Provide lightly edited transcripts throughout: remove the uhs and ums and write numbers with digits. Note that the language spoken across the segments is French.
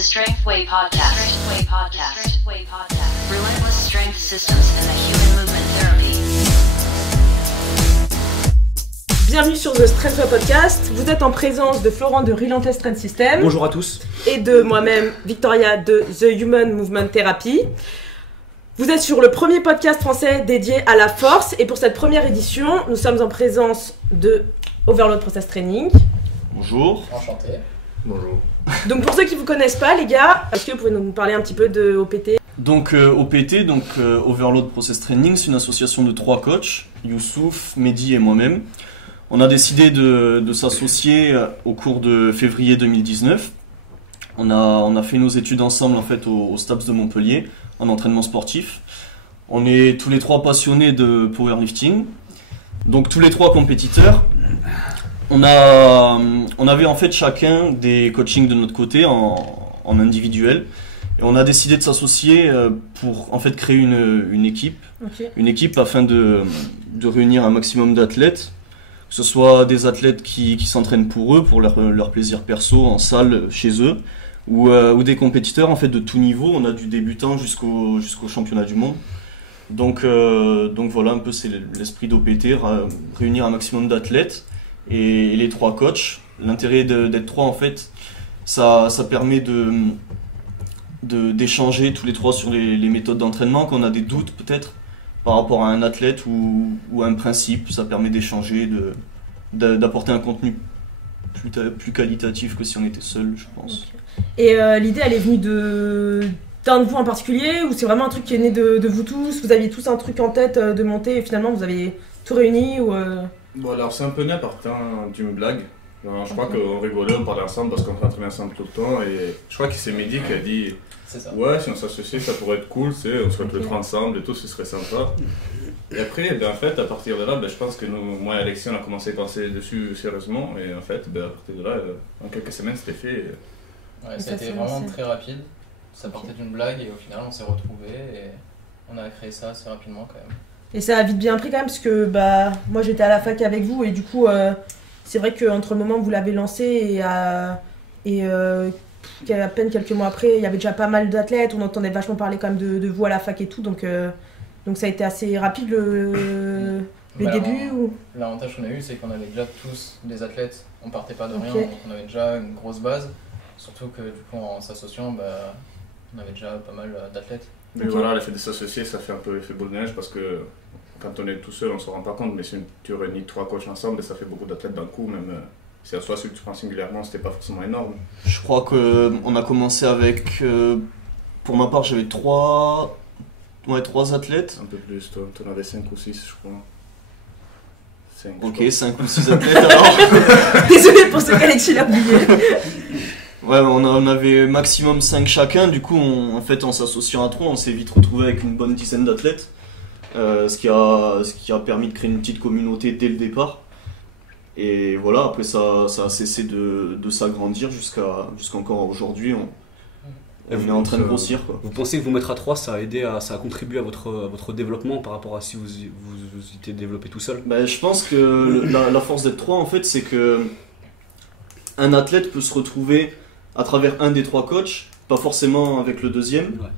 The Strength Way Podcast. Relentless strength systems and the human movement therapy. Bienvenue sur The Strength Way Podcast. Vous êtes en présence de Florent de Relentless Strength System. Bonjour à tous. Et de moi-même, Victoria de The Human Movement Therapy. Vous êtes sur le premier podcast français dédié à la force. Et pour cette première édition, nous sommes en présence de Overload Process Training. Bonjour. Enchanté. Bonjour. Donc pour ceux qui ne vous connaissent pas, les gars, est-ce que vous pouvez nous parler un petit peu de OPT ? Donc OPT, Overload Process Training, c'est une association de 3 coachs, Youssouf, Mehdi et moi-même. On a décidé de s'associer au cours de février 2019. On a fait nos études ensemble en fait au STAPS de Montpellier, en entraînement sportif. On est tous les 3 passionnés de powerlifting, donc tous les 3 compétiteurs. On avait en fait chacun des coachings de notre côté en individuel. Et on a décidé de s'associer pour en fait créer une équipe. Okay. Une équipe afin de réunir un maximum d'athlètes. Que ce soit des athlètes qui s'entraînent pour eux, pour leur plaisir perso, en salle, chez eux. Ou des compétiteurs en fait de tout niveau. On a du débutant jusqu'au championnat du monde. Donc voilà, un peu c'est l'esprit d'OPT, réunir un maximum d'athlètes. Et les 3 coachs, l'intérêt d'être 3 en fait, ça permet d'échanger tous les 3 sur les méthodes d'entraînement, quand on a des doutes peut-être par rapport à un athlète ou à un principe, ça permet d'échanger, d'apporter un contenu plus qualitatif que si on était seul, je pense. Okay. Et l'idée, elle est venue d'un de vous en particulier, ou c'est vraiment un truc qui est né de vous tous? Vous aviez tous un truc en tête de monter et finalement vous avez tout réuni ou Bon, alors c'est un peu né à partir d'une blague. Alors, je crois qu'on rigolait, on parlait ensemble parce qu'on s'entraînait ensemble tout le temps. Et je crois que c'est Mehdi qui a dit ouais, si on s'associe, ça pourrait être cool, on serait tous les 3 ensemble et tout, ce serait sympa. Et après, en fait, à partir de là, je pense que moi et Alexis, on a commencé à penser dessus sérieusement. Et en fait, à partir de là, en quelques semaines, c'était fait. Ouais, c'était vraiment très rapide. Ça partait d'une blague et au final, on s'est retrouvés et on a créé ça assez rapidement quand même. Et ça a vite bien pris quand même, parce que moi j'étais à la fac avec vous et du coup c'est vrai qu'entre le moment où vous l'avez lancé et à peine quelques mois après, il y avait déjà pas mal d'athlètes, on entendait vachement parler quand même de vous à la fac et tout, donc ça a été assez rapide le début ou... L'avantage qu'on a eu, c'est qu'on avait déjà tous des athlètes, on partait pas de rien, Okay. donc on avait déjà une grosse base, surtout que du coup en s'associant, on avait déjà pas mal d'athlètes. Mais voilà, l'effet de s'associer, ça fait un peu effet boule de neige parce que quand on est tout seul, on se rend pas compte, mais si tu réunis 3 coachs ensemble, ça fait beaucoup d'athlètes d'un coup, même si à soi, si tu prends singulièrement, c'était pas forcément énorme. Je crois qu'on a commencé avec, pour ma part, j'avais 3 athlètes. Un peu plus, toi, t'en avais 5 ou 6, je crois. 5, Ok, 5 ou 6 athlètes alors. Désolé pour ceux qu'Alexis l'a oublié. Ouais, on avait maximum 5 chacun, du coup en s'associant à 3, on s'est vite retrouvé avec une bonne dizaine d'athlètes, ce qui a permis de créer une petite communauté dès le départ. Et voilà, après ça a cessé de s'agrandir jusqu'à encore aujourd'hui, on est en train de grossir, quoi. Vous pensez que vous mettre à 3, ça a contribué à votre développement par rapport à si vous étiez développé tout seul? Je pense que la force d'être 3 en fait, c'est que un athlète peut se retrouver à travers un des 3 coachs, pas forcément avec le deuxième. Ouais.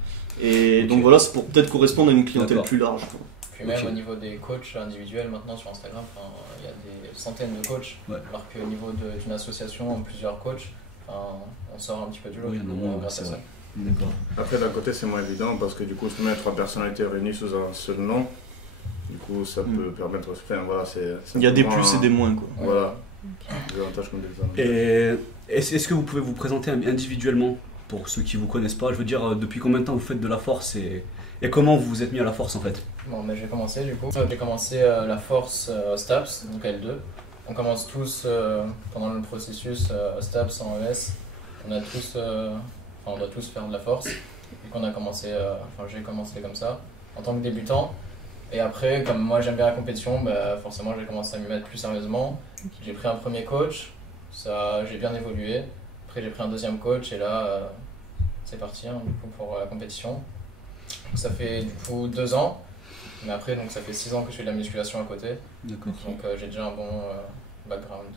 Et okay. Donc voilà, c'est pour peut-être correspondre à une clientèle plus large, quoi. Puis même au niveau des coachs individuels, maintenant sur Instagram, il y a des centaines de coachs, alors qu'au niveau d'une association, plusieurs coachs, on sort un petit peu du lot. Oui, grâce à ça. D'accord. Après, d'un côté, c'est moins évident parce que du coup, se mettre 3 personnalités réunies sous un seul nom, du coup, ça peut permettre. Enfin, voilà, il y a des plus et des moins, quoi. Voilà. Des avantages comme des avantages. Et est-ce que vous pouvez vous présenter individuellement pour ceux qui vous connaissent pas? Je veux dire, depuis combien de temps vous faites de la force et comment vous vous êtes mis à la force en fait? Bon, j'ai commencé du coup. J'ai commencé la force STAPS, donc L2. On commence tous pendant le processus STAPS en ES. On doit tous faire de la force. Donc j'ai commencé comme ça, en tant que débutant. Et après, comme moi j'aime bien la compétition, forcément j'ai commencé à m'y mettre plus sérieusement. J'ai pris un premier coach, j'ai bien évolué. Après j'ai pris un deuxième coach et là c'est parti du coup, pour la compétition. Donc, ça fait du coup 2 ans, mais après donc, ça fait 6 ans que je fais de la musculation à côté. D'accord. Donc j'ai déjà un bon background.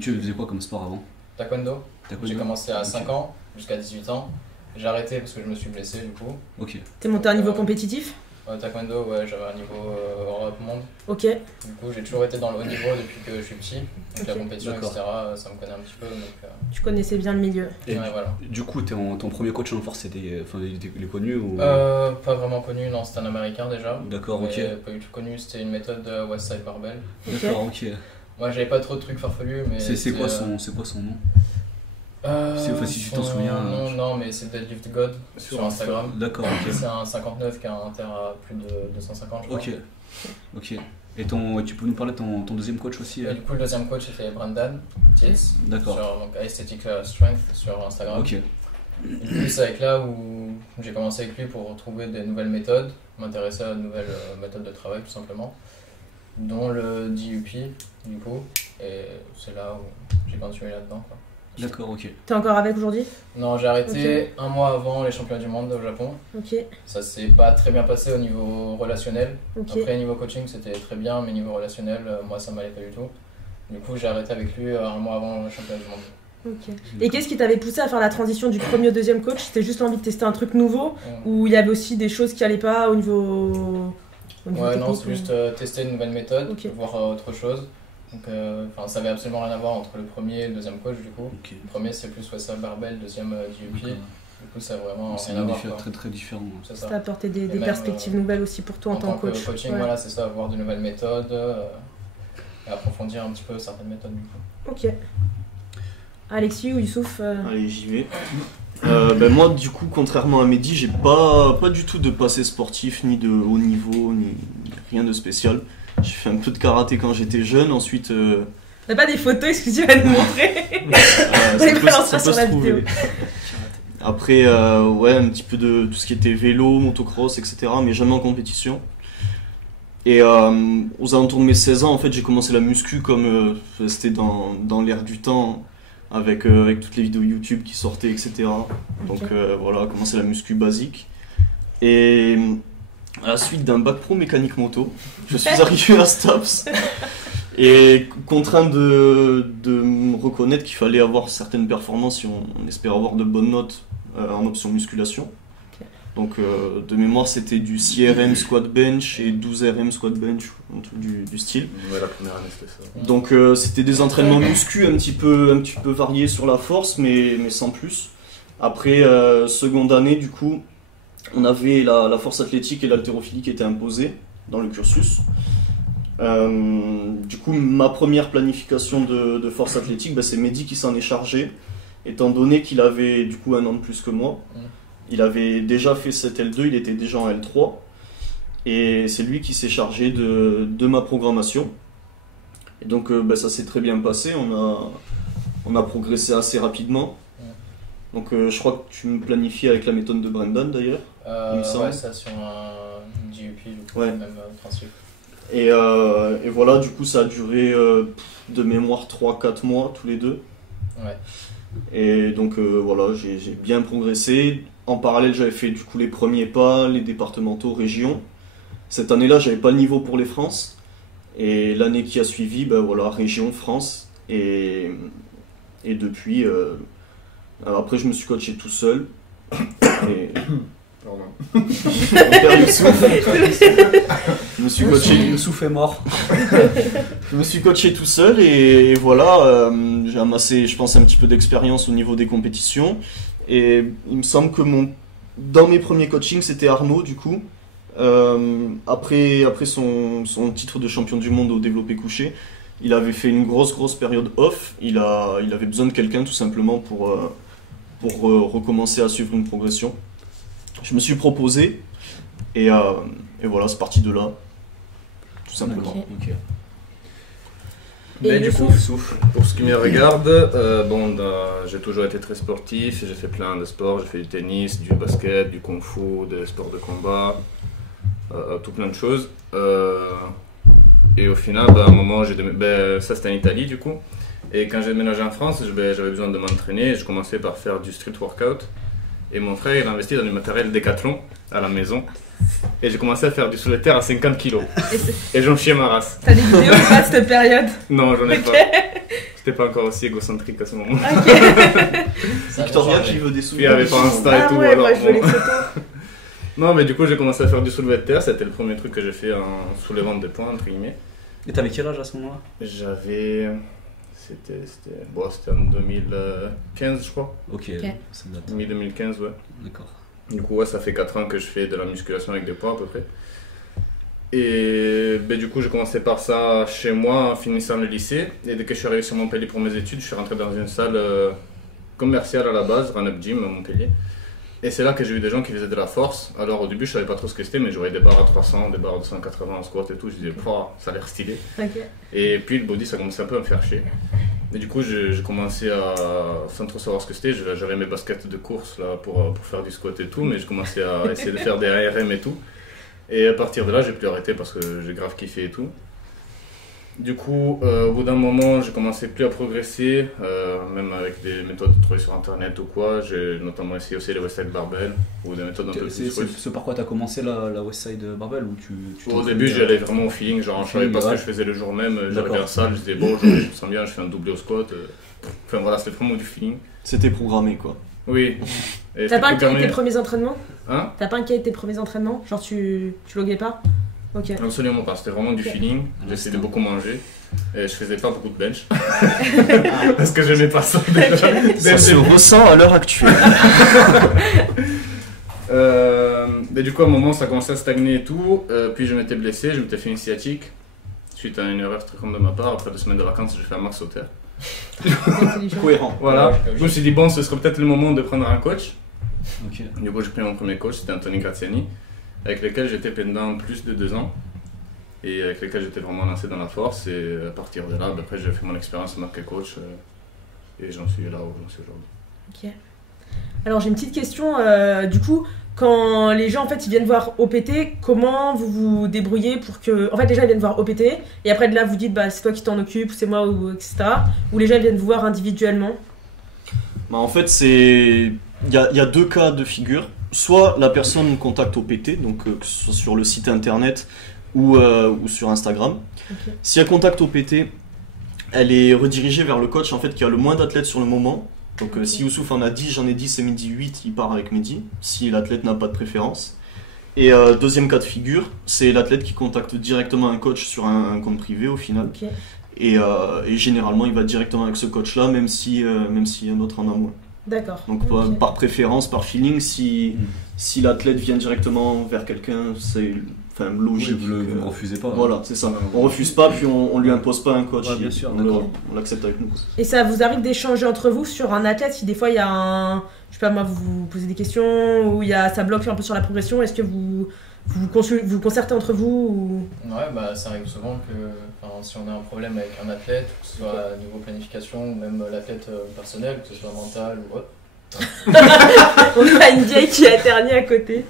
Tu faisais quoi comme sport avant? Taekwondo. J'ai commencé à 5 ans jusqu'à 18 ans. J'ai arrêté parce que je me suis blessé du coup. Ok. T'es monté à un niveau compétitif? Taekwondo, ouais, j'avais un niveau Europe monde. Ok. Du coup, j'ai toujours été dans le haut niveau depuis que je suis petit. Donc la compétition, D'accord. etc., ça me connaît un petit peu. Donc, Tu connaissais bien le milieu. Et ouais, voilà. du coup, ton premier coach en force, c'était, enfin, il est connu ou... Pas vraiment connu, non, c'était un américain déjà. D'accord, ok. Mais pas du tout connu, c'était une méthode de Westside Barbell. Ok. D'accord, ok. Moi, j'avais pas trop de trucs farfelus, mais. C'est quoi son nom? Si tu t'en souviens. Non, mais c'est Deadlift God sur Instagram. D'accord, ok. C'est un 59 qui a un inter à plus de 250, je crois. Ok. Et tu peux nous parler de ton deuxième coach aussi? Et du coup, le deuxième coach c'était Brandon Tietz. D'accord. Sur donc, Aesthetic Strength sur Instagram. Ok. Et du coup, c'est avec là où j'ai commencé avec lui pour trouver des nouvelles méthodes, m'intéresser à de nouvelles méthodes de travail tout simplement, dont le DUP du coup. Et c'est là où j'ai continué là-dedans, quoi. D'accord, ok. T'es encore avec aujourd'hui? Non, j'ai arrêté un mois avant les championnats du monde au Japon. Ok. Ça s'est pas très bien passé au niveau relationnel. Ok. Après, niveau coaching, c'était très bien, mais niveau relationnel, moi, ça m'allait pas du tout. Du coup, j'ai arrêté avec lui un mois avant le championnat du monde. Ok. Et qu'est-ce qui t'avait poussé à faire la transition du premier au deuxième coach? C'était juste l'envie de tester un truc nouveau ou il y avait aussi des choses qui allaient pas au niveau Ouais, non, technique, c'est juste tester une nouvelle méthode, Ok. voir autre chose. Donc, ça avait absolument rien à voir entre le premier et le deuxième coach du coup. Ok. Le premier c'est plus Westside Barbell, le deuxième DUP. D'accord. Du coup, ça a vraiment C'est rien à voir. Quoi. très très différent. C'est Ça ça. a apporté des même, perspectives nouvelles aussi pour toi en tant que coach. coaching, Ouais. voilà, c'est ça, avoir de nouvelles méthodes et approfondir un petit peu certaines méthodes du coup. Ok. Alexis ou Youssouf Allez, j'y vais. Moi, du coup, contrairement à Mehdi, j'ai pas du tout de passé sportif, ni de haut niveau, ni rien de spécial. J'ai fait un peu de karaté quand j'étais jeune, ensuite... T'as pas des photos, excusez à nous montrer? ça les peut balancer se sur la trouver. vidéo. Après, ouais, un petit peu de tout ce qui était vélo, motocross, etc., mais jamais en compétition. Et aux alentours de mes 16 ans, en fait, j'ai commencé la muscu comme c'était dans l'air du temps, avec toutes les vidéos YouTube qui sortaient, etc. Donc voilà, commencé la muscu basique. Et à la suite d'un bac pro mécanique moto, je suis arrivé à Staps et contraint de me reconnaître qu'il fallait avoir certaines performances si on espère avoir de bonnes notes en option musculation. Donc de mémoire c'était du 6 RM squat bench et 12 RM squat bench, un truc du style. Ouais, la première année c'était ça. Donc c'était des entraînements muscu un petit peu variés sur la force mais sans plus. Après seconde année du coup on avait la force athlétique et l'haltérophilie qui étaient imposées dans le cursus. Du coup ma première planification de force athlétique c'est Mehdi qui s'en est chargé étant donné qu'il avait du coup un an de plus que moi. Il avait déjà fait cette L2, il était déjà en L3 et c'est lui qui s'est chargé de ma programmation. Et donc ça s'est très bien passé, on a progressé assez rapidement. Donc je crois que tu me planifies avec la méthode de Brandon d'ailleurs. Ouais, ça sur un DUP, du coup, Ouais. même principe. Et voilà, du coup ça a duré de mémoire 3-4 mois tous les deux. Ouais. Et donc voilà, j'ai bien progressé. En parallèle, j'avais fait du coup les premiers pas, les départementaux, régions. Cette année-là, j'avais pas le niveau pour les France. Et l'année qui a suivi, voilà, région, France. Et depuis, après, je me suis coaché tout seul. Et... Pardon. Je me suis coaché. Youssouf est mort. Je me suis coaché tout seul et voilà, j'ai amassé, je pense, un petit peu d'expérience au niveau des compétitions. Et il me semble que dans mes premiers coachings, c'était Arnaud, du coup. Après son titre de champion du monde au développé couché, il avait fait une grosse période off. Il avait besoin de quelqu'un, tout simplement, pour recommencer à suivre une progression. Je me suis proposé et voilà, c'est parti de là, tout simplement. Ok. Mais Et du Youssouf coup, pour ce qui me regarde, j'ai toujours été très sportif, j'ai fait plein de sports, j'ai fait du tennis, du basket, du kung-fu, des sports de combat, tout plein de choses. Et au final, à un moment, ça c'était en Italie du coup, et quand j'ai déménagé en France, j'avais besoin de m'entraîner, je commençais par faire du street workout, et mon frère il a investi dans du matériel Decathlon à la maison. Et j'ai commencé à faire du soulevé de terre à 50 kg. Et j'en chiais ma race. T'as des vidéos ou pas de cette période? Non, j'en ai Ok. pas. J'étais pas encore aussi égocentrique à ce moment. Ok. Victoria qui veut des Puis il souvenirs. y avait pas Insta et Ah tout. ouais, alors moi je veux bon. les photos. Non, mais du coup, j'ai commencé à faire du soulevé de terre. C'était le premier truc que j'ai fait en soulevant des poids, entre guillemets. Et t'avais quel âge à ce moment-là? J'avais. C'était en 2015, je crois. Ok, Ok. ça date. Mi-2015, ouais. D'accord. Du coup, ouais, ça fait 4 ans que je fais de la musculation avec des poids à peu près. Et ben, du coup, j'ai commencé par ça chez moi en finissant le lycée. Et dès que je suis arrivé sur Montpellier pour mes études, je suis rentré dans une salle commerciale à la base, Run Up Gym à Montpellier. Et c'est là que j'ai eu des gens qui faisaient de la force. Alors au début, je savais pas trop ce que c'était, mais je voyais des barres à 300, des barres à 280 en squat et tout. Je disais, ça a l'air stylé. Ok. Et puis le body, ça commençait un peu à me faire chier. Et du coup, j'ai commencé à, sans trop savoir ce que c'était, j'avais mes baskets de course là, pour faire du squat et tout, mais j'ai commencé à essayer de faire des ARM et tout. Et à partir de là, j'ai plus arrêté parce que j'ai grave kiffé et tout. Du coup, au bout d'un moment, j'ai commencé plus à progresser, même avec des méthodes trouvées sur internet ou quoi. J'ai notamment essayé aussi les Westside Barbell ou des méthodes un peu plus C'est russes. ce par quoi t'as commencé la Westside Barbell ou tu Au début, j'y allais vraiment au feeling, genre je savais pas ce que je faisais le jour même. J'arrivais à la salle, je disais bon, je me sens bien, je fais un doublé au squat. Enfin voilà, c'était vraiment du feeling. C'était programmé quoi. Oui. Et T'as pas c'était inquiété tes programmé. premiers entraînements? Hein? T'as pas inquiété tes premiers entraînements? Genre tu loguais pas? Ok. Absolument pas, c'était vraiment du feeling. J'essayais de beaucoup manger et je faisais pas beaucoup de bench parce que j'aimais pas ça déjà. Ça se ressent à l'heure actuelle. Mais du coup, à un moment, ça commençait à stagner et tout. Puis je m'étais blessé, je m'étais fait une sciatique suite à une erreur très grande de ma part. Après 2 semaines de vacances, j'ai fait un max au terre. Intelligent. Cohérent. Voilà. Ouais, Je me suis dit, bon, ce serait peut-être le moment de prendre un coach. Ok. Du coup, j'ai pris mon premier coach, c'était Anthony Graziani, avec lequel j'étais pendant plus de 2 ans. Et avec lequel j'étais vraiment lancé dans la force. Et à partir de là, après, j'ai fait mon expérience en tant que coach. Et j'en suis là où j'en suis aujourd'hui. Ok. Alors j'ai une petite question. Du coup, quand les gens en fait ils viennent voir OPT, comment vous vous débrouillez pour que, en fait les gens ils viennent voir OPT et après de là vous dites bah c'est toi qui t'en occupe, c'est moi ou etc. Ou les gens ils viennent vous voir individuellement. Bah, en fait, il y a 2 cas de figure. Soit la personne contacte OPT, donc que ce soit sur le site internet ou sur Instagram. Ok. Si elle contacte OPT, elle est redirigée vers le coach en fait, qui a le moins d'athlètes sur le moment. Donc si Youssouf en a 10, j'en ai 10 et Mehdi 8, il part avec Mehdi, si l'athlète n'a pas de préférence. Et deuxième cas de figure, c'est l'athlète qui contacte directement un coach sur un compte privé au final. Ok. Et généralement, il va directement avec ce coach-là, même si un autre en a moins. D'accord. Donc Ok. par préférence, par feeling, si l'athlète vient directement vers quelqu'un, c'est logique. Oui, vous ne refusez pas. Voilà, c'est ça. On refuse pas, puis on lui impose pas un coach. Ouais, bien sûr, on d'accord. l'accepte avec nous. Et ça vous arrive d'échanger entre vous sur un athlète si des fois il y a un, je sais pas moi, vous vous posez des questions ou ça bloque un peu sur la progression, est-ce que vous concertez entre vous ou... Ouais, bah ça arrive souvent que si on a un problème avec un athlète, que ce soit à niveau planification ou même l'athlète personnel, que ce soit mental ou autre. On a une vieille qui a terni à côté.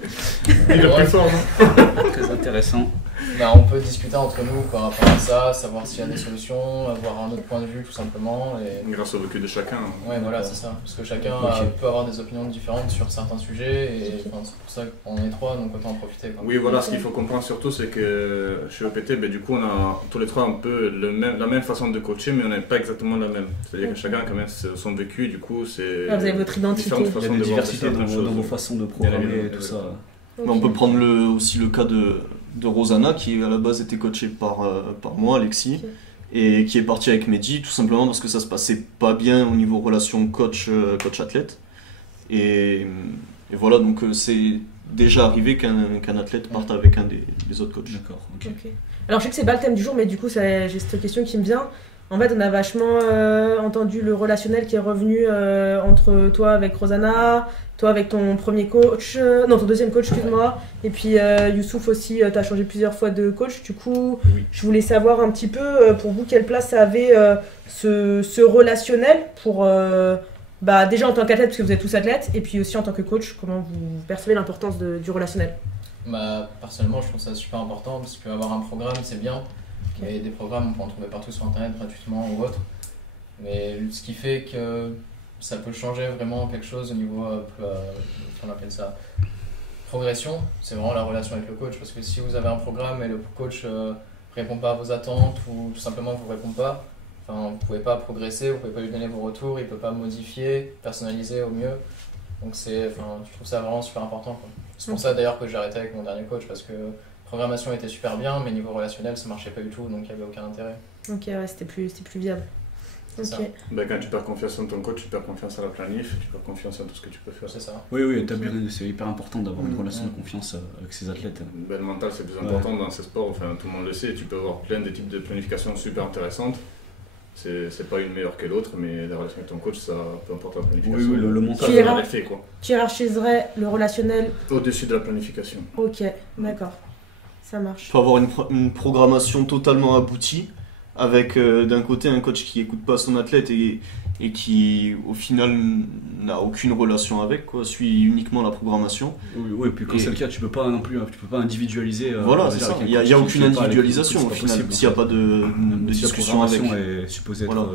Il est plus fort, non? Très intéressant. Bah, on peut discuter entre nous par rapport à ça, savoir s'il y a des solutions, avoir un autre point de vue tout simplement. Et... Grâce au vécu de chacun. Ouais, voilà, c'est ça. Parce que chacun Ok. peut avoir des opinions différentes sur certains sujets et Ok. c'est pour ça qu'on est 3, donc autant en profiter. Quoi. Oui, voilà, ce qu'il faut comprendre surtout, c'est que chez OPT, ben, du coup, on a tous les 3 un peu la même façon de coacher, mais on n'est pas exactement la même. C'est-à-dire que Ok. chacun a quand même son vécu, du coup, c'est. Ah, vous avez votre identité. différentes Il y a façons des de voir diversités certaines dans choses. vos façons de Bien programmer évidemment, et tout ça. Mais on peut prendre aussi le cas de Rosanna, qui à la base était coachée par moi, Alexis, Ok. et qui est partie avec Mehdi, tout simplement parce que ça se passait pas bien au niveau relation coach-athlète. Et voilà, donc c'est déjà arrivé qu'un athlète parte avec un des autres coachs. D'accord, ok. Ok. Alors je sais que c'est pas le thème du jour, mais du coup j'ai cette question qui me vient. En fait, on a vachement entendu le relationnel qui est revenu entre toi avec Rosanna, toi avec ton premier coach, non ton deuxième coach, excuse-moi, et puis Youssouf aussi, t'as changé plusieurs fois de coach. Du coup, Oui. je voulais savoir un petit peu pour vous quelle place ça avait ce relationnel pour déjà en tant qu'athlète parce que vous êtes tous athlètes, et puis aussi en tant que coach, comment vous percevez l'importance du relationnel. Bah, personnellement, je trouve ça super important parce qu'avoir un programme, c'est bien. Mais des programmes, on peut en trouver partout sur internet gratuitement ou autre. Mais ce qui fait que ça peut changer vraiment quelque chose au niveau, on appelle ça, progression, c'est vraiment la relation avec le coach. Parce que si vous avez un programme et le coach répond pas à vos attentes ou tout simplement vous répond pas, Enfin, vous pouvez pas progresser, vous pouvez pas lui donner vos retours, il peut pas modifier, personnaliser au mieux. Donc je trouve ça vraiment super important, quoi. C'est pour ça d'ailleurs que j'ai arrêté avec mon dernier coach, parce que programmation était super bien, mais niveau relationnel ça marchait pas du tout, donc il y avait aucun intérêt. Ok, ouais, c'était plus viable. C'est ça. Ben, quand tu perds confiance en ton coach, tu perds confiance à la planif, tu perds confiance en tout ce que tu peux faire. C'est ça. Oui, c'est hyper important d'avoir une relation de confiance avec ses athlètes. Ben, le mental, c'est plus important dans ces sports, enfin, tout le monde le sait. Tu peux avoir plein de types de planification super intéressantes. C'est pas une meilleure que l'autre, mais la relation avec ton coach, ça, peu importe la planification. Oui, le mental, Tu ça l'effet, quoi. Tu hiérarchiserais le relationnel Au-dessus de la planification. Ok, d'accord. Ça marche. Il faut avoir une programmation totalement aboutie, avec d'un côté un coach qui écoute pas son athlète et qui au final n'a aucune relation avec, quoi, suit uniquement la programmation. Oui, et puis quand c'est le cas, tu peux pas non plus, tu peux pas individualiser. Voilà, c'est ça. Il n'y a aucune individualisation au final, s'il n'y a pas de discussion avec. Est supposée être. Voilà.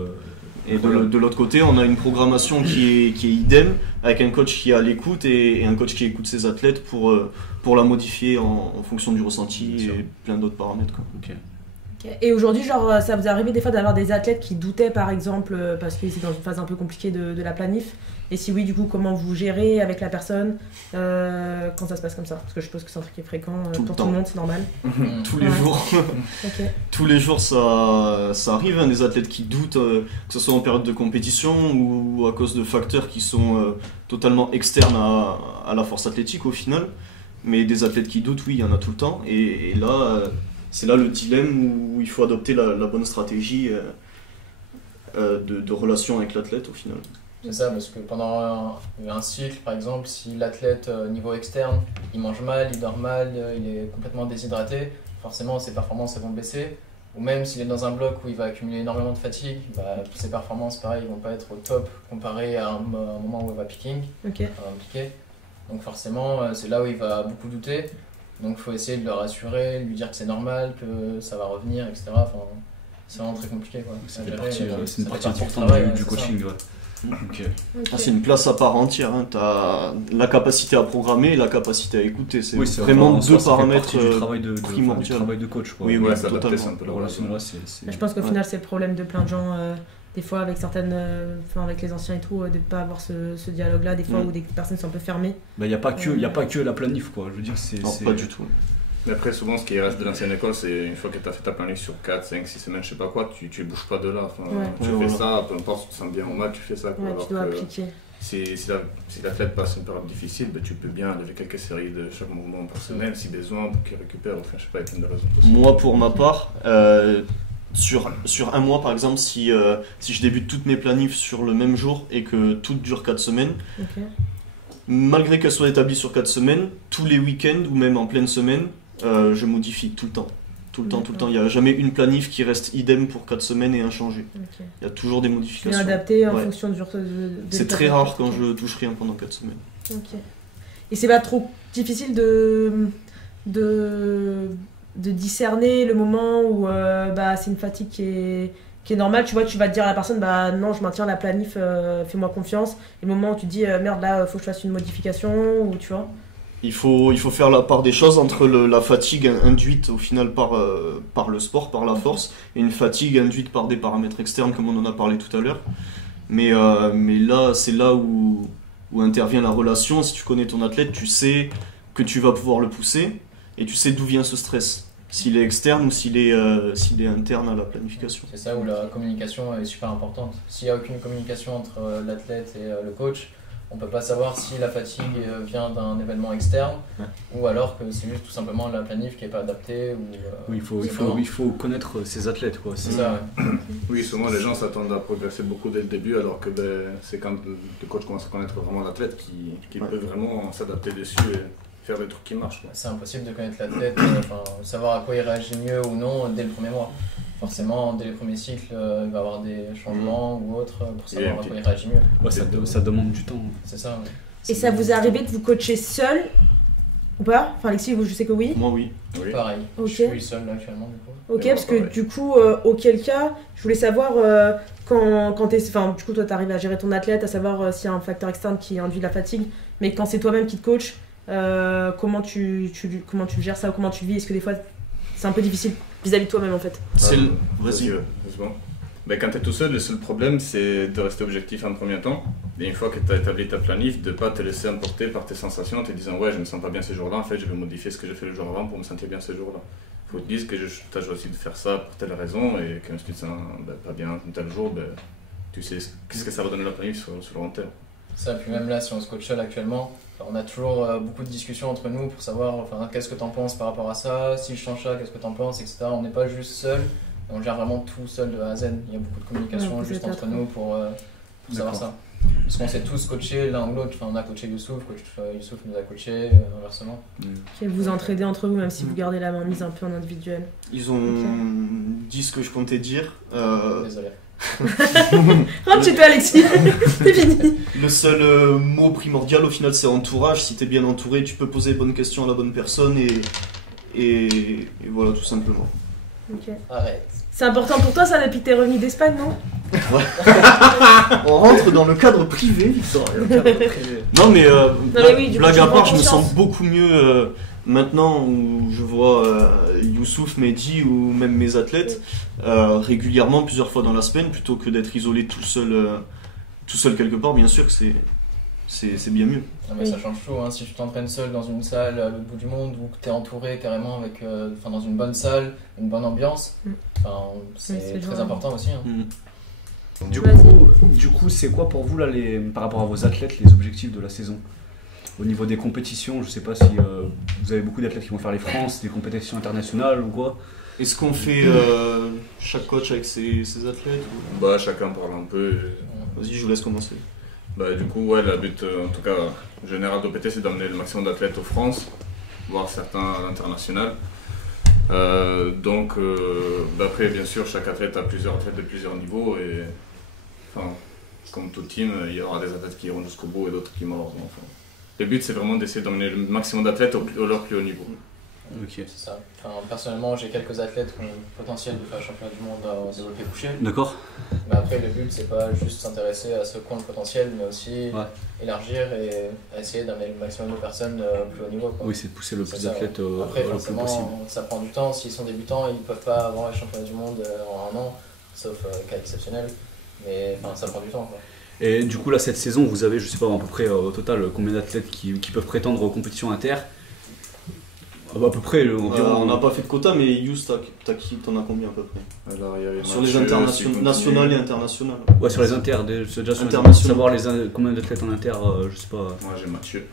Et de l'autre côté, on a une programmation qui est idem, avec un coach qui est à l'écoute et un coach qui écoute ses athlètes pour la modifier en fonction du ressenti et plein d'autres paramètres, quoi. Ok. Et aujourd'hui, genre, ça vous est arrivé des fois d'avoir des athlètes qui doutaient, par exemple, parce qu'ils étaient dans une phase un peu compliquée de la planif? Et si oui, du coup, comment vous gérez avec la personne quand ça se passe comme ça? Parce que je suppose que c'est un truc qui est fréquent pour tout le monde, c'est normal. Tous les jours. Okay. Tous les jours, ça arrive, hein, des athlètes qui doutent, que ce soit en période de compétition ou à cause de facteurs qui sont totalement externes à la force athlétique au final. Mais des athlètes qui doutent, oui, il y en a tout le temps. Et là, c'est là le dilemme où il faut adopter la bonne stratégie de relation avec l'athlète au final. C'est ça, parce que pendant un cycle, par exemple, si l'athlète, niveau externe, il mange mal, il dort mal, il est complètement déshydraté, forcément ses performances elles vont baisser. Ou même s'il est dans un bloc où il va accumuler énormément de fatigue, ses performances, pareil, ils vont pas être au top comparé à un moment où il va piquer. Donc forcément, c'est là où il va beaucoup douter. Donc il faut essayer de le rassurer, lui dire que c'est normal, que ça va revenir, etc. Enfin, c'est vraiment très compliqué, quoi. C'est une partie importante du coaching. Ouais. Okay. C'est une place à part entière, hein. Tu as la capacité à programmer et la capacité à écouter. C'est vraiment deux paramètres primordiaux. Du travail de coach. Quoi. Oui, ça totalement. Un peu je pense qu'au final, c'est le problème de plein de gens. Des fois, avec avec les anciens et tout, de ne pas avoir ce dialogue-là, des fois où des personnes sont un peu fermées. Il n'y a pas que la planif, quoi. Je veux dire, c'est pas du tout. Mais après, souvent, ce qui reste de l'ancienne école, c'est une fois que tu as fait ta planif sur 4, 5, 6 semaines, je sais pas quoi, tu ne bouges pas de là. Enfin, tu fais ça, peu importe si tu te sens bien ou mal, tu fais ça. Quoi. Ouais, tu dois appliquer. Si l'athlète passe une période difficile, tu peux bien lever quelques séries de chaque mouvement par semaine, si besoin, pour qu'il récupère. Enfin, je sais pas, il y a plein de raisons possibles. Moi, pour ma part, sur un mois par exemple, si je débute toutes mes planifs sur le même jour et que tout dure 4 semaines, malgré qu'elles soient établies sur 4 semaines, tous les week-ends ou même en pleine semaine, je modifie tout le temps. Tout le temps. Il n'y a jamais une planif qui reste idem pour 4 semaines et inchangée. Il y a toujours des modifications. Bien adapté en fonction du c'est très rare quand je touche rien pendant 4 semaines. Et c'est pas trop difficile de discerner le moment où c'est une fatigue qui est normale, tu vois, tu vas te dire à la personne non, je maintiens la planif, fais-moi confiance, et le moment où tu te dis merde, là faut que je fasse une modification, ou tu vois. Il faut faire la part des choses entre la fatigue induite au final par le sport, par la force, et une fatigue induite par des paramètres externes comme on en a parlé tout à l'heure. Mais là, c'est là où intervient la relation. Si tu connais ton athlète, tu sais que tu vas pouvoir le pousser et tu sais d'où vient ce stress. S'il est externe ou s'il est interne à la planification. C'est ça où la communication est super importante. S'il n'y a aucune communication entre l'athlète et le coach, on ne peut pas savoir si la fatigue vient d'un événement externe ou alors que c'est juste tout simplement la planif qui n'est pas adaptée. Oui, il faut connaître ses athlètes. Quoi. C'est ça, ouais. Oui, souvent les gens s'attendent à progresser beaucoup dès le début alors que c'est quand le coach commence à connaître vraiment l'athlète qui peut vraiment s'adapter dessus et faire des trucs qui marchent. Quoi. C'est impossible de connaître l'athlète, savoir à quoi il réagit mieux ou non dès le premier mois. Forcément, dès les premiers cycles, il va y avoir des changements ou autres pour savoir à quoi il réagit mieux. Ouais, ça demande du temps. C'est ça, ouais. Et ça vous est arrivé de vous coacher seul ou pas? Enfin, Alexis, je sais que oui. Moi, oui. Pareil. Je suis seul là, actuellement, du coup. Ok, parce que du coup, auquel cas, je voulais savoir quand t'es. Enfin, du coup, toi, t'arrives à gérer ton athlète, à savoir s'il y a un facteur externe qui induit la fatigue, mais quand c'est toi-même qui te coach, comment tu gères ça ou comment tu le vis? Est-ce que des fois, c'est un peu difficile vis-à-vis de toi-même en fait? Vas-y. Ben, quand tu es tout seul, le seul problème c'est de rester objectif en premier temps. Et une fois que tu as établi ta planif, de ne pas te laisser emporter par tes sensations en te disant ouais, je me sens pas bien ce jour-là, en fait je vais modifier ce que j'ai fait le jour avant pour me sentir bien ce jour-là. Il faut te dire que tu as choisi de faire ça pour telle raison et que si tu te sens pas bien tel jour, tu sais qu'est-ce que ça va donner la planif sur le long terme. Ça, puis même là, si on se coach seul actuellement, on a toujours beaucoup de discussions entre nous pour savoir qu'est-ce que tu en penses par rapport à ça, si je change ça, qu'est-ce que tu en penses, etc. On n'est pas juste seul. On gère vraiment tout seul de A à Z. Il y a beaucoup de communication juste entre nous pour savoir ça. Parce qu'on s'est tous coachés l'un ou l'autre. Enfin, on a coaché Youssouf, Youssouf nous a coachés, inversement. Et vous entraidez entre vous, même si vous gardez la main mise un peu en individuel. Ils ont dit ce que je comptais dire. Désolé. Rentre chez toi, Alexis. C'est fini. Le seul mot primordial au final, c'est entourage. Si t'es bien entouré, tu peux poser les bonnes questions à la bonne personne et voilà, tout simplement. Ok. Arrête. C'est important pour toi ça depuis que t'es revenu d'Espagne, non? On rentre dans le cadre privé, Non mais, oui, du coup, blague tu à prends part, je me conscience. sens beaucoup mieux maintenant où je vois Youssouf, Mehdi ou même mes athlètes régulièrement, plusieurs fois dans la semaine, plutôt que d'être isolé tout seul quelque part. Bien sûr que c'est bien mieux. Non, mais ça change tout, hein. Si tu t'entraînes seul dans une salle à l'autre bout du monde ou que tu es entouré carrément avec, dans une bonne salle, une bonne ambiance, c'est très important aussi. Hein. Du coup, c'est quoi pour vous là, par rapport à vos athlètes, les objectifs de la saison? Au niveau des compétitions, je sais pas si vous avez beaucoup d'athlètes qui vont faire les France, des compétitions internationales ou quoi. Est-ce qu'on fait chaque coach avec ses athlètes ou... Chacun parle un peu. Vas-y, je vous laisse commencer. Du coup, le but, en tout cas, général d'OPT, c'est d'amener le maximum d'athlètes aux France, voire certains à l'international. Après, bien sûr, chaque athlète a plusieurs athlètes de plusieurs niveaux et, comme tout team, il y aura des athlètes qui iront jusqu'au bout et d'autres qui mordent. Le but, c'est vraiment d'essayer d'emmener le maximum d'athlètes au leur plus haut niveau. Ok. C'est ça. Personnellement, j'ai quelques athlètes qui ont le potentiel de faire championnat du monde en développé couché. D'accord. Mais après, le but, c'est pas juste s'intéresser à ceux qui ont le potentiel, mais aussi élargir et essayer d'amener le maximum de personnes plus haut niveau. Quoi. Oui, c'est de pousser le plus ça. d'athlètes après, le plus possible. ça prend du temps. S'ils sont débutants, ils ne peuvent pas avoir le championnat du monde en un an, sauf cas exceptionnel. Mais ça prend du temps. Quoi. Et du coup, là, cette saison, vous avez, je sais pas, à peu près au total, combien d'athlètes qui peuvent prétendre aux compétitions inter? À peu près, on n'a pas fait de quota, mais Yous, t'en as combien à peu près? Alors, il y a sur les internationales, nationales et internationales. Ouais, sur les inter, c'est déjà internationaux. Savoir combien d'athlètes en inter, je sais pas. Moi, j'ai Mathieu.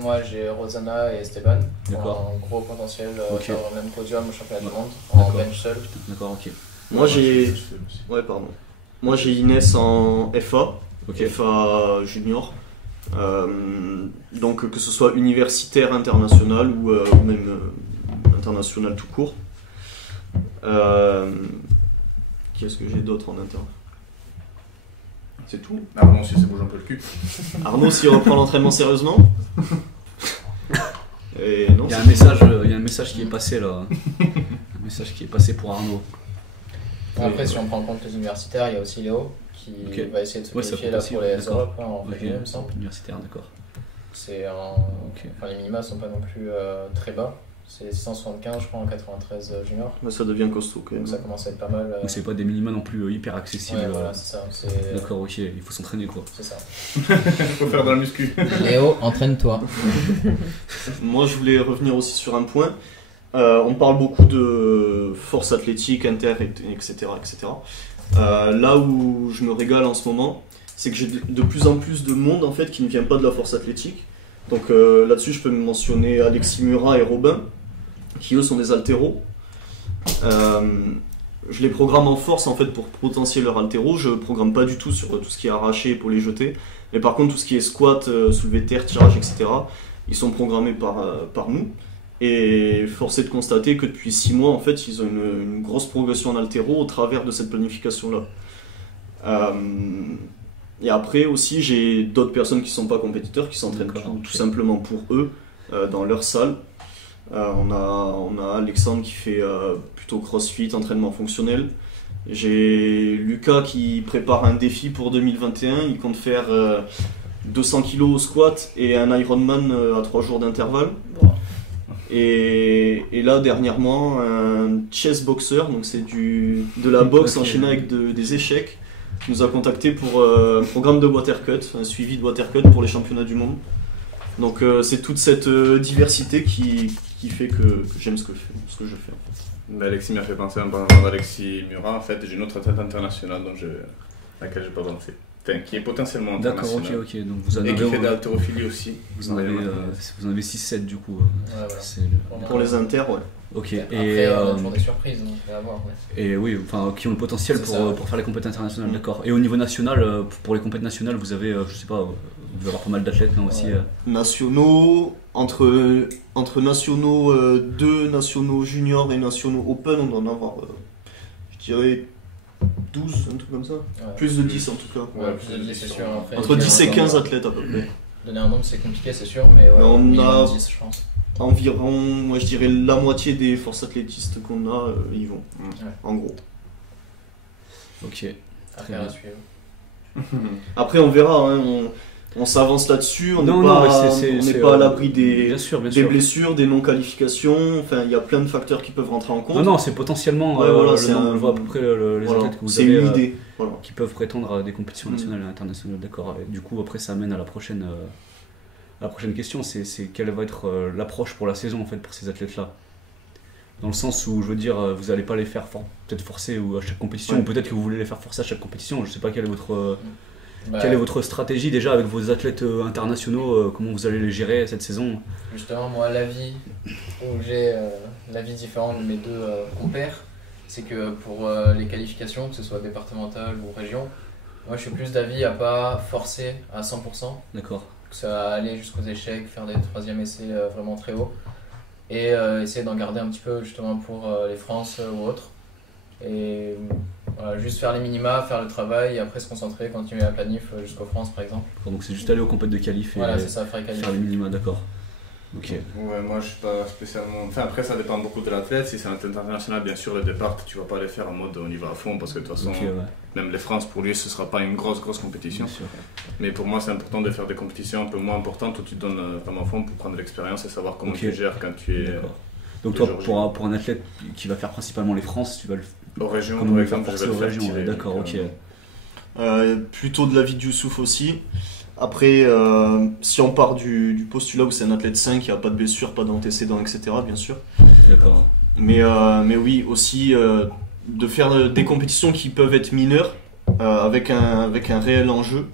Moi, j'ai Rosanna et Esteban. D'accord. Un gros potentiel, Okay. faire le même podium au championnat du monde, en bench seul. D'accord, ok. Moi, j'ai. Ouais, pardon. Moi, j'ai Inès en FA, FA junior. Donc que ce soit universitaire, international ou même international tout court. Qu'est-ce que j'ai d'autre en interne? C'est tout. Arnaud, si c'est bouge un peu le cul. Arnaud, s'il reprend l'entraînement sérieusement. Et non, il y a un message qui est passé là. Un message qui est passé pour Arnaud. Après, si on prend en compte les universitaires, il y a aussi Léo qui va essayer de se qualifier là pour les Europes en février, il me semble. Universitaire, d'accord. Les minima sont pas non plus très bas. C'est 675, je crois, en 93 junior. Mais ça devient costaud quand même. Donc ça commence à être pas mal. Donc c'est pas des minima non plus hyper accessibles. Ouais, voilà, c'est ça. D'accord, ok, il faut s'entraîner quoi. C'est ça. Il faut faire dans le muscu. Léo, entraîne-toi. Moi, je voulais revenir aussi sur un point. On parle beaucoup de force athlétique, inter, etc. Là où je me régale en ce moment, c'est que j'ai de plus en plus de monde en fait qui ne vient pas de la force athlétique. Donc là-dessus, je peux mentionner Alexis Murat et Robin, qui eux sont des haltéros. Je les programme en force en fait pour potentier leur haltéro. Je programme pas du tout sur tout ce qui est arraché pour les jeter. Mais par contre, tout ce qui est squat, soulevé de terre, tirage, etc., ils sont programmés par nous. Et force est de constater que depuis 6 mois, en fait, ils ont une grosse progression en haltéro au travers de cette planification-là. Et après aussi, j'ai d'autres personnes qui ne sont pas compétiteurs, qui s'entraînent tout simplement pour eux, dans leur salle. On a Alexandre qui fait plutôt crossfit, entraînement fonctionnel. J'ai Lucas qui prépare un défi pour 2021, il compte faire 200 kg au squat et un Ironman à 3 jours d'intervalle. Et là, dernièrement, un chess boxer, donc c'est de la boxe enchaînée avec des échecs, nous a contacté pour un programme de watercut, un suivi de watercut pour les championnats du monde. Donc c'est toute cette diversité qui fait que j'aime ce que je fais. Alexis m'a fait penser à un parlant d'Alexis Murat. En fait, j'ai une autre athlète internationale à laquelle je n'ai pas pensé. Enfin, qui est potentiellement internationale. D'accord, ok. Donc vous en avez, et qui fait de l'haltérophilie aussi. Vous en avez 6-7 du coup. Ouais, voilà. Pour les inters, ouais. Ok. Après, Et on a toujours des surprises, donc on va voir. Et oui, enfin, qui ont le potentiel pour faire les compétitions internationales, d'accord. Et au niveau national, pour les compétitions nationales, vous avez, je sais pas, vous devez avoir pas mal d'athlètes non, aussi. Nationaux, entre nationaux 2, nationaux juniors et nationaux open, on doit en avoir, je dirais, 12, un truc comme ça. Ouais. Plus de 10 en tout cas. Ouais, plus de 10 c'est sûr. Après, entre 10 et 15 athlètes à peu près. Donner un nombre c'est compliqué, c'est sûr, mais ouais, on a 10 je pense. Environ, moi je dirais la moitié des forces athlétistes qu'on a, y vont, en gros. Ok. Affaire à suivre. Après on verra, hein, on s'avance là-dessus, on n'est pas à l'abri des blessures, des non-qualifications, enfin il y a plein de facteurs qui peuvent rentrer en compte. Non, c'est potentiellement, on voit à peu près les athlètes que vous avez une idée. Qui peuvent prétendre à des compétitions nationales et internationales, d'accord. Du coup après ça amène à la prochaine question, c'est quelle va être l'approche pour la saison en fait pour ces athlètes-là. Dans le sens où je veux dire, vous n'allez pas les faire peut-être forcer à chaque compétition, ou peut-être que vous voulez les faire forcer à chaque compétition, je sais pas quelle est votre stratégie déjà avec vos athlètes internationaux, comment vous allez les gérer cette saison? Justement, moi, l'avis où j'ai l'avis différent de mes deux compères, c'est que pour les qualifications, que ce soit départementales ou région, moi je suis plus d'avis à pas forcer à 100%. D'accord. Que ça va aller jusqu'aux échecs, faire des troisième essais vraiment très hauts et essayer d'en garder un petit peu justement pour les France ou autres. Et voilà, juste faire les minima, faire le travail et après se concentrer, continuer la planif jusqu'aux France par exemple. Donc c'est juste aller aux compétitions de qualif et voilà, c'est ça, faire les minima, d'accord. Ok. Ouais, moi je suis pas spécialement. Enfin, après ça dépend beaucoup de l'athlète. Si c'est un athlète international, bien sûr, le départ, tu vas pas les faire en mode on y va à fond parce que de toute façon, même les France pour lui ce sera pas une grosse compétition. Mais pour moi, c'est important de faire des compétitions un peu moins importantes où tu te donnes vraiment à fond pour prendre de l'expérience et savoir comment tu gères quand tu es. Donc, toi, pour un athlète qui va faire principalement les France, tu vas le aux régions, par exemple, je vais le faire tirer. D'accord, ok. Plutôt de l'avis de Youssouf aussi. Après, si on part du postulat où c'est un athlète 5, il n'y a pas de blessure, pas d'antécédents, etc., bien sûr. D'accord. Mais oui, aussi de faire des compétitions qui peuvent être mineures, avec un réel enjeu,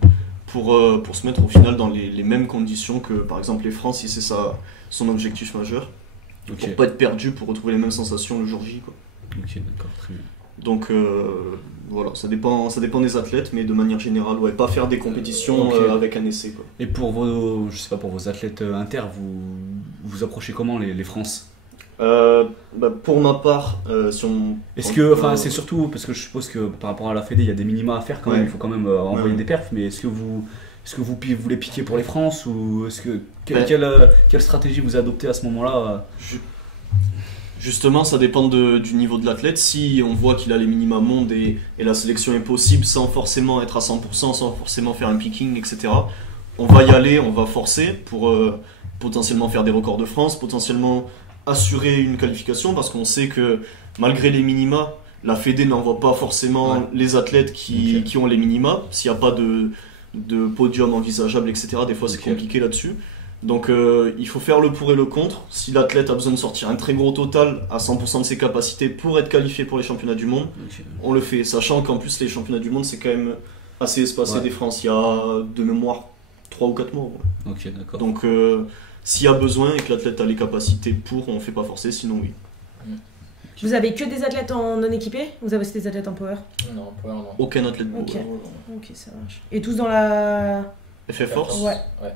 pour se mettre au final dans les mêmes conditions que, par exemple, les France, si c'est ça son objectif majeur. Okay. Pour pas être perdu, pour retrouver les mêmes sensations le jour J, quoi. Ok, d'accord, très bien. Donc voilà, ça dépend des athlètes, mais de manière générale, pas faire des compétitions avec un essai, quoi. Et pour pour vos athlètes inter, vous approchez comment les France? Pour ma part, si on... Est-ce que, c'est surtout parce que je suppose que par rapport à la Fédé, il y a des minima à faire quand même, il faut quand même envoyer des perfs, mais est-ce que vous les piquez pour les France ou est-ce que quelle stratégie vous adoptez à ce moment-là? Justement, ça dépend du niveau de l'athlète. Si on voit qu'il a les minima mondes et la sélection est possible sans forcément être à 100%, sans forcément faire un picking, etc., on va y aller, on va forcer pour potentiellement faire des records de France, potentiellement assurer une qualification, parce qu'on sait que malgré les minima, la Fédé n'envoie pas forcément les athlètes qui ont les minima. S'il n'y a pas de podium envisageable, etc., des fois c'est compliqué là-dessus. Donc il faut faire le pour et le contre. Si l'athlète a besoin de sortir un très gros total à 100% de ses capacités pour être qualifié pour les championnats du monde, on le fait. Sachant qu'en plus les championnats du monde c'est quand même assez espacé des France. Il y a de mémoire 3 ou 4 mois. Ok, d'accord. Donc s'il y a besoin et que l'athlète a les capacités pour, on ne fait pas forcer, sinon oui. Vous avez que des athlètes en non équipés? Vous avez aussi des athlètes en power? Non, en power non. Aucun athlète power. Ok, ça marche. Et tous dans la... FF Force? Ouais.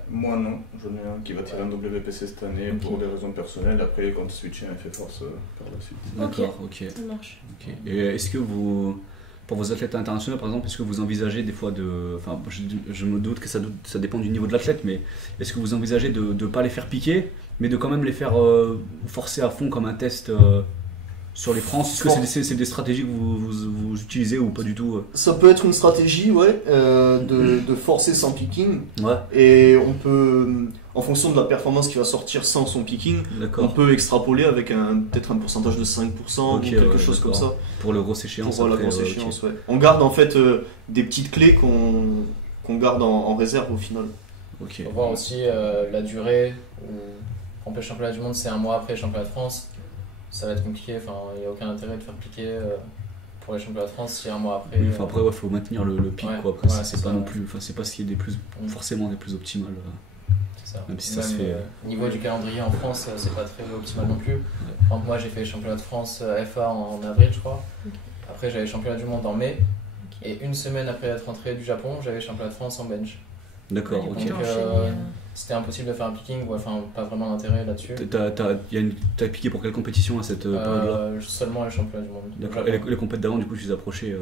Moi non, j'en ai un qui va tirer un WPC cette année pour des raisons personnelles, après il compte switcher un FF Force par la suite. D'accord, ok. Ça marche. Okay. Et est-ce que pour vos athlètes internationaux par exemple, est-ce que vous envisagez des fois enfin je me doute que ça dépend du niveau de l'athlète, mais est-ce que vous envisagez de ne pas les faire piquer, mais de quand même les faire forcer à fond comme un test sur les France. Est-ce que c'est des stratégies que vous utilisez ou pas du tout? Ça peut être une stratégie, ouais, de forcer sans picking. Ouais. Et on peut, en fonction de la performance qui va sortir sans son picking, on peut extrapoler avec peut-être un pourcentage de 5% ou quelque chose comme ça. Pour le grosse échéance. Pour la grosse échéance, ouais. On garde en fait des petites clés qu'on garde en réserve au final. On va voir aussi la durée. Par exemple, le championnat du monde, c'est un mois après le championnat de France. Ça va être compliqué, enfin, il n'y a aucun intérêt de faire piquer pour les championnats de France si un mois après. Oui, après, il faut maintenir le pic, quoi. Après, c'est pas non plus, c'est pas ce qui est forcément des plus optimales. C'est ça. Même si ça se fait. Au niveau du calendrier en France, c'est pas très optimal non plus. Par exemple, moi, j'ai fait les championnats de France FA en avril, je crois. Après, j'avais le championnat du monde en mai. Et une semaine après être rentré du Japon, j'avais le championnat de France en bench. D'accord, ok. Donc, c'était impossible de faire un picking, enfin pas vraiment d'intérêt là-dessus. T'as piqué pour quelle compétition à cette période-là? Seulement les championnats du monde. D'accord, et les compétitions d'avant, du coup, tu les approchés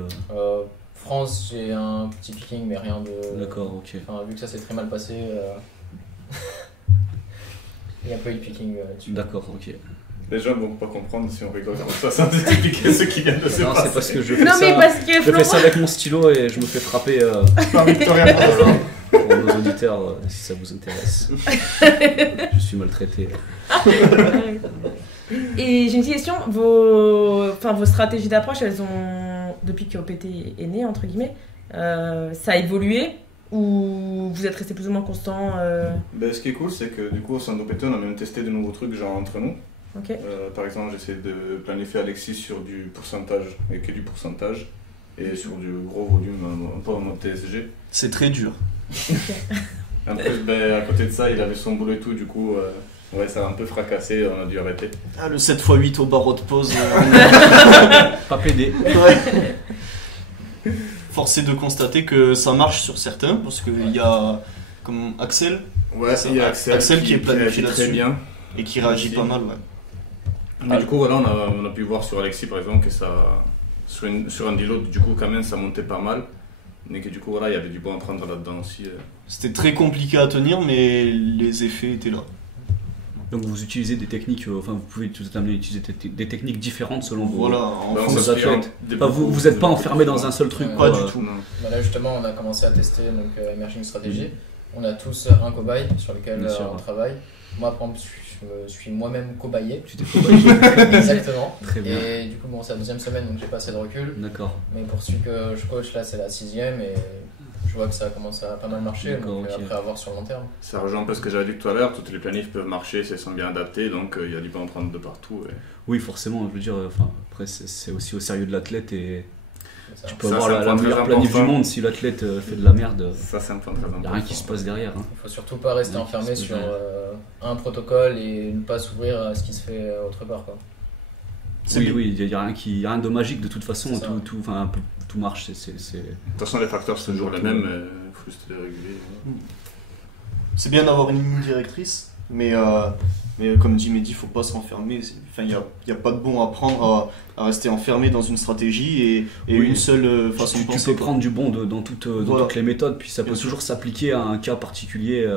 France, j'ai un petit picking, mais rien de. D'accord, ok. Enfin, vu que ça s'est très mal passé, il y a un peu eu de picking là-dessus. D'accord, ok. Les gens vont pas comprendre si on rigole comme ça, sans expliquer ce qui vient de se passer. Non, c'est parce que je fais ça avec mon stylo et je me fais frapper par Victoria. Pour nos auditeurs, si ça vous intéresse. Je suis maltraité. Et j'ai une petite question, vos stratégies d'approche, elles ont, depuis que OPT est né, entre guillemets, ça a évolué ou vous êtes resté plus ou moins constant Ce qui est cool, c'est que du coup, au sein d'OPT, on a même testé de nouveaux trucs, genre entre nous. Okay. Par exemple, j'essaie de planifier Alexis sur du pourcentage, et que du pourcentage, et sur du gros volume, un peu en mode TSG. C'est très dur. En plus, à côté de ça, il avait son boulot et tout, du coup, ça a un peu fracassé, on a dû arrêter. Ah, le 7x8 au barreau de pause. Pas pédé. Ouais. Force est de constater que ça marche sur certains, parce qu'il y a comme Axel. Ouais, il y a Axel qui est planifié très bien. Et qui réagit pas mal, ouais. Mais du coup, voilà, on a pu voir sur Alexis, par exemple, que ça, sur un deload, du coup, quand même, ça montait pas mal. Mais que du coup, voilà, il y avait du bon à prendre là-dedans aussi. C'était très compliqué à tenir, mais les effets étaient là. Donc vous utilisez des techniques, vous pouvez tout amener à utiliser des techniques différentes selon vos athlètes. Vous n'êtes pas enfermé dans un seul truc. Pas du tout. Là, justement, on a commencé à tester Emerging Strategy. On a tous un cobaye sur lequel on travaille. Moi, par exemple, je me suis moi-même cobayé. Tu t'es cobayé. Exactement. Très bien. Et du coup, c'est la deuxième semaine, donc j'ai pas assez de recul. D'accord. Mais pour celui que je coach, là, c'est la 6ème et je vois que ça commence à pas mal marcher. Donc après, à voir sur le long terme. Ça rejoint un peu ce que j'avais dit tout à l'heure. Toutes les planifs peuvent marcher si elles sont bien adaptées, donc il y a du bon à prendre de partout. Oui, forcément. Je veux dire, après, c'est aussi au sérieux de l'athlète et. Tu peux ça, avoir la meilleure planif du monde si l'athlète fait de la merde. Ça, c'est un point très important. Il n'y a rien qui se passe derrière. Il faut surtout pas rester enfermé sur un protocole et ne pas s'ouvrir à ce qui se fait autre part, quoi. Oui, il n'y a rien de magique de toute façon. Tout marche. De toute façon, les facteurs sont toujours les mêmes. Il faut juste les réguler. C'est bien d'avoir une ligne directrice, mais comme dit Mehdi, il ne faut pas se renfermer. Il n'y a pas de bon à prendre à rester enfermé dans une stratégie et une seule façon de penser. Tu peux prendre du bon dans toutes les méthodes, puis ça peut toujours s'appliquer à un cas particulier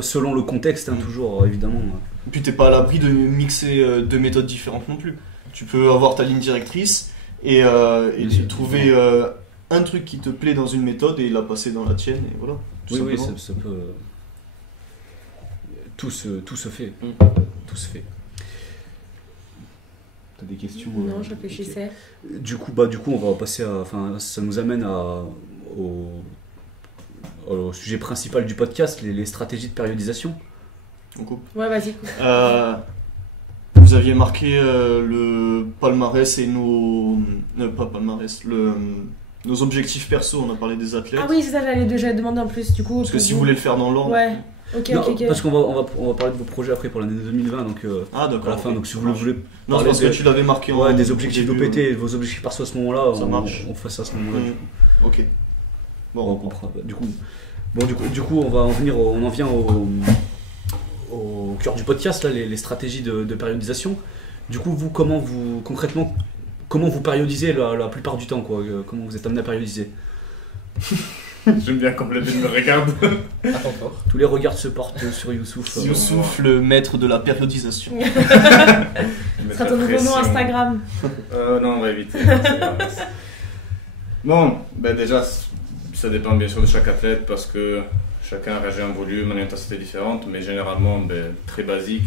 selon le contexte, toujours évidemment. Et puis tu n'es pas à l'abri de mixer deux méthodes différentes non plus. Tu peux avoir ta ligne directrice et trouver un truc qui te plaît dans une méthode et la passer dans la tienne, et voilà. Oui, ça peut. Tout se fait. Tout se fait. T'as des questions? Non, je réfléchissais. Okay. Du coup, on va passer à. Ça nous amène au sujet principal du podcast, les stratégies de périodisation. On coupe. Ouais, vas-y. Vous aviez marqué le palmarès et pas palmarès, nos objectifs perso, on a parlé des athlètes. Ah oui, c'est ça, j'allais demander en plus, du coup. Parce que si vous voulez le faire dans l'ordre. Ouais. Ok. Parce qu'on va parler de vos projets après pour l'année 2020, donc d'accord, à la fin. Donc si vous voulez non, parce que tu l'avais marqué des objectifs d'OPT, vos objectifs perso à ce moment-là, on fait ça à ce moment-là. Ok. Bon, on comprend. Du coup, on en vient au cœur du podcast, là, les stratégies de périodisation. Du coup, vous, concrètement, comment vous périodisez la plupart du temps, quoi? Comment vous êtes amené à périodiser? J'aime bien quand les deux me regardent. À ton tour. Tous les regards se portent sur Youssouf. Youssouf, le maître de la périodisation. Ce sera ton nouveau nom Instagram. Non, on va éviter. Bon, ben déjà, ça dépend bien sûr de chaque athlète parce que chacun réagit à un volume, une intensité différente, mais généralement très basique.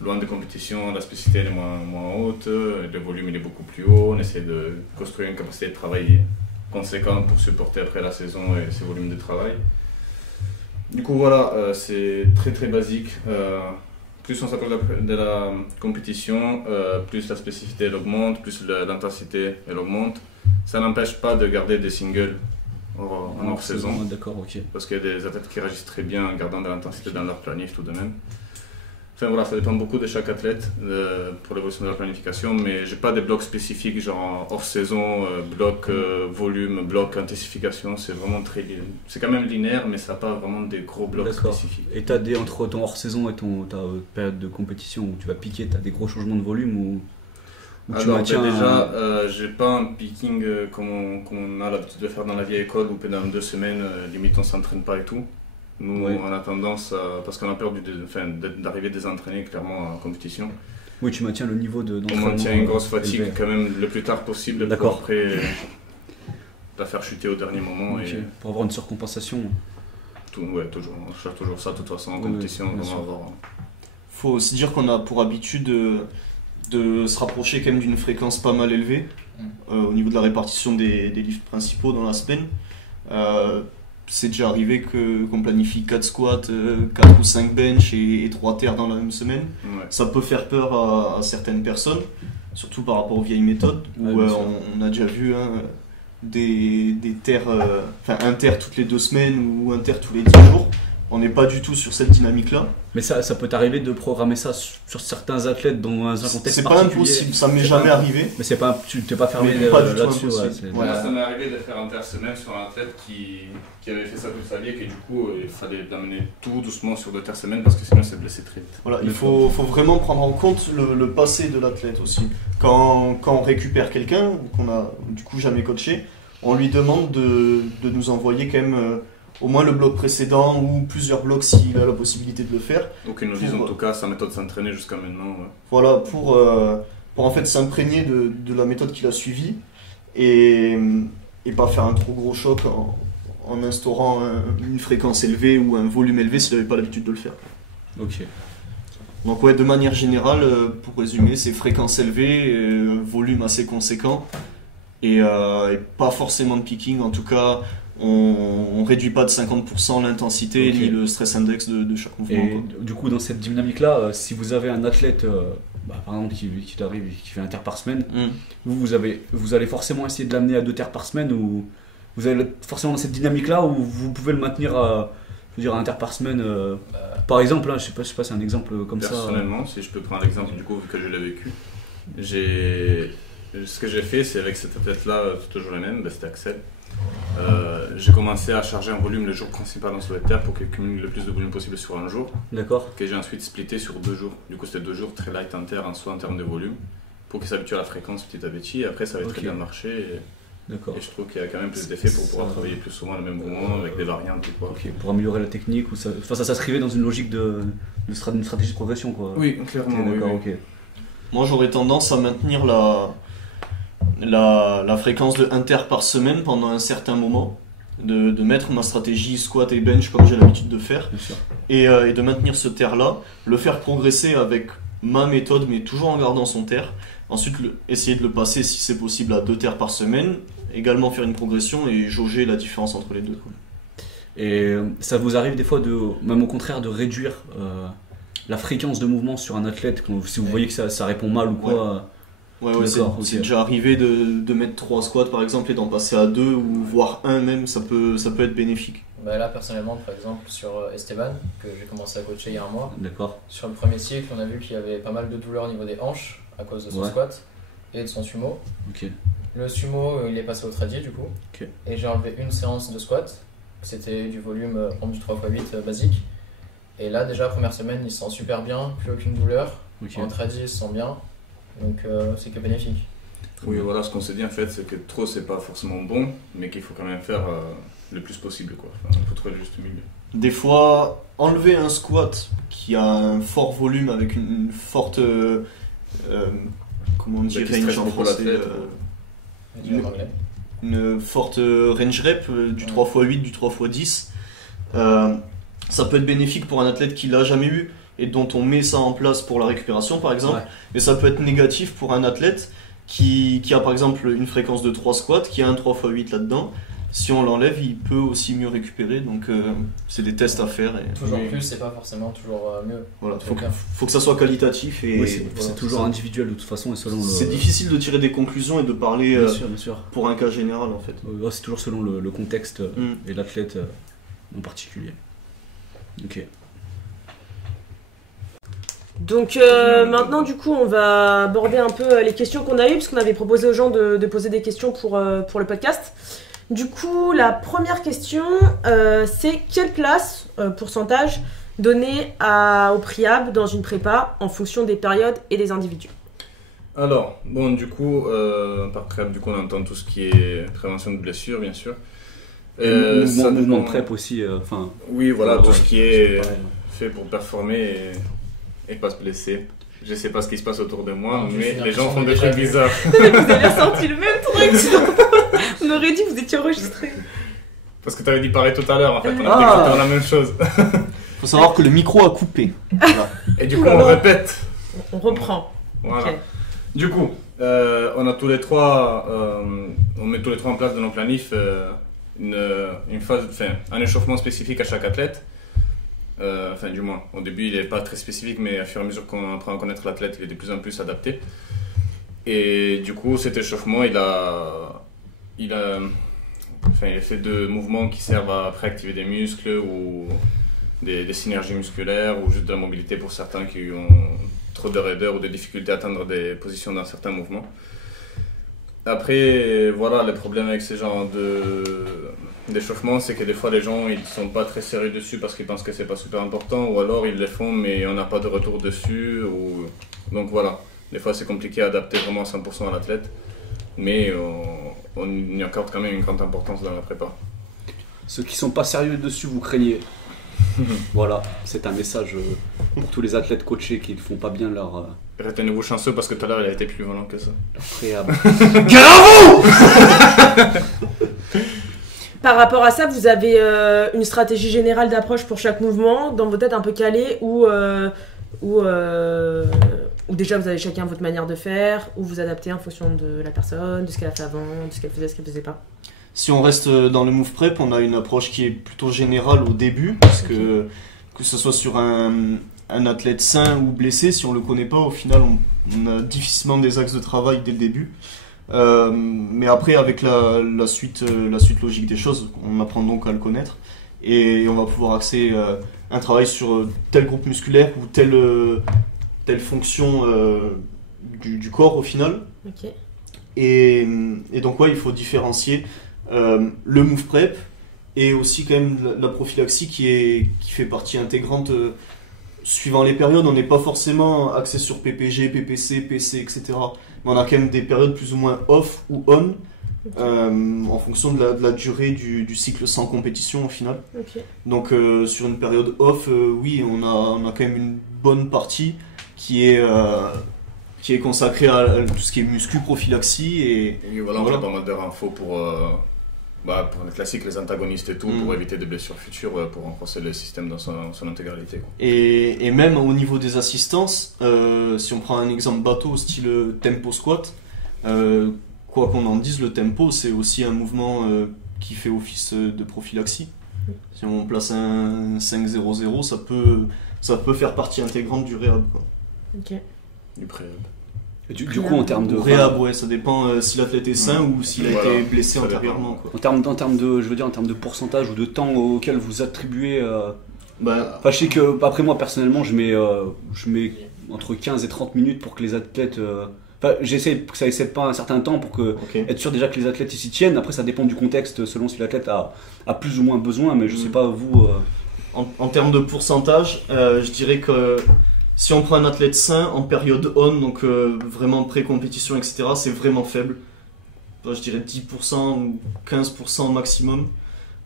Loin de compétition, la spécificité est moins haute, le volume il est beaucoup plus haut, on essaie de construire une capacité de travail conséquente pour supporter après la saison et ces volumes de travail. Du coup voilà, c'est très basique. Plus on s'approche de la compétition, plus la spécificité elle augmente, plus l'intensité elle augmente. Ça n'empêche pas de garder des singles en hors saison. D'accord, ok. Parce qu'il y a des athlètes qui réagissent très bien en gardant de l'intensité dans leur planif tout de même. Enfin voilà, ça dépend beaucoup de chaque athlète pour l'évolution de la planification, mais j'ai pas des blocs spécifiques genre hors saison, bloc volume, bloc intensification, c'est vraiment c'est quand même linéaire, mais ça n'a pas vraiment des gros blocs spécifiques. Et entre ton hors saison et ta période de compétition où tu vas piquer, tu as des gros changements de volume ou alors déjà, j'ai pas un picking comme on a l'habitude de faire dans la vieille école où pendant 2 semaines, limite on s'entraîne pas et tout. Nous, on a tendance parce qu'on a peur d'arriver désentraîné clairement en compétition. Oui, tu maintiens le niveau d'entraînement. On maintient une grosse fatigue quand même le plus tard possible pour après la faire chuter au dernier moment. Okay. Et pour avoir une surcompensation. Toujours. On cherche toujours ça de toute façon en compétition. Faut aussi dire qu'on a pour habitude de se rapprocher quand même d'une fréquence pas mal élevée au niveau de la répartition des lifts principaux dans la semaine. C'est déjà arrivé qu'on planifie 4 squats, 4 ou 5 bench et 3 terres dans la même semaine. Ouais. Ça peut faire peur à certaines personnes, surtout par rapport aux vieilles méthodes, où on a déjà vu des terres, un terre toutes les 2 semaines ou un terre tous les 10 jours. On n'est pas du tout sur cette dynamique-là. Mais ça peut t'arriver de programmer ça sur certains athlètes dans un contexte particulier. C'est pas impossible, ça m'est jamais arrivé. Mais tu t'es pas fermé là-dessus. Moi, ça m'est arrivé de faire inter-semaine sur un athlète qui avait fait ça toute sa vie et que du coup, il fallait l'amener tout doucement sur 2 semaines parce que sinon, il s'est blessé très vite. Voilà, il faut vraiment prendre en compte le passé de l'athlète aussi. Quand on récupère quelqu'un qu'on a du coup jamais coaché, on lui demande de nous envoyer quand même au moins le bloc précédent ou plusieurs blocs s'il a la possibilité de le faire. Aucune novice en tout cas, sa méthode s'entraîner jusqu'à maintenant. Ouais. Voilà, pour en fait s'imprégner de la méthode qu'il a suivie et pas faire un trop gros choc en instaurant une fréquence élevée ou un volume élevé s'il n'avait pas l'habitude de le faire. Ok. Donc ouais, de manière générale, pour résumer, c'est fréquence élevée, volume assez conséquent et pas forcément de picking, en tout cas. On réduit pas de 50% l'intensité ni le stress index de chaque mouvement. Et du coup, dans cette dynamique-là, si vous avez un athlète, par exemple, qui arrive et qui fait 1 terre par semaine, vous allez forcément essayer de l'amener à 2 terres par semaine ou vous allez forcément dans cette dynamique-là où vous pouvez le maintenir à 1 terre par semaine. Par exemple, je sais pas, c'est un exemple comme ça. Personnellement, si je peux prendre l'exemple du coup, vu que je l'ai vécu, ce que j'ai fait, c'est avec cet athlète-là, toujours le même, c'était Axel. J'ai commencé à charger un volume le jour principal en solitaire pour qu'il cumule le plus de volume possible sur un jour. D'accord. Que j'ai ensuite splitté sur 2 jours. Du coup, c'était 2 jours très light en terre, en termes de volume, pour qu'il s'habitue à la fréquence petit à petit. Et après, ça va très bien marcher. D'accord. Et je trouve qu'il y a quand même plus d'effets pour pouvoir travailler plus souvent le même mouvement avec des variantes. Ok, pour améliorer la technique, ou ça s'inscrivait dans une logique d'une stratégie de progression, quoi. Oui, clairement. Okay, d'accord, oui. ok. Moi, j'aurais tendance à maintenir la fréquence de 1 terre par semaine pendant un certain moment, de mettre ma stratégie squat et bench comme j'ai l'habitude de faire, et de maintenir ce terre-là, le faire progresser avec ma méthode, mais toujours en gardant son terre. Ensuite, essayer de le passer, si c'est possible, à 2 terres par semaine, également faire une progression et jauger la différence entre les deux. Et ça vous arrive des fois, même au contraire, de réduire la fréquence de mouvement sur un athlète, si vous voyez que ça répond mal ou quoi. Ouais, c'est déjà arrivé de mettre 3 squats par exemple et d'en passer à 2 ou voire 1 même, ça peut être bénéfique. Là personnellement, par exemple sur Esteban, que j'ai commencé à coacher il y a 1 mois, sur le premier cycle on a vu qu'il y avait pas mal de douleurs au niveau des hanches à cause de son squat et de son sumo. Le sumo il est passé au tradi du coup, et j'ai enlevé une séance de squat, c'était du volume du 3x8 basique, et là déjà première semaine il se sent super bien, plus aucune douleur, en tradi il se sent bien. Donc c'est que bénéfique. Oui, voilà, ce qu'on s'est dit en fait, c'est que trop c'est pas forcément bon, mais qu'il faut quand même faire le plus possible, quoi. Enfin, faut trouver le juste milieu. Des fois, enlever un squat qui a un fort volume avec une forte comment on dit, Qui stresse range en beaucoup français, l'athlète, une forte range rep du 3x8, du 3x10, ça peut être bénéfique pour un athlète qui l'a jamais eu et dont on met ça en place pour la récupération par exemple, mais ça peut être négatif pour un athlète qui a par exemple une fréquence de 3 squats, qui a un 3x8 là-dedans. Si on l'enlève, il peut aussi mieux récupérer, donc c'est des tests à faire. Toujours plus, c'est pas forcément toujours mieux. Voilà, faut que ça soit qualitatif et c'est toujours individuel de toute façon et selon. C'est difficile de tirer des conclusions et de parler bien sûr. pour un cas général en fait. C'est toujours selon le contexte et l'athlète en particulier. Ok. Donc maintenant du coup on va aborder un peu les questions qu'on a eues parce qu'on avait proposé aux gens de poser des questions pour le podcast. Du coup la première question c'est quelle place, pourcentage, donner au Priab dans une prépa en fonction des périodes et des individus? Alors, bon du coup, par Priab du coup on entend tout ce qui est prévention de blessures bien sûr. Mouvement de prep aussi. Oui voilà, tout ce qui est fait pour performer et pas se blesser. Je sais pas ce qui se passe autour de moi, mais les gens font des trucs bizarres. Vous avez senti le même truc. On aurait dit que vous étiez enregistré. Parce que tu avais dit pareil tout à l'heure, en fait, on a dit exactement la même chose. Faut savoir que le micro a coupé. Voilà. Et du coup, on répète. On reprend. Voilà. Okay. Du coup, on a tous les trois, on met tous les trois en place dans nos planifs une phase, un échauffement spécifique à chaque athlète. Du moins, au début il n'est pas très spécifique, mais à fur et à mesure qu'on apprend à connaître l'athlète, il est de plus en plus adapté. Et du coup, cet échauffement, il a fait de mouvements qui servent à préactiver des muscles ou des synergies musculaires ou juste de la mobilité pour certains qui ont trop de raideur ou de difficultés à atteindre des positions dans certains mouvements. Après, voilà, le problème avec ces genres d'échauffement, c'est que des fois les gens ils sont pas très sérieux dessus parce qu'ils pensent que c'est pas super important, ou alors ils le font mais on n'a pas de retour dessus, donc voilà, des fois c'est compliqué à adapter vraiment à 100% à l'athlète, mais on y accorde quand même une grande importance dans la prépa. Ceux qui sont pas sérieux dessus, vous craignez. Voilà, c'est un message pour tous les athlètes coachés qui ne font pas bien leur... Retenez-vous chanceux parce que tout à l'heure il a été plus violent que ça. Préable. Par rapport à ça, vous avez une stratégie générale d'approche pour chaque mouvement dans vos têtes un peu calées ou déjà vous avez chacun votre manière de faire, ou vous adaptez en fonction de la personne, de ce qu'elle a fait avant, de ce qu'elle faisait pas? Si on reste dans le move prep, on a une approche qui est plutôt générale au début, parce que ce soit sur un athlète sain ou blessé, si on le connaît pas, au final on a difficilement des axes de travail dès le début. Mais après, avec la suite logique des choses, on apprend donc à le connaître et on va pouvoir axer un travail sur tel groupe musculaire ou telle fonction du corps au final. Okay. Et donc il faut différencier le move prep et aussi quand même la prophylaxie qui fait partie intégrante. Suivant les périodes, on n'est pas forcément axé sur PPG, PPC, PC, etc. Mais on a quand même des périodes plus ou moins off ou on, en fonction de la durée du cycle sans compétition au final. Okay. Donc sur une période off, oui, on a quand même une bonne partie qui est consacrée à tout ce qui est muscu, prophylaxie. Et voilà, on a pas mal d'infos pour les classiques, les antagonistes et tout, pour éviter des blessures futures, pour renforcer le système dans son intégralité, quoi. Et même au niveau des assistances, si on prend un exemple bateau style tempo squat, quoi qu'on en dise, le tempo c'est aussi un mouvement qui fait office de prophylaxie. Si on place un 5-0-0, ça peut faire partie intégrante du réhab, quoi. Okay. Du préhab. Du coup, en termes de réhab, ouais, ça dépend si l'athlète est sain ou s'il a été blessé antérieurement, quoi. En termes de pourcentage ou de temps auquel vous attribuez. Je sais que après moi personnellement, je mets entre 15 et 30 minutes pour que les athlètes. J'essaie que ça excède pas un certain temps pour être sûr déjà que les athlètes s'y tiennent. Après, ça dépend du contexte selon si l'athlète a plus ou moins besoin, mais je sais pas vous. En termes de pourcentage, je dirais que. Si on prend un athlète sain en période on, donc vraiment pré-compétition, etc., c'est vraiment faible. Je dirais 10% ou 15% maximum.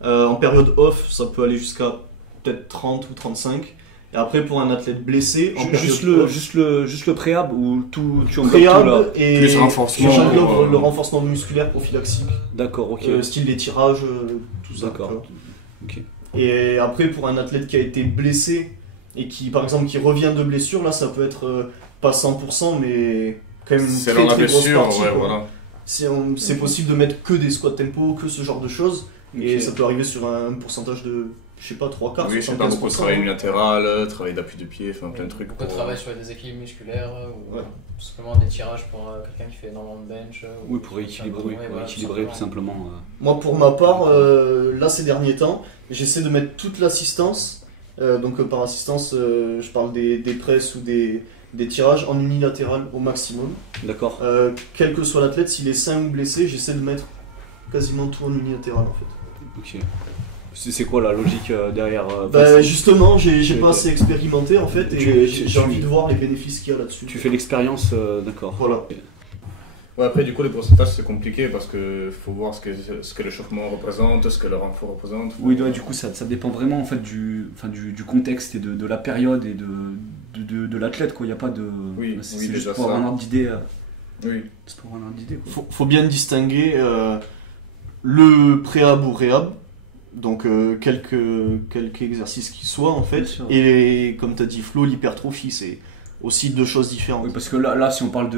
En période off, ça peut aller jusqu'à peut-être 30 ou 35. Et après, pour un athlète blessé, en période juste le préhab ou tout, tu englobes préhab tout là. et Plus renforcement, j'englobe le renforcement musculaire prophylaxique, D'accord, ok. style des tirages, tout ça. D'accord. tu vois. Ok. Et après, pour un athlète qui a été blessé et qui, par exemple, qui revient de blessure, là, ça peut être pas 100%, mais quand même une C'est très dans la très grosse blessure, partie. ouais, quoi. voilà. C'est possible de mettre que des squats tempo, que ce genre de choses, et Ok. ça peut arriver sur un pourcentage de, je sais pas, 3 quarts, Oui, c'est pas beaucoup de 75%. travail unilatéral, travail d'appui de pied, enfin plein de trucs. Beaucoup de pour- travail sur les déséquilibres musculaires ou Ouais. tout simplement des tirages pour quelqu'un qui fait énormément de bench. Oui, pour équilibrer, tout simplement. Moi, pour ma part, là, ces derniers temps, j'essaie de mettre toute l'assistance. Donc, par assistance, je parle des presses ou des tirages en unilatéral au maximum. D'accord. Quel que soit l'athlète, s'il est sain ou blessé, j'essaie de mettre quasiment tout en unilatéral en fait. Ok. C'est quoi la logique derrière Justement, j'ai tu- pas assez expérimenté en fait, tu- et tu- j'ai envie de voir les bénéfices qu'il y a là-dessus. Tu fais l'expérience, d'accord. Voilà. Ouais, après, du coup, les pourcentages, c'est compliqué parce que faut voir ce que l'échauffement représente, ce que le renfort représente. Oui, ouais, du coup, ça dépend vraiment en fait du contexte et de la période et de l'athlète, quoi. Il n'y a pas de. Oui, c'est oui, juste déjà pour ça. avoir un ordre d'idée. Oui. C'est pour avoir un ordre d'idée, quoi. Faut bien distinguer le préhab ou réhab, donc quelques exercices qui soient en fait, Bien sûr. et comme tu as dit Flo, l'hypertrophie, c'est aussi deux choses différentes. Oui, parce que là, si on parle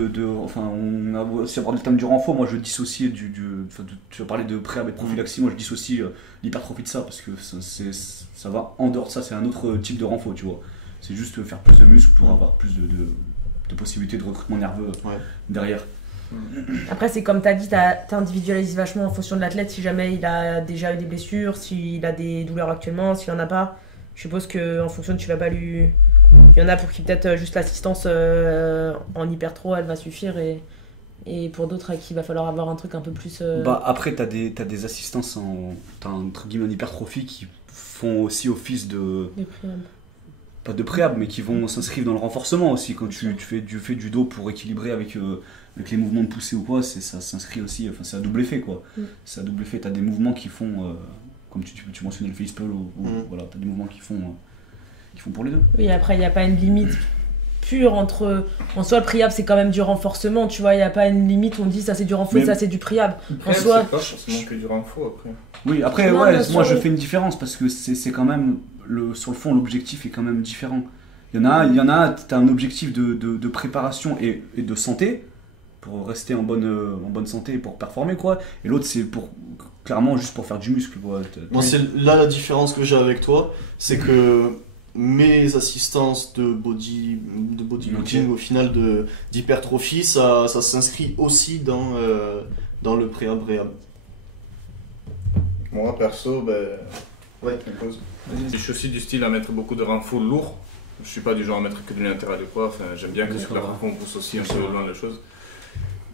enfin, on a aussi abordé le thème du renfort, moi je dissocie tu vas parler de préhab et de prophylaxie, moi je dissocie l'hypertrophie de ça, parce que ça va en dehors de ça, c'est un autre type de renfort, tu vois. C'est juste faire plus de muscles pour avoir plus de possibilités de recrutement nerveux derrière. Après, c'est comme tu as dit, tu individualises vachement en fonction de l'athlète. Si jamais il a déjà eu des blessures, s'il a des douleurs actuellement, s'il en a pas, je suppose qu'en fonction, tu vas pas lui. Il y en a pour qui peut-être juste l'assistance en hypertro, elle va suffire, et pour d'autres à qui il va falloir avoir un truc un peu plus. Bah, après, t'as des assistances t'as entre guillemets en hypertrophie qui font aussi office de. des préhab. Pas de préhab, mais qui vont s'inscrire dans le renforcement aussi. Quand tu fais du dos pour équilibrer avec les mouvements de poussée ou quoi, ça s'inscrit aussi, enfin c'est à double effet quoi. C'est à double effet, t'as des mouvements qui font, comme tu mentionnais le facepull, voilà, t'as des mouvements qui font pour les deux. Oui, après, il n'y a pas une limite pure entre. En soi, le préhab, c'est quand même du renforcement, tu vois. Il n'y a pas une limite où on dit ça c'est du renfort et ça c'est du préhab. Après, c'est soi, pas forcément que du renfort après. Oui, après, Non, ouais, bien sûr, moi je oui. fais une différence parce que c'est quand même, sur le fond, l'objectif est quand même différent. Il y en a, t'as un objectif de préparation et de santé, pour rester en bonne santé et pour performer, quoi. Et l'autre, c'est clairement juste pour faire du muscle, quoi. Moi, c'est là la différence que j'ai avec toi, c'est que mes assistances de bodybuilding, au final d'hypertrophie, ça s'inscrit aussi dans le préhab-réhab. Moi, perso, Ouais. je suis aussi du style à mettre beaucoup de renforts lourds. Je suis pas du genre à mettre que du latéral ou quoi. Enfin, j'aime bien que sur la renfort on pousse aussi un peu loin les choses.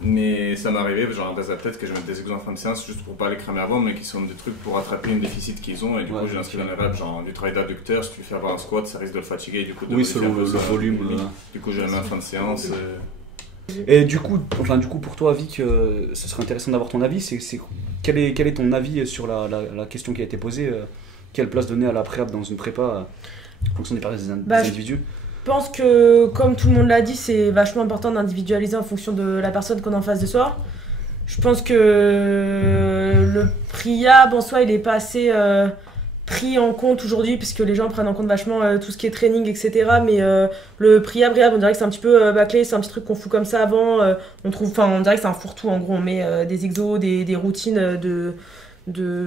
Mais ça m'est arrivé, genre des athlètes que je mets des exemples en fin de séance juste pour pas les cramer avant, mais qui sont des trucs pour rattraper une déficit qu'ils ont. Et du coup, j'ai inscrit dans les reps, genre du travail d'adducteur. Si tu fais avoir un squat, ça risque de le fatiguer. Du coup, de Oui, selon le volume. Du coup, je le mets en fin de séance. Et du coup, pour toi, Vic, ce serait intéressant d'avoir ton avis. Quel est ton avis sur la question qui a été posée quelle place donner à la préhab dans une prépa en fonction des individus? Je pense que, comme tout le monde l'a dit, c'est vachement important d'individualiser en fonction de la personne qu'on a en face de soi. Je pense que le préhab en soi, il est pas assez pris en compte aujourd'hui, puisque les gens prennent en compte vachement tout ce qui est training, etc. Mais le préhab, réhab, on dirait que c'est un petit peu bâclé, c'est un petit truc qu'on fout comme ça avant. On dirait que c'est un fourre-tout en gros. On met des exos, des routines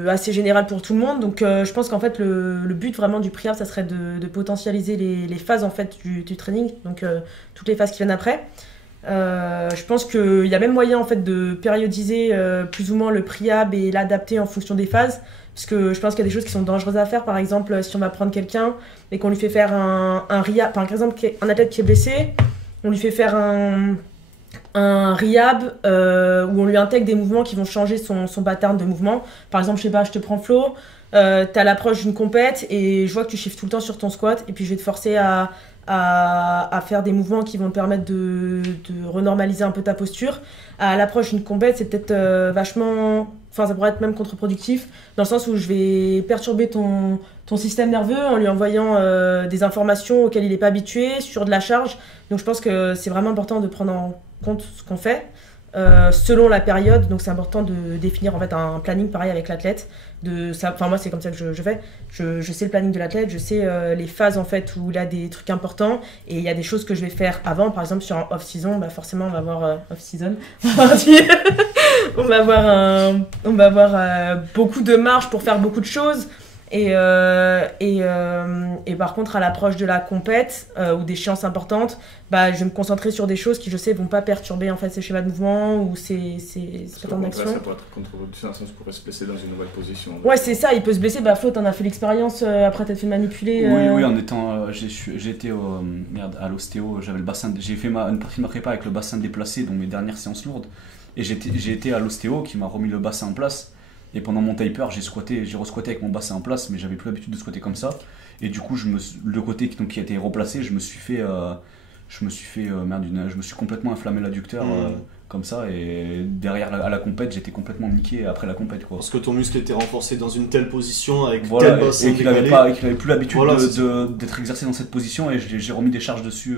assez générales pour tout le monde. Donc je pense qu'en fait le but vraiment du préhab, ça serait de potentialiser les phases en fait du training, donc toutes les phases qui viennent après. Je pense qu'il y a même moyen en fait de périodiser plus ou moins le préhab et l'adapter en fonction des phases, parce que je pense qu'il y a des choses qui sont dangereuses à faire. Par exemple, si on va prendre quelqu'un et qu'on lui fait faire un réhab, par exemple un athlète qui est blessé, on lui fait faire un réhab où on lui intègre des mouvements qui vont changer son pattern de mouvement. Par exemple, je sais pas, je te prends Flo, t'as l'approche d'une compète et je vois que tu chiffres tout le temps sur ton squat, et puis je vais te forcer à à faire des mouvements qui vont te permettre de renormaliser un peu ta posture. À l'approche d'une compète, c'est peut-être vachement... Enfin, ça pourrait être même contre-productif, dans le sens où je vais perturber ton système nerveux en lui envoyant des informations auxquelles il n'est pas habitué, sur de la charge. Donc je pense que c'est vraiment important de prendre en compte ce qu'on fait, selon la période. Donc c'est important de définir en fait un planning pareil avec l'athlète. Enfin moi c'est comme ça que je fais. Je sais le planning de l'athlète, je sais les phases en fait où il a des trucs importants, et il y a des choses que je vais faire avant. Par exemple sur un off-season, bah forcément on va avoir off-season. on va avoir beaucoup de marge pour faire beaucoup de choses. Et par contre, à l'approche de la compète ou d'échéances importantes, bah, je vais me concentrer sur des choses qui, je sais, vont pas perturber en fait ces schémas de mouvement ou ces patterns d'action. Ça pourrait être contre-productif, dans le sens où pourrait se blesser dans une nouvelle position. Ouais, c'est ça, il peut se blesser. Bah, Flo, t'en as fait l'expérience après t'être fait manipuler. Oui, en étant. J'ai été à l'ostéo, j'avais le bassin. J'ai fait une partie de ma prépa avec le bassin déplacé, donc mes dernières séances lourdes. Et j'ai été à l'ostéo qui m'a remis le bassin en place. Et pendant mon taper, j'ai resquatté avec mon bassin en place, mais j'avais plus l'habitude de squatter comme ça. Et du coup, le côté qui a été replacé, je me suis complètement inflammé l'adducteur comme ça. Et derrière à la compète, j'étais complètement niqué après la compète, quoi. Parce que ton muscle était renforcé dans une telle position avec voilà, tel bassin et qu'il avait plus l'habitude d'être exercé dans cette position, et j'ai remis des charges dessus.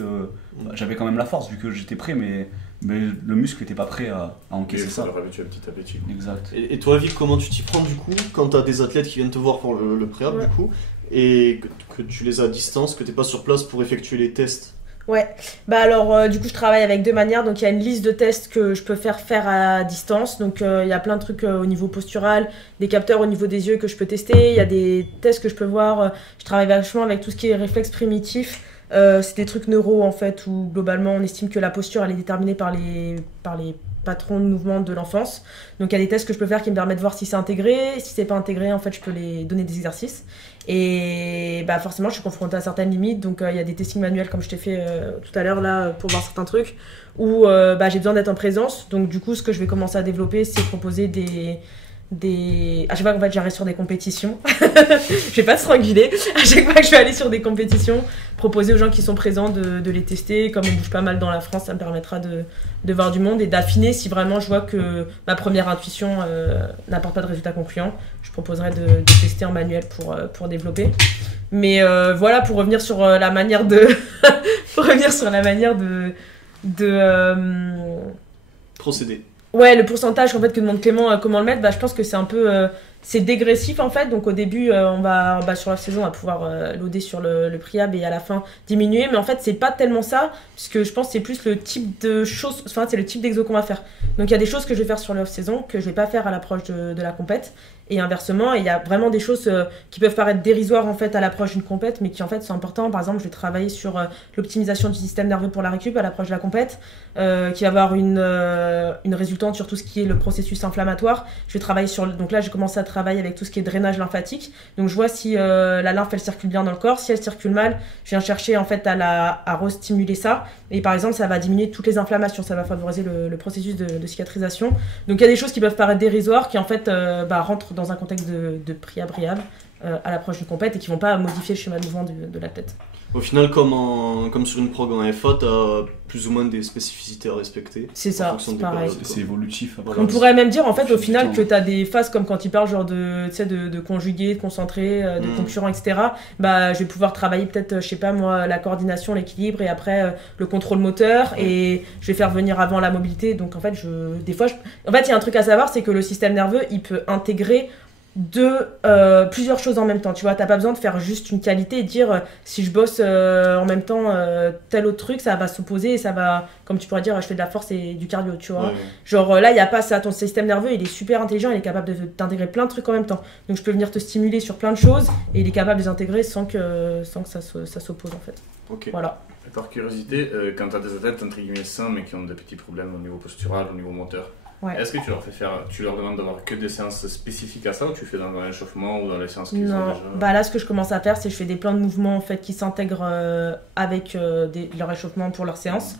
J'avais quand même la force vu que j'étais prêt, mais le muscle n'était pas prêt à encaisser ça. Il faut le réhabituer petit à petit. Exact. Et toi, Vic, comment tu t'y prends du coup quand tu as des athlètes qui viennent te voir pour le préap du coup, et que tu les as à distance, que tu n'es pas sur place pour effectuer les tests? Ouais, bah alors du coup je travaille avec deux manières. Donc il y a une liste de tests que je peux faire à distance. Donc il y a plein de trucs au niveau postural, des capteurs au niveau des yeux que je peux tester. Il y a des tests que je peux voir. Je travaille vachement avec tout ce qui est réflexe primitif. C'est des trucs neuro en fait, où globalement on estime que la posture elle est déterminée par les patrons de mouvement de l'enfance. Donc il y a des tests que je peux faire qui me permettent de voir si c'est intégré. Si c'est pas intégré, en fait je peux les donner des exercices. Et bah forcément je suis confrontée à certaines limites. Donc il y a des testings manuels comme je t'ai fait tout à l'heure là pour voir certains trucs où bah, j'ai besoin d'être en présence. Donc du coup ce que je vais commencer à développer, c'est proposer à chaque fois qu'en fait j'arrive sur des compétitions, je vais pas stranguler, à chaque fois que je vais aller sur des compétitions, proposer aux gens qui sont présents de les tester. Comme on bouge pas mal dans la France, ça me permettra de voir du monde et d'affiner. Si vraiment je vois que ma première intuition n'apporte pas de résultat concluant, je proposerai de tester en manuel pour développer. Mais voilà, pour revenir sur la manière de procéder. Ouais, le pourcentage en fait que demande Clément, comment le mettre, bah, je pense que c'est un peu c'est dégressif en fait. Donc au début on va sur la saison on va pouvoir loader sur le préhab et à la fin diminuer, mais en fait c'est pas tellement ça, puisque je pense que c'est plus le type de choses, enfin c'est le type d'exo qu'on va faire. Donc il y a des choses que je vais faire sur l'off saison que je vais pas faire à l'approche de la compète, et inversement. Et il y a vraiment des choses qui peuvent paraître dérisoires en fait à l'approche d'une compète, mais qui en fait sont importantes. Par exemple, je vais travailler sur l'optimisation du système nerveux pour la récup à l'approche de la compète, qui va avoir une résultante sur tout ce qui est le processus inflammatoire. Je vais travailler donc là j'ai commencé à travailler avec tout ce qui est drainage lymphatique. Donc je vois si la lymphe elle circule bien dans le corps. Si elle circule mal, je viens chercher en fait à restimuler ça. Et par exemple, ça va diminuer toutes les inflammations, ça va favoriser le processus de cicatrisation. Donc il y a des choses qui peuvent paraître dérisoires, qui en fait rentrent dans un contexte de préhab à l'approche d'une compète, et qui vont pas modifier le schéma de mouvement de l'athlète. Au final, comme sur une prog en FA, tu as plus ou moins des spécificités à respecter. C'est ça, c'est pareil. C'est évolutif. Après. On pourrait même dire en fait au final que tu as des phases comme quand il parle genre de conjuguer, de concentrer, de concurrent, etc. Bah, je vais pouvoir travailler peut-être, je sais pas moi, la coordination, l'équilibre, et après le contrôle moteur, et je vais faire venir avant la mobilité. Donc en fait, il y a un truc à savoir, c'est que le système nerveux, il peut intégrer plusieurs choses en même temps, tu vois. T'as pas besoin de faire juste une qualité et dire si je bosse en même temps tel autre truc, ça va s'opposer et ça va, comme tu pourrais dire, je fais de la force et du cardio, tu vois. Ouais. Genre là il y a pas ça, ton système nerveux il est super intelligent, il est capable d'intégrer plein de trucs en même temps, donc je peux venir te stimuler sur plein de choses et il est capable de les intégrer sans que ça s'oppose en fait. Ok. Voilà. Et par curiosité, quand tu as des athlètes entre guillemets sains mais qui ont des petits problèmes au niveau postural, au niveau moteur, ouais. Est-ce que tu leur demandes d'avoir que des séances spécifiques à ça, ou tu fais dans l'échauffement ou dans les séances qu'ils ont déjà... Bah là ce que je commence à faire, c'est que je fais des plans de mouvement en fait qui s'intègrent avec leur échauffement pour leur séance.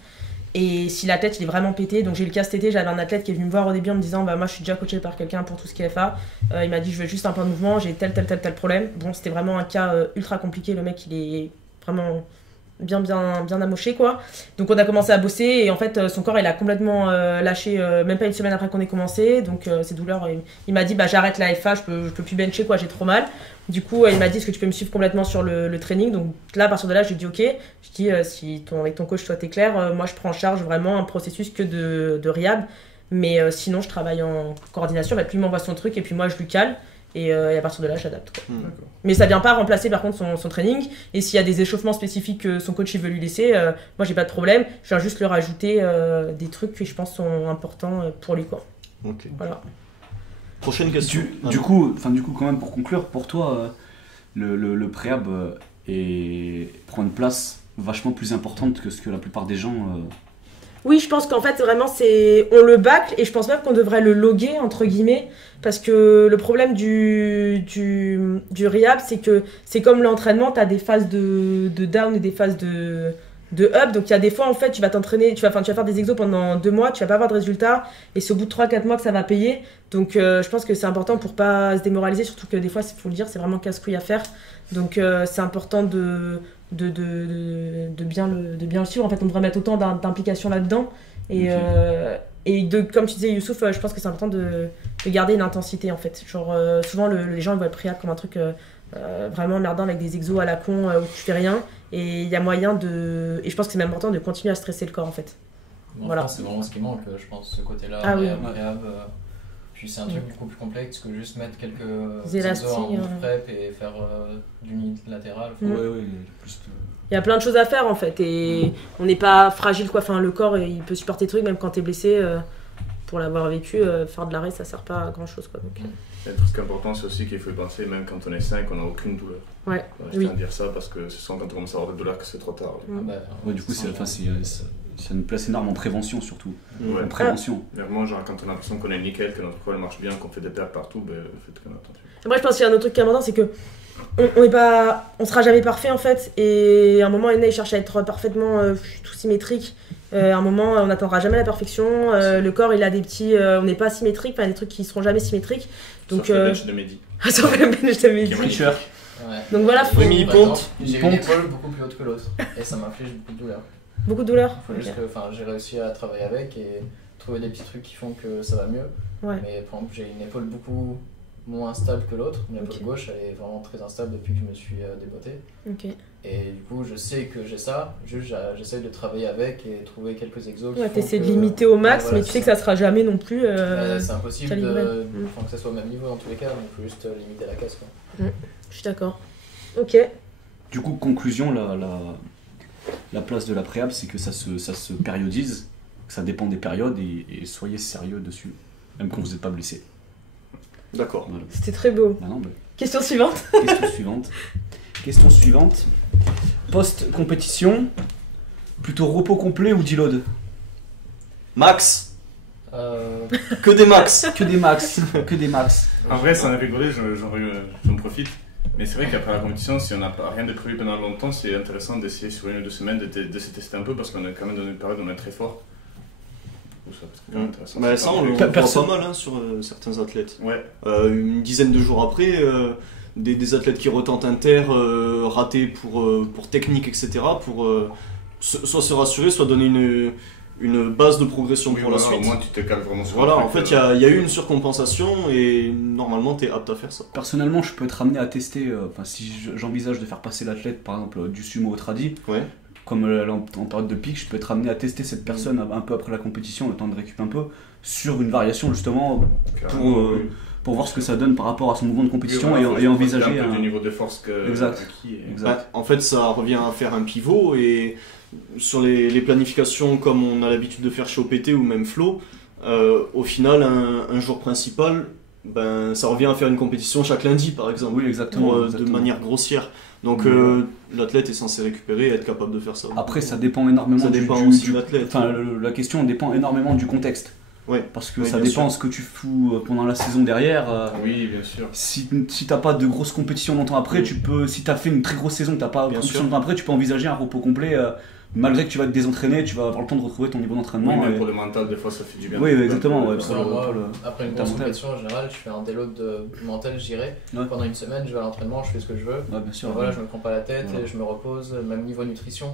Et si l'athlète il est vraiment pété, donc j'ai le cas cet été, j'avais un athlète qui est venu me voir au début en me disant bah moi je suis déjà coaché par quelqu'un pour tout ce qui est FA, il m'a dit je veux juste un plan de mouvement, j'ai tel problème. Bon, c'était vraiment un cas ultra compliqué, le mec il est vraiment bien amoché quoi. Donc on a commencé à bosser et en fait son corps il a complètement lâché même pas une semaine après qu'on ait commencé. Donc ces douleurs, il m'a dit bah j'arrête la FA, je peux plus bencher quoi, j'ai trop mal. Du coup il m'a dit est-ce que tu peux me suivre complètement sur le training. Donc là à partir de là j'ai dit ok. Je dis si avec ton coach toi t'es clair, moi je prends en charge vraiment un processus que de rehab. Mais sinon je travaille en coordination, lui m'envoie son truc et puis moi je lui cale. Et à partir de là, j'adapte. Mais ça vient pas remplacer par contre son training. Et s'il y a des échauffements spécifiques que son coach il veut lui laisser, moi j'ai pas de problème. Je viens juste lui rajouter des trucs que je pense sont importants pour lui quoi. Ok. Voilà. Prochaine question. Du coup, quand même pour conclure, pour toi, le préhab prend une place vachement plus importante que ce que la plupart des gens. Oui, je pense qu'en fait, vraiment, on le bâcle et je pense même qu'on devrait le loguer, entre guillemets, parce que le problème du rehab, c'est que c'est comme l'entraînement, tu as des phases de down et des phases de up. Donc, il y a des fois, en fait, tu vas t'entraîner, tu vas faire des exos pendant 2 mois, tu vas pas avoir de résultats et c'est au bout de 3-4 mois que ça va payer. Donc, je pense que c'est important pour pas se démoraliser, surtout que des fois, il faut le dire, c'est vraiment casse-couille à faire. Donc, c'est important de bien le suivre. En fait, on devrait mettre autant d'implication là-dedans. Et comme tu disais, Youssouf, je pense que c'est important de garder une intensité, en fait. Genre, souvent, les gens ils voient le préhab comme un truc vraiment merdant avec des exos à la con où tu fais rien. Et il y a moyen de... Et je pense que c'est même important de continuer à stresser le corps, en fait. Bon, voilà. Je pense que c'est vraiment ce qui manque, je pense, ce côté-là. Ah oui. Préhab, puis c'est un truc beaucoup plus complexe que juste mettre quelques élastiques exos en prep et faire du unilatéral. Ouais, plus... Il y a plein de choses à faire en fait et on n'est pas fragile quoi. Enfin, le corps il peut supporter des trucs même quand t'es blessé. Pour l'avoir vécu, faire de l'arrêt ça sert pas à grand chose quoi. Donc, Le truc important c'est aussi qu'il faut y penser même quand on est 5 on n'a aucune douleur. Ouais. Je tiens à dire ça parce que c'est souvent quand on commence à avoir des douleurs que c'est trop tard. Du coup c'est une place énorme en prévention surtout. Ouais. En prévention. Vraiment genre quand on a l'impression qu'on est nickel, que notre corps marche bien, qu'on fait des pertes partout, faites quand même attention. Après je pense qu'il y a un autre truc qui est important, c'est que on sera jamais parfait en fait et à un moment il cherche à être parfaitement tout symétrique. À un moment on n'atteindra jamais la perfection. Le corps il a des petits, on n'est pas symétrique, enfin des trucs qui seront jamais symétriques. Donc sauf le bench de Mehdi. Sauf le bench de Mehdi. Ouais. Donc voilà, faut... J'ai une épaule beaucoup plus haute que l'autre et ça m'inflige beaucoup de douleur. Beaucoup de douleur. Juste que j'ai réussi à travailler avec et trouver des petits trucs qui font que ça va mieux. Ouais. Mais par exemple, j'ai une épaule beaucoup moins stable que l'autre. Mon épaule gauche, elle est vraiment très instable depuis que je me suis déboîté. Et du coup, je sais que j'ai ça. Juste, j'essaie de travailler avec et trouver quelques exos. Ouais, t'essaies de limiter au max, voilà, mais tu sais que ça sera jamais non plus. C'est impossible que ça soit au même niveau dans tous les cas. On peut juste limiter la casse. Quoi. Je suis d'accord. Ok. Du coup, conclusion, la place de la préhab, c'est que ça se périodise, que ça dépend des périodes et soyez sérieux dessus, même quand vous n'êtes pas blessé. D'accord. Voilà. C'était très beau. Question suivante. Question suivante. Post-compétition, plutôt repos complet ou deload? Max. Que des max. Que des max. En vrai, ça en a rigolé, j'en profite. Mais c'est vrai qu'après la compétition, si on n'a rien de prévu pendant longtemps, c'est intéressant d'essayer sur 1 ou 2 semaines de se tester un peu parce qu'on est quand même dans une période où on est très fort. Ça, on le voit pas mal sur certains athlètes. Ouais. Une dizaine de jours après, des athlètes qui retentent inter, ratés pour technique, etc. Pour soit se rassurer, soit donner une base de progression pour la suite. Au moins, tu te cales vraiment sur en fait, il y a eu une surcompensation et normalement, tu es apte à faire ça. Personnellement, je peux être amené à tester, si j'envisage de faire passer l'athlète, par exemple, du sumo au tradi. Ouais. Comme en période de pic, je peux être amené à tester cette personne un peu après la compétition, le temps de récup un peu, sur une variation justement pour voir ce que ça donne par rapport à son mouvement de compétition et envisager un peu du niveau de force exact. En fait, ça revient à faire un pivot et sur les planifications comme on a l'habitude de faire chez OPT ou même Flow, au final, un jour principal, ça revient à faire une compétition chaque lundi par exemple. Oui, exactement. De manière grossière. Donc l'athlète est censé récupérer et être capable de faire ça. Après ça dépend énormément de l'athlète. Enfin la question dépend énormément du contexte. Ouais. Parce que ça dépend de ce que tu fous pendant la saison derrière. Oui, bien sûr. Si t'as pas de grosses compétitions longtemps après, tu peux. Si t'as fait une très grosse saison, t'as pas de compétition longtemps après, tu peux envisager un repos complet malgré que tu vas te désentraîner, tu vas avoir le temps de retrouver ton niveau d'entraînement. Oui, mais pour le mental, des fois, ça fait du bien. Oui, exactement. Ouais, Selon moi, après une grosse compétition en général, je fais un déload mental, je dirais. Ouais. Pendant une semaine, je vais à l'entraînement, je fais ce que je veux. Ouais, bien sûr. Voilà, je me prends pas la tête, et je me repose, même niveau nutrition.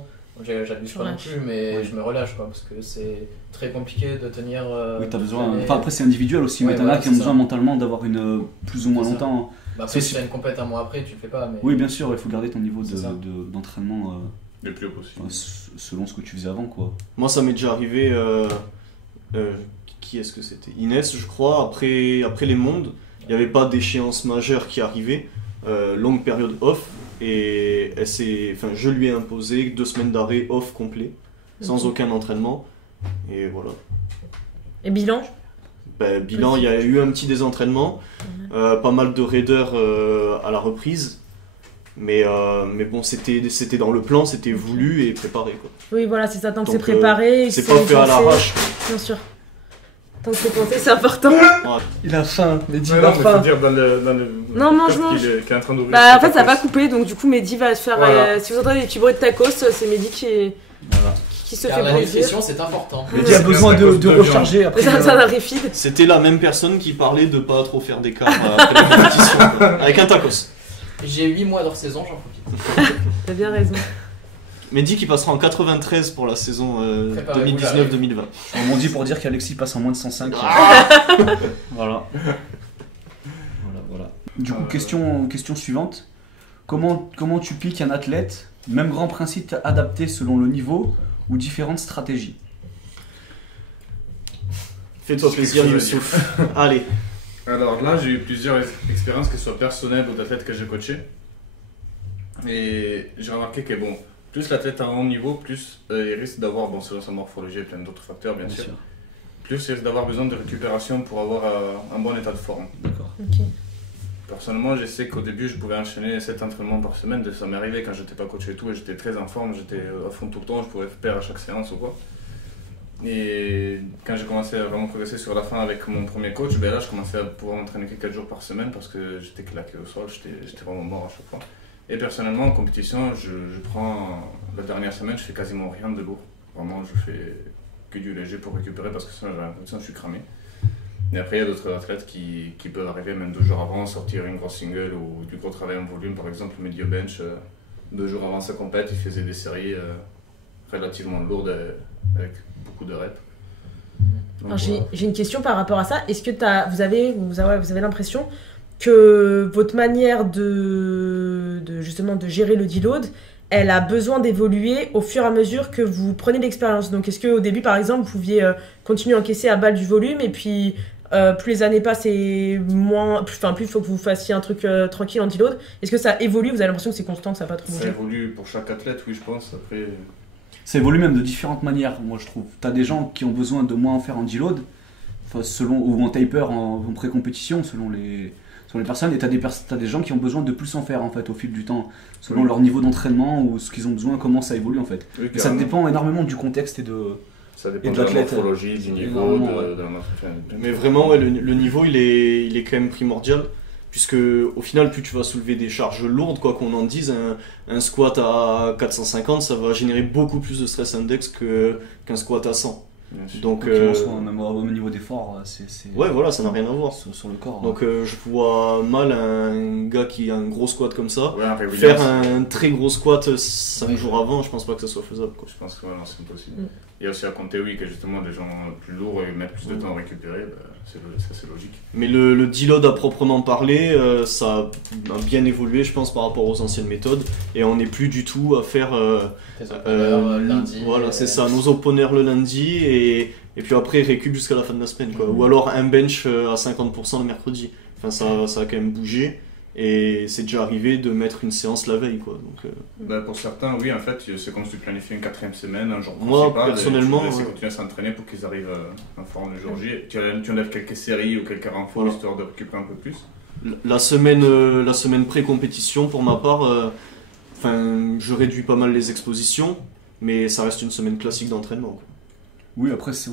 J'abuse pas non plus, mais je me relâche quoi, parce que c'est très compliqué de tenir. Oui, t'as besoin. Enfin, après, c'est individuel aussi, mais t'en as qui ont besoin mentalement d'avoir une plus ou moins longtemps. Bah, après, si t'as une compète un mois après, tu le fais pas. Mais... Oui, bien sûr, il faut garder ton niveau d'entraînement le plus haut possible. Selon ce que tu faisais avant, quoi. Moi, ça m'est déjà arrivé. Qui est-ce que c'était? Inès, je crois. Après les mondes, il n'y avait pas d'échéance majeure qui arrivait. Longue période off. Et je lui ai imposé 2 semaines d'arrêt off complet, sans aucun entraînement. Et voilà. Et bilan? Bilan, il y a eu un petit désentraînement, pas mal de raideurs à la reprise. Mais bon, c'était dans le plan, c'était voulu et préparé, quoi. Oui, voilà, c'est ça, tant que c'est préparé. C'est pas fait à l'arrache. Bien sûr. Tant que c'est pensé, c'est important. Il a faim, Mehdi, il a faim. Dire dans le non, mange. Qui est en train d'ouvrir. Bah, en fait, ça va pas couper, donc du coup, Mehdi va se faire. Voilà. Si vous entendez des petits bruits de tacos, c'est Mehdi qui se fait la nutrition, c'est important. Mehdi a besoin de recharger après. Ça un refeed. C'était la même personne qui parlait de pas trop faire d'écart après la compétition, avec un tacos. J'ai 8 mois d'hors saison, j'en profite. T'as bien raison. Mehdi qui passera en 93 pour la saison 2019-2020. On m'en dit pour dire qu'Alexis passe en moins de 105. Voilà. Du coup, question suivante. Comment tu piques un athlète? Même grand principe adapté selon le niveau ou différentes stratégies? Fais-toi plaisir, Youssouf. Allez. Alors là, j'ai eu plusieurs expériences, que ce soit personnelles ou d'athlètes que j'ai coachés. Et j'ai remarqué que bon, plus l'athlète a un haut niveau, plus il risque d'avoir, selon sa morphologie et plein d'autres facteurs bien sûr, plus il risque d'avoir besoin de récupération pour avoir un bon état de forme. D'accord. Okay. Personnellement, je sais qu'au début, je pouvais enchaîner 7 entraînements par semaine. Ça m'est arrivé quand j'étais pas coaché et tout, et j'étais très en forme, j'étais à fond tout le temps, je pouvais faire à chaque séance ou quoi. Et quand j'ai commencé à vraiment progresser sur la fin avec mon premier coach, là je commençais à pouvoir m'entraîner que 4 jours par semaine parce que j'étais claqué au sol, j'étais vraiment mort à chaque fois. Et personnellement, en compétition, je prends la dernière semaine, je fais quasiment rien de lourd. Vraiment, je fais que du léger pour récupérer parce que sinon j'ai l'impression que je suis cramé. Et après, il y a d'autres athlètes qui peuvent arriver même 2 jours avant, sortir une grosse single ou du gros travail en volume. Par exemple, le Medio Bench, 2 jours avant sa compète, il faisait des séries relativement lourdes avec beaucoup de reps. Alors, j'ai une question par rapport à ça. Est-ce que vous avez l'impression que votre manière de gérer le deload, elle a besoin d'évoluer au fur et à mesure que vous prenez l'expérience? Donc est-ce qu'au début par exemple vous pouviez continuer à encaisser à balle du volume et puis plus les années passent et plus il faut que vous fassiez un truc tranquille en deload? Est-ce que ça évolue? Vous avez l'impression que c'est constant, que ça n'a pas trop bougé? Ça évolue pour chaque athlète, oui, je pense. Après... Ça évolue même de différentes manières, moi je trouve. T'as des gens qui ont besoin de moins en faire en deload, ou en taper en pré-compétition, selon les personnes, et t'as des gens qui ont besoin de plus en faire en fait au fil du temps, selon leur niveau d'entraînement ou ce qu'ils ont besoin, comment ça évolue en fait. Oui, ça dépend énormément du contexte et de la morphologie, du niveau, de la... Mais vraiment, ouais, le niveau il est quand même primordial, puisque au final, plus tu vas soulever des charges lourdes, quoi qu'on en dise, un squat à 450, ça va générer beaucoup plus de stress index qu'un squat à 100. Donc, même au niveau d'effort, c'est... Ouais, voilà, ça n'a rien à voir sur le corps. Donc, je vois mal un gars qui a un gros squat comme ça faire un très gros squat 5 jours avant. Je pense pas que ça soit faisable, quoi. Je pense que non, c'est impossible. Il y a aussi à compter, oui, que justement les gens plus lourds et mettent plus de temps à récupérer, c'est logique. Mais le deload à proprement parler, ça a bien évolué, je pense, par rapport aux anciennes méthodes, et on n'est plus du tout à faire lundi. Voilà, c'est ça, nos openers le lundi, et puis après récup jusqu'à la fin de la semaine, quoi. Ou alors un bench à 50% le mercredi. Enfin, ça a quand même bougé. Et c'est déjà arrivé de mettre une séance la veille, quoi. Donc, pour certains, oui, en fait, c'est comme si tu planifies une 4e semaine, un jour moi, principal. personnellement, tu continues à s'entraîner pour qu'ils arrivent en forme le jour J. Tu enlèves quelques séries ou quelques renforts, histoire de récupérer un peu plus. La semaine pré-compétition, pour ma part, je réduis pas mal les expositions, mais ça reste une semaine classique d'entraînement, quoi. Oui, après, c'est...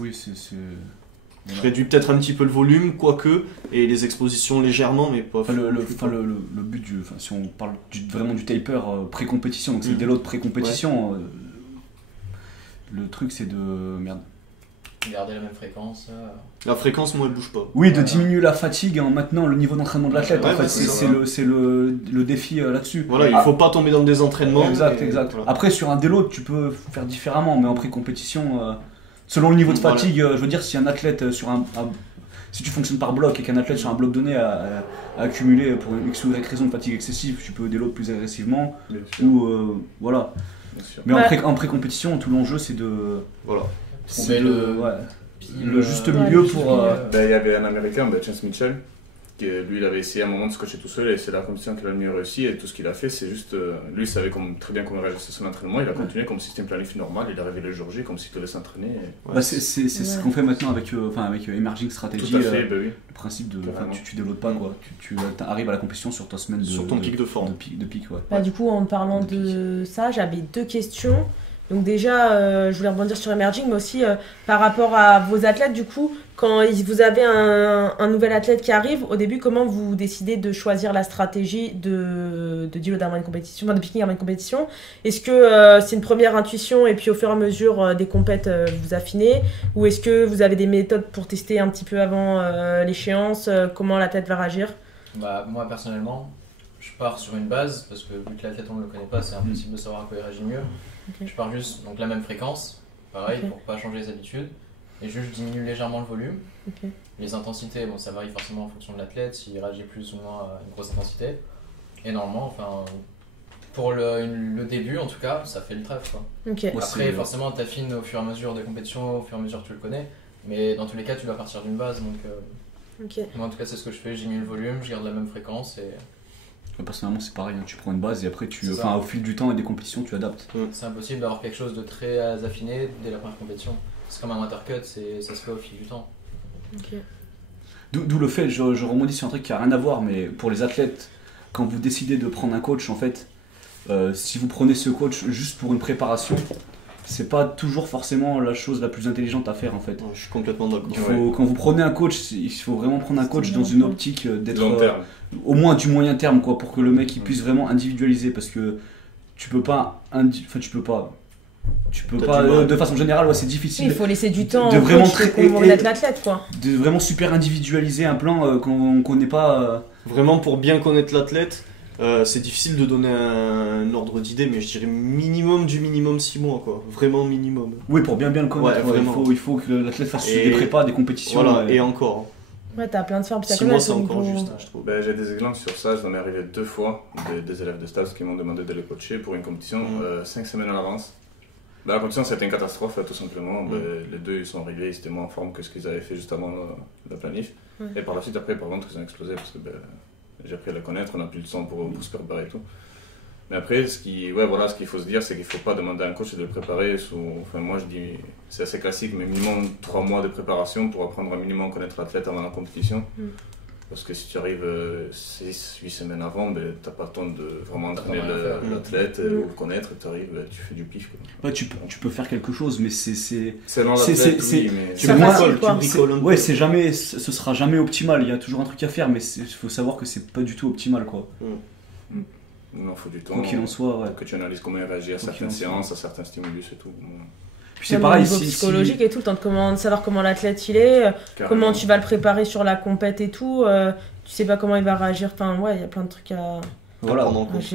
Je réduis peut-être un petit peu le volume, quoique, et les expositions légèrement, mais pas... Le but si on parle vraiment du taper pré-compétition, donc c'est le déload pré-compétition, le truc c'est de... Merde. Garder la même fréquence. La fréquence, moi, elle bouge pas. Oui, de diminuer la fatigue en maintenant le niveau d'entraînement de l'athlète. Ouais, en fait, c'est c'est le défi là-dessus. Voilà, il faut pas tomber dans le désentraînement. Exact. Voilà. Après, sur un déload, tu peux faire différemment, mais en pré-compétition, selon le niveau de fatigue, je veux dire, si un athlète si tu fonctionnes par bloc et qu'un athlète sur un bloc donné a accumulé pour une X ou Y raison de fatigue excessive, tu peux déload plus agressivement. Ou voilà. Bien sûr. Mais en pré-compétition, tout l'enjeu c'est de. Voilà. Trouver le juste milieu pour. Il y avait un américain, Chance Mitchell, qui lui il avait essayé à un moment de se coacher tout seul et c'est la compétition qu'il a le mieux réussi et tout ce qu'il a fait c'est juste. Lui il savait très bien comment réagir son entraînement, il a continué comme si c'était une planif normale, il est arrivé le jour J comme s'il devait s'entraîner. C'est ce qu'on fait maintenant avec Emerging Strategy. Tout à fait, oui. Le principe de. Tu déloades pas quoi, tu arrives à la compétition sur ta semaine sur ton pic de forme. De pic, ouais. Bah, du coup, en parlant de ça, j'avais 2 questions. Donc déjà, je voulais rebondir sur Emerging, mais aussi par rapport à vos athlètes, du coup, quand vous avez un nouvel athlète qui arrive, au début, comment vous décidez de choisir la stratégie de deload avant une compétition, de picking avant une compétition? Est-ce que c'est une première intuition et puis au fur et à mesure des compètes, vous affinez? Ou est-ce que vous avez des méthodes pour tester un petit peu avant l'échéance, comment l'athlète va réagir? Bah, moi, personnellement, je pars sur une base, parce que vu que l'athlète on ne le connaît pas, c'est impossible de savoir à quoi il réagit mieux. Okay. Je pars juste donc la même fréquence, pareil, pour pas changer les habitudes, et juste je diminue légèrement le volume. Okay. Les intensités, bon, ça varie forcément en fonction de l'athlète, s'il réagit plus ou moins à une grosse intensité. Et normalement, pour le début en tout cas, ça fait le trèfle, quoi. Okay. Après, forcément, tu affines au fur et à mesure des compétitions, au fur et à mesure que tu le connais, mais dans tous les cas, tu vas partir d'une base. Donc, moi en tout cas, c'est ce que je fais, je diminue le volume, je garde la même fréquence et. Personnellement c'est pareil, tu prends une base et après au fil du temps et des compétitions tu adaptes. C'est impossible d'avoir quelque chose de très affiné dès la première compétition. C'est comme un watercut, ça se fait au fil du temps. Okay. D'où le fait, je rebondis sur un truc qui n'a rien à voir, mais pour les athlètes, quand vous décidez de prendre un coach, en fait, si vous prenez ce coach juste pour une préparation, c'est pas toujours forcément la chose la plus intelligente à faire en fait. Je suis complètement d'accord. Quand vous prenez un coach, il faut vraiment prendre un coach dans une optique d'être long terme. Au moins du moyen terme quoi, pour que le mec il puisse vraiment individualiser, parce que tu peux pas de façon générale, c'est difficile. Il faut laisser du temps de vraiment connaître l'athlète quoi. De vraiment super individualiser un plan qu'on connaît pas. Vraiment pour bien connaître l'athlète. C'est difficile de donner un ordre d'idée, mais je dirais minimum 6 mois, quoi. Vraiment minimum. Oui, pour bien le connaître, il faut que l'athlète fasse des prépas, des compétitions. Voilà, et encore. Ouais, t'as plein de formes. 6 mois, c'est encore juste, je trouve. J'ai des exemples sur ça, ça m'est arrivé 2 fois, des élèves de stage qui m'ont demandé de les coacher pour une compétition 5 semaines à l'avance. La compétition, c'était une catastrophe, tout simplement. Les deux, ils sont arrivés, ils étaient moins en forme que ce qu'ils avaient fait juste avant la planif. Et par la suite, après, par contre, ils ont explosé parce que j'ai appris à les connaître, on n'a plus le temps pour se préparer et tout. Mais après, ce qu'il faut se dire, c'est qu'il ne faut pas demander à un coach de le préparer moi je dis, c'est assez classique, mais minimum 3 mois de préparation pour apprendre à minimum connaître l'athlète avant la compétition. Parce que si tu arrives 6-8 semaines avant, tu n'as pas le temps de vraiment entraîner l'athlète ou le connaître, tu arrives, tu fais du pif. Ouais, tu peux faire quelque chose, mais c'est dans l'athlète, oui, mais tu bricoles. Ouais, ce sera jamais optimal, il y a toujours un truc à faire, mais il faut savoir que c'est pas du tout optimal, quoi. Non, faut du temps. Quoi qu'il en soit, ouais. Que tu analyses comment il réagit à certaines séances, à certains stimulus et tout. Puis c'est pareil, au niveau psychologique et tout, de savoir comment l'athlète il est, comment tu vas le préparer sur la compète et tout, tu sais pas comment il va réagir, il y a plein de trucs à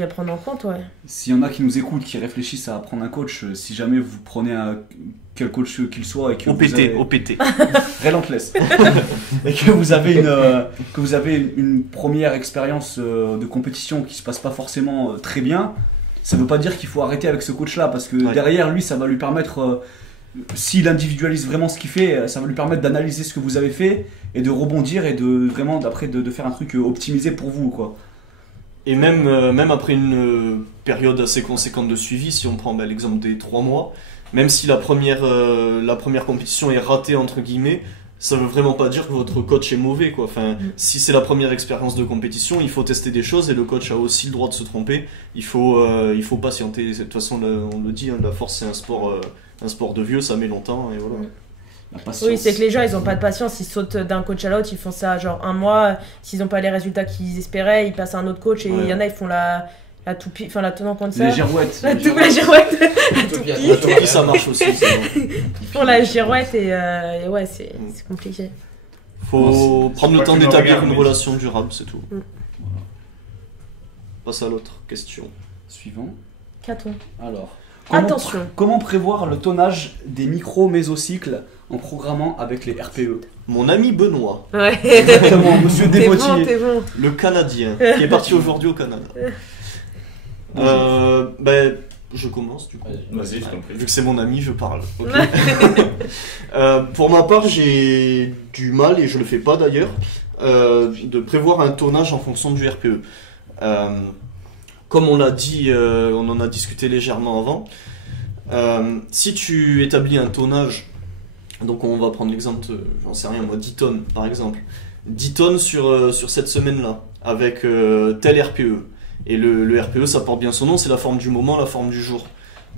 prendre en compte, ouais. S'il y en a qui nous écoutent, qui réfléchissent à prendre un coach, si jamais vous prenez quel coach qu'il soit et que OPT Relentless et que vous avez une première expérience de compétition qui se passe pas forcément très bien, ça veut pas dire qu'il faut arrêter avec ce coach là, parce que derrière lui ça va lui permettre, s'il individualise vraiment ce qu'il fait, ça va lui permettre d'analyser ce que vous avez fait et de rebondir et de vraiment d'après de faire un truc optimisé pour vous, quoi. Et même après une période assez conséquente de suivi, si on prend l'exemple des 3 mois, même si la première compétition est ratée entre guillemets, ça veut vraiment pas dire que votre coach est mauvais, quoi. Si c'est la première expérience de compétition, il faut tester des choses et le coach a aussi le droit de se tromper. Il faut patienter. De toute façon, on le dit, la force c'est un sport de vieux, ça met longtemps et voilà. Oui, c'est que les gens ils ont pas de patience, ils sautent d'un coach à l'autre, ils font ça genre 1 mois, s'ils ont pas les résultats qu'ils espéraient, ils passent à un autre coach et il y en a ils font la toupie, enfin la tenant comme ça. Les girouettes. La girouette. La toupie, ça marche aussi. c'est bon. Pour la girouette et ouais, c'est compliqué. Faut prendre le temps d'établir une mais- relation durable, c'est tout. Mm. Voilà. Passe à l'autre question. Suivant. Qu'a-t-on? Alors. Attention. Comment prévoir le tonnage des micro-mésocycles en programmant avec les RPE? Mon ami Benoît, Ouais. Exactement, monsieur T'es bon, Desmotiers. t'es bon. le Canadien, qui est parti aujourd'hui au Canada. Ben, je commence du coup. Vas-y, je t'en prie. Vu que c'est mon ami, je parle. Ok. Pour ma part, j'ai du mal, et je le fais pas d'ailleurs, de prévoir un tonnage en fonction du RPE. Comme on l'a dit, on en a discuté légèrement avant. Si tu établis un tonnage, donc on va prendre l'exemple, j'en sais rien moi, 10 tonnes par exemple. 10 tonnes sur cette semaine-là, avec tel RPE. Et le RPE, ça porte bien son nom, c'est la forme du moment, la forme du jour.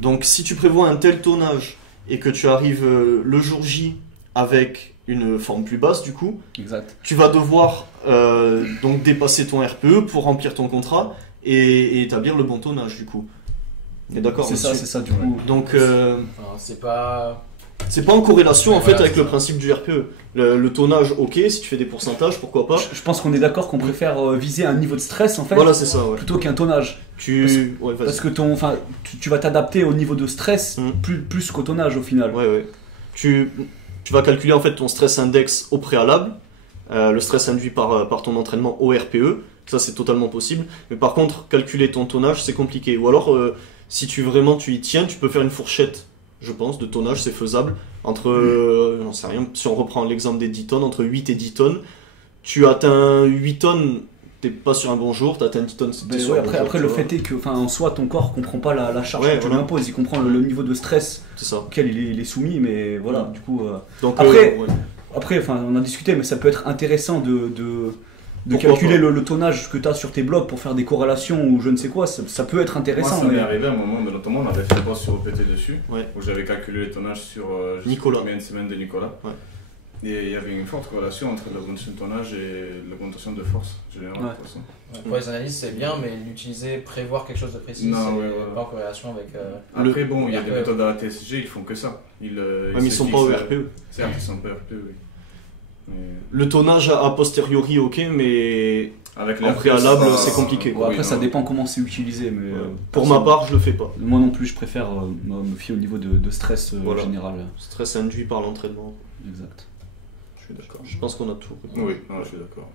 Donc si tu prévois un tel tonnage et que tu arrives le jour J avec une forme plus basse du coup, Exact. tu vas devoir donc dépasser ton RPE pour remplir ton contrat et établir le bon tonnage du coup. Et d'accord, C'est ça, du coup. Donc Enfin, c'est pas. c'est pas en corrélation en Ouais, fait voilà, avec c'est le ça. principe du RPE. Le tonnage, ok, si tu fais des pourcentages, pourquoi pas. Je pense qu'on est d'accord qu'on préfère viser un niveau de stress en fait Voilà, c'est ça, ouais. plutôt qu'un tonnage. Ouais, vas-y. Parce que tu vas t'adapter au niveau de stress Mm. plus qu'au tonnage au final. Ouais, ouais. Tu vas calculer en fait ton stress index au préalable, le stress induit par ton entraînement au RPE, ça c'est totalement possible. Mais par contre, calculer ton tonnage, c'est compliqué. Ou alors, si tu y tiens, tu peux faire une fourchette, je pense, de tonnage, c'est faisable. Entre, j'en sais rien, si on reprend l'exemple des 10 tonnes, entre 8 et 10 tonnes, tu atteins 8 tonnes, t'es pas sur un bon jour, t'atteins 10 tonnes, Mais t'es sur ouais, un bon après, jour, après tu le vois. fait est que en soi ton corps comprend pas la charge Ouais, que tu lui voilà. imposes, il comprend le niveau de stress C'est ça. auquel il est soumis, mais voilà, Mm. du coup. Donc, Après, ouais. Après, on a discuté, mais ça peut être intéressant de Pourquoi calculer pas. le tonnage que tu as sur tes blocs pour faire des corrélations ou je ne sais quoi, ça peut être Moi, intéressant. ça m'est mais- arrivé à un moment, mais notamment on avait fait un post sur OPT dessus, Ouais. où j'avais calculé les tonnages sur je sais Nicolas. pas combien de semaines de Nicolas. Ouais. Et il y avait une forte corrélation entre l'augmentation de tonnage et l'augmentation de force générale. Ouais. De toute façon. Ouais, pour les analyses, c'est bien, mais l'utiliser, prévoir quelque chose de précis, Non, c'est ouais, voilà. pas en corrélation avec. Après, bon, il y a RPE. des méthodes à la TSG, ils font que ça. Ouais, mais ils sont pas au RPE. Certes, ils sont pas au RPE, oui. Mais Le tonnage a posteriori, ok, mais avec En RPE, préalable, pas- c'est compliqué. Bon, après, Oui, ça non. dépend comment c'est utilisé, mais pour ma part, je le fais pas. moi non plus, je préfère me fier au niveau de stress Voilà. général. Stress induit par l'entraînement. Exact. Je suis d'accord. Je pense qu'on a tout. Oui, non, je suis d'accord.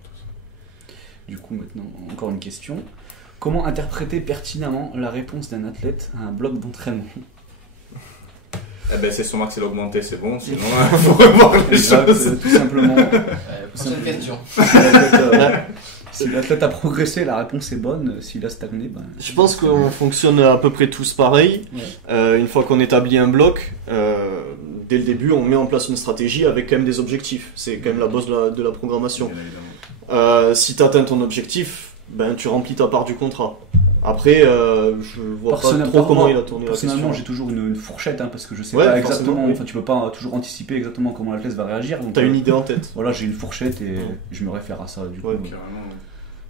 Du coup, maintenant, encore une question. Comment interpréter pertinemment la réponse d'un athlète à un bloc d'entraînement? Eh ben, c'est son axe l'augmenter, c'est bon, sinon il faut revoir les Exact, choses. tout simplement. Prochaine question. Si l'athlète a progressé, la réponse est bonne. S'il a stagné, ben. Je pense qu'on fonctionne à peu près tous pareil. Une fois qu'on établit un bloc, dès le début, on met en place une stratégie avec quand même des objectifs. C'est quand même la base de la programmation. Bien évidemment. Si tu atteins ton objectif, ben, tu remplis ta part du contrat. Après, je vois pas trop comment il a tourné la Personnellement, question. j'ai toujours une fourchette hein, parce que je sais Ouais, pas forcément, exactement. oui. Enfin, tu peux pas toujours anticiper exactement comment l'athlète va réagir. Donc, T'as une idée en tête. Voilà, j'ai une fourchette et Ouais. je me réfère à ça. Du coup, Ouais, Carrément.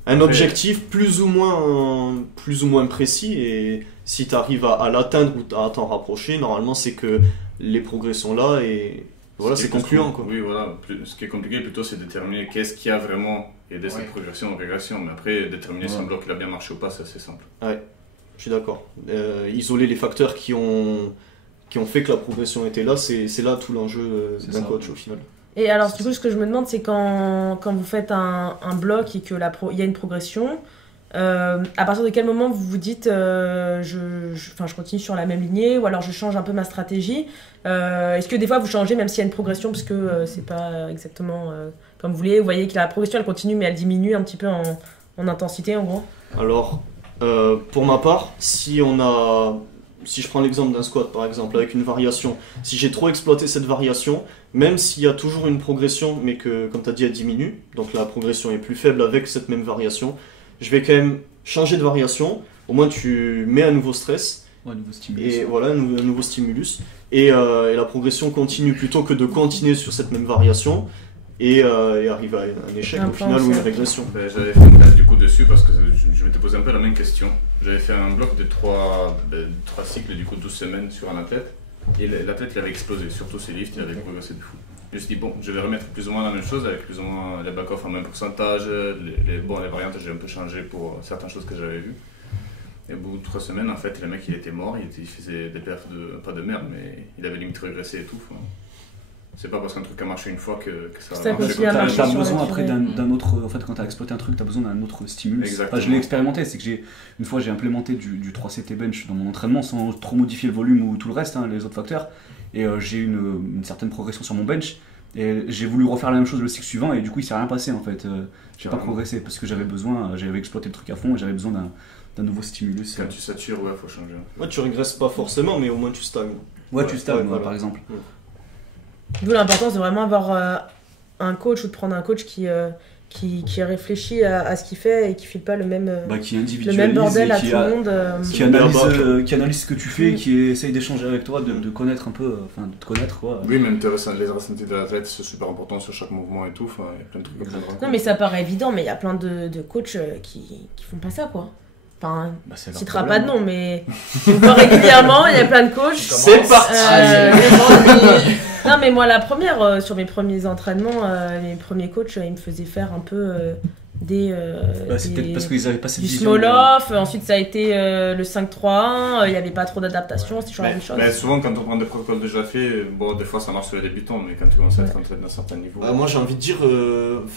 Un Après- objectif plus ou moins précis, et si tu arrives à l'atteindre ou à t'en rapprocher, normalement c'est que les progrès sont là et voilà, Ce qui c'est est concluant quoi. Oui, voilà. Ce qui est compliqué plutôt, c'est de déterminer qu'est-ce qui a vraiment aidé cette Ouais. progression en régression. Mais après, déterminer si Ouais. un bloc il a bien marché ou pas, c'est assez simple. Je suis d'accord. Isoler les facteurs qui ont fait que la progression était là, c'est là tout l'enjeu C'est d'un ça. coach au final. Et alors, du coup, ce que je me demande, c'est quand vous faites un bloc et que il y a une progression, à partir de quel moment vous vous dites je continue sur la même lignée ou alors je change un peu ma stratégie. Est-ce que des fois vous changez même s'il y a une progression parce que c'est pas exactement comme vous voulez, vous voyez que la progression elle continue mais elle diminue un petit peu en intensité en gros? Alors, pour ma part, si je prends l'exemple d'un squat par exemple, avec une variation, si j'ai trop exploité cette variation, même s'il y a toujours une progression, mais que, comme tu as dit, elle diminue, donc la progression est plus faible avec cette même variation, je vais quand même changer de variation, au moins tu mets un nouveau stress, ouais, nouveau stimulus. et voilà, un nouveau stimulus, et la progression continue plutôt que de continuer sur cette même variation. et arrive à un échec au final ou une régression. J'avais fait un test du coup dessus parce que je m'étais posé un peu la même question. J'avais fait un bloc de 3 cycles, du coup 12 semaines sur un athlète. Et l'athlète il avait explosé, surtout ses lifts, il avait progressé de fou. Je me suis dit, bon, je vais remettre plus ou moins la même chose avec plus ou moins les back-off en même pourcentage. Les variantes, j'ai un peu changé pour certaines choses que j'avais vues. Et au bout de 3 semaines, en fait, le mec il était mort, il faisait des perfs pas de merde, mais il avait limite régressé et tout. Enfin, c'est pas parce qu'un truc a marché une fois que ça marche. T'as besoin après d'un autre. En fait, quand t'as exploité un truc, t'as besoin d'un autre stimulus. Exactement. Enfin, je l'ai expérimenté, c'est que une fois j'ai implémenté du 3CT bench dans mon entraînement sans trop modifier le volume ou tout le reste, les autres facteurs. Et j'ai eu une certaine progression sur mon bench. Et j'ai voulu refaire la même chose le cycle suivant et du coup il s'est rien passé en fait. J'ai pas progressé parce que j'avais exploité le truc à fond et j'avais besoin d'un nouveau stimulus. Quand tu satures, faut changer. Ouais, tu régresses pas forcément, mais au moins tu stagnes. Ouais, tu stagnes, voilà. Par exemple. D'où l'importance de vraiment avoir un coach ou de prendre un coach qui réfléchit à ce qu'il fait et qui file pas le même bordel à tout le monde. Qui analyse ce que tu fais, qui essaye d'échanger avec toi, de connaître un peu, enfin de te connaître quoi. Oui, même les ressentis de l'athlète, c'est super important sur chaque mouvement et tout. Enfin, il y a plein de trucs comme ça. Non, mais ça paraît évident, mais il y a plein de coachs qui font pas ça quoi. Enfin, on citera pas de nom, mais on voit régulièrement, il y a plein de coachs. C'est parti. Non, mais moi, la première, sur mes premiers entraînements, mes premiers coachs, ils me faisaient faire un peu c'est peut-être parce qu'ils avaient pas cette du vision. small off, ensuite ça a été le 5-3-1, il n'y avait pas trop d'adaptation, c'était toujours la même chose. Mais souvent, quand on prend des protocoles déjà faits, bon, des fois ça marche sur les débutants, mais quand tu commences à être entraîné d'un certain niveau. Moi j'ai envie de dire,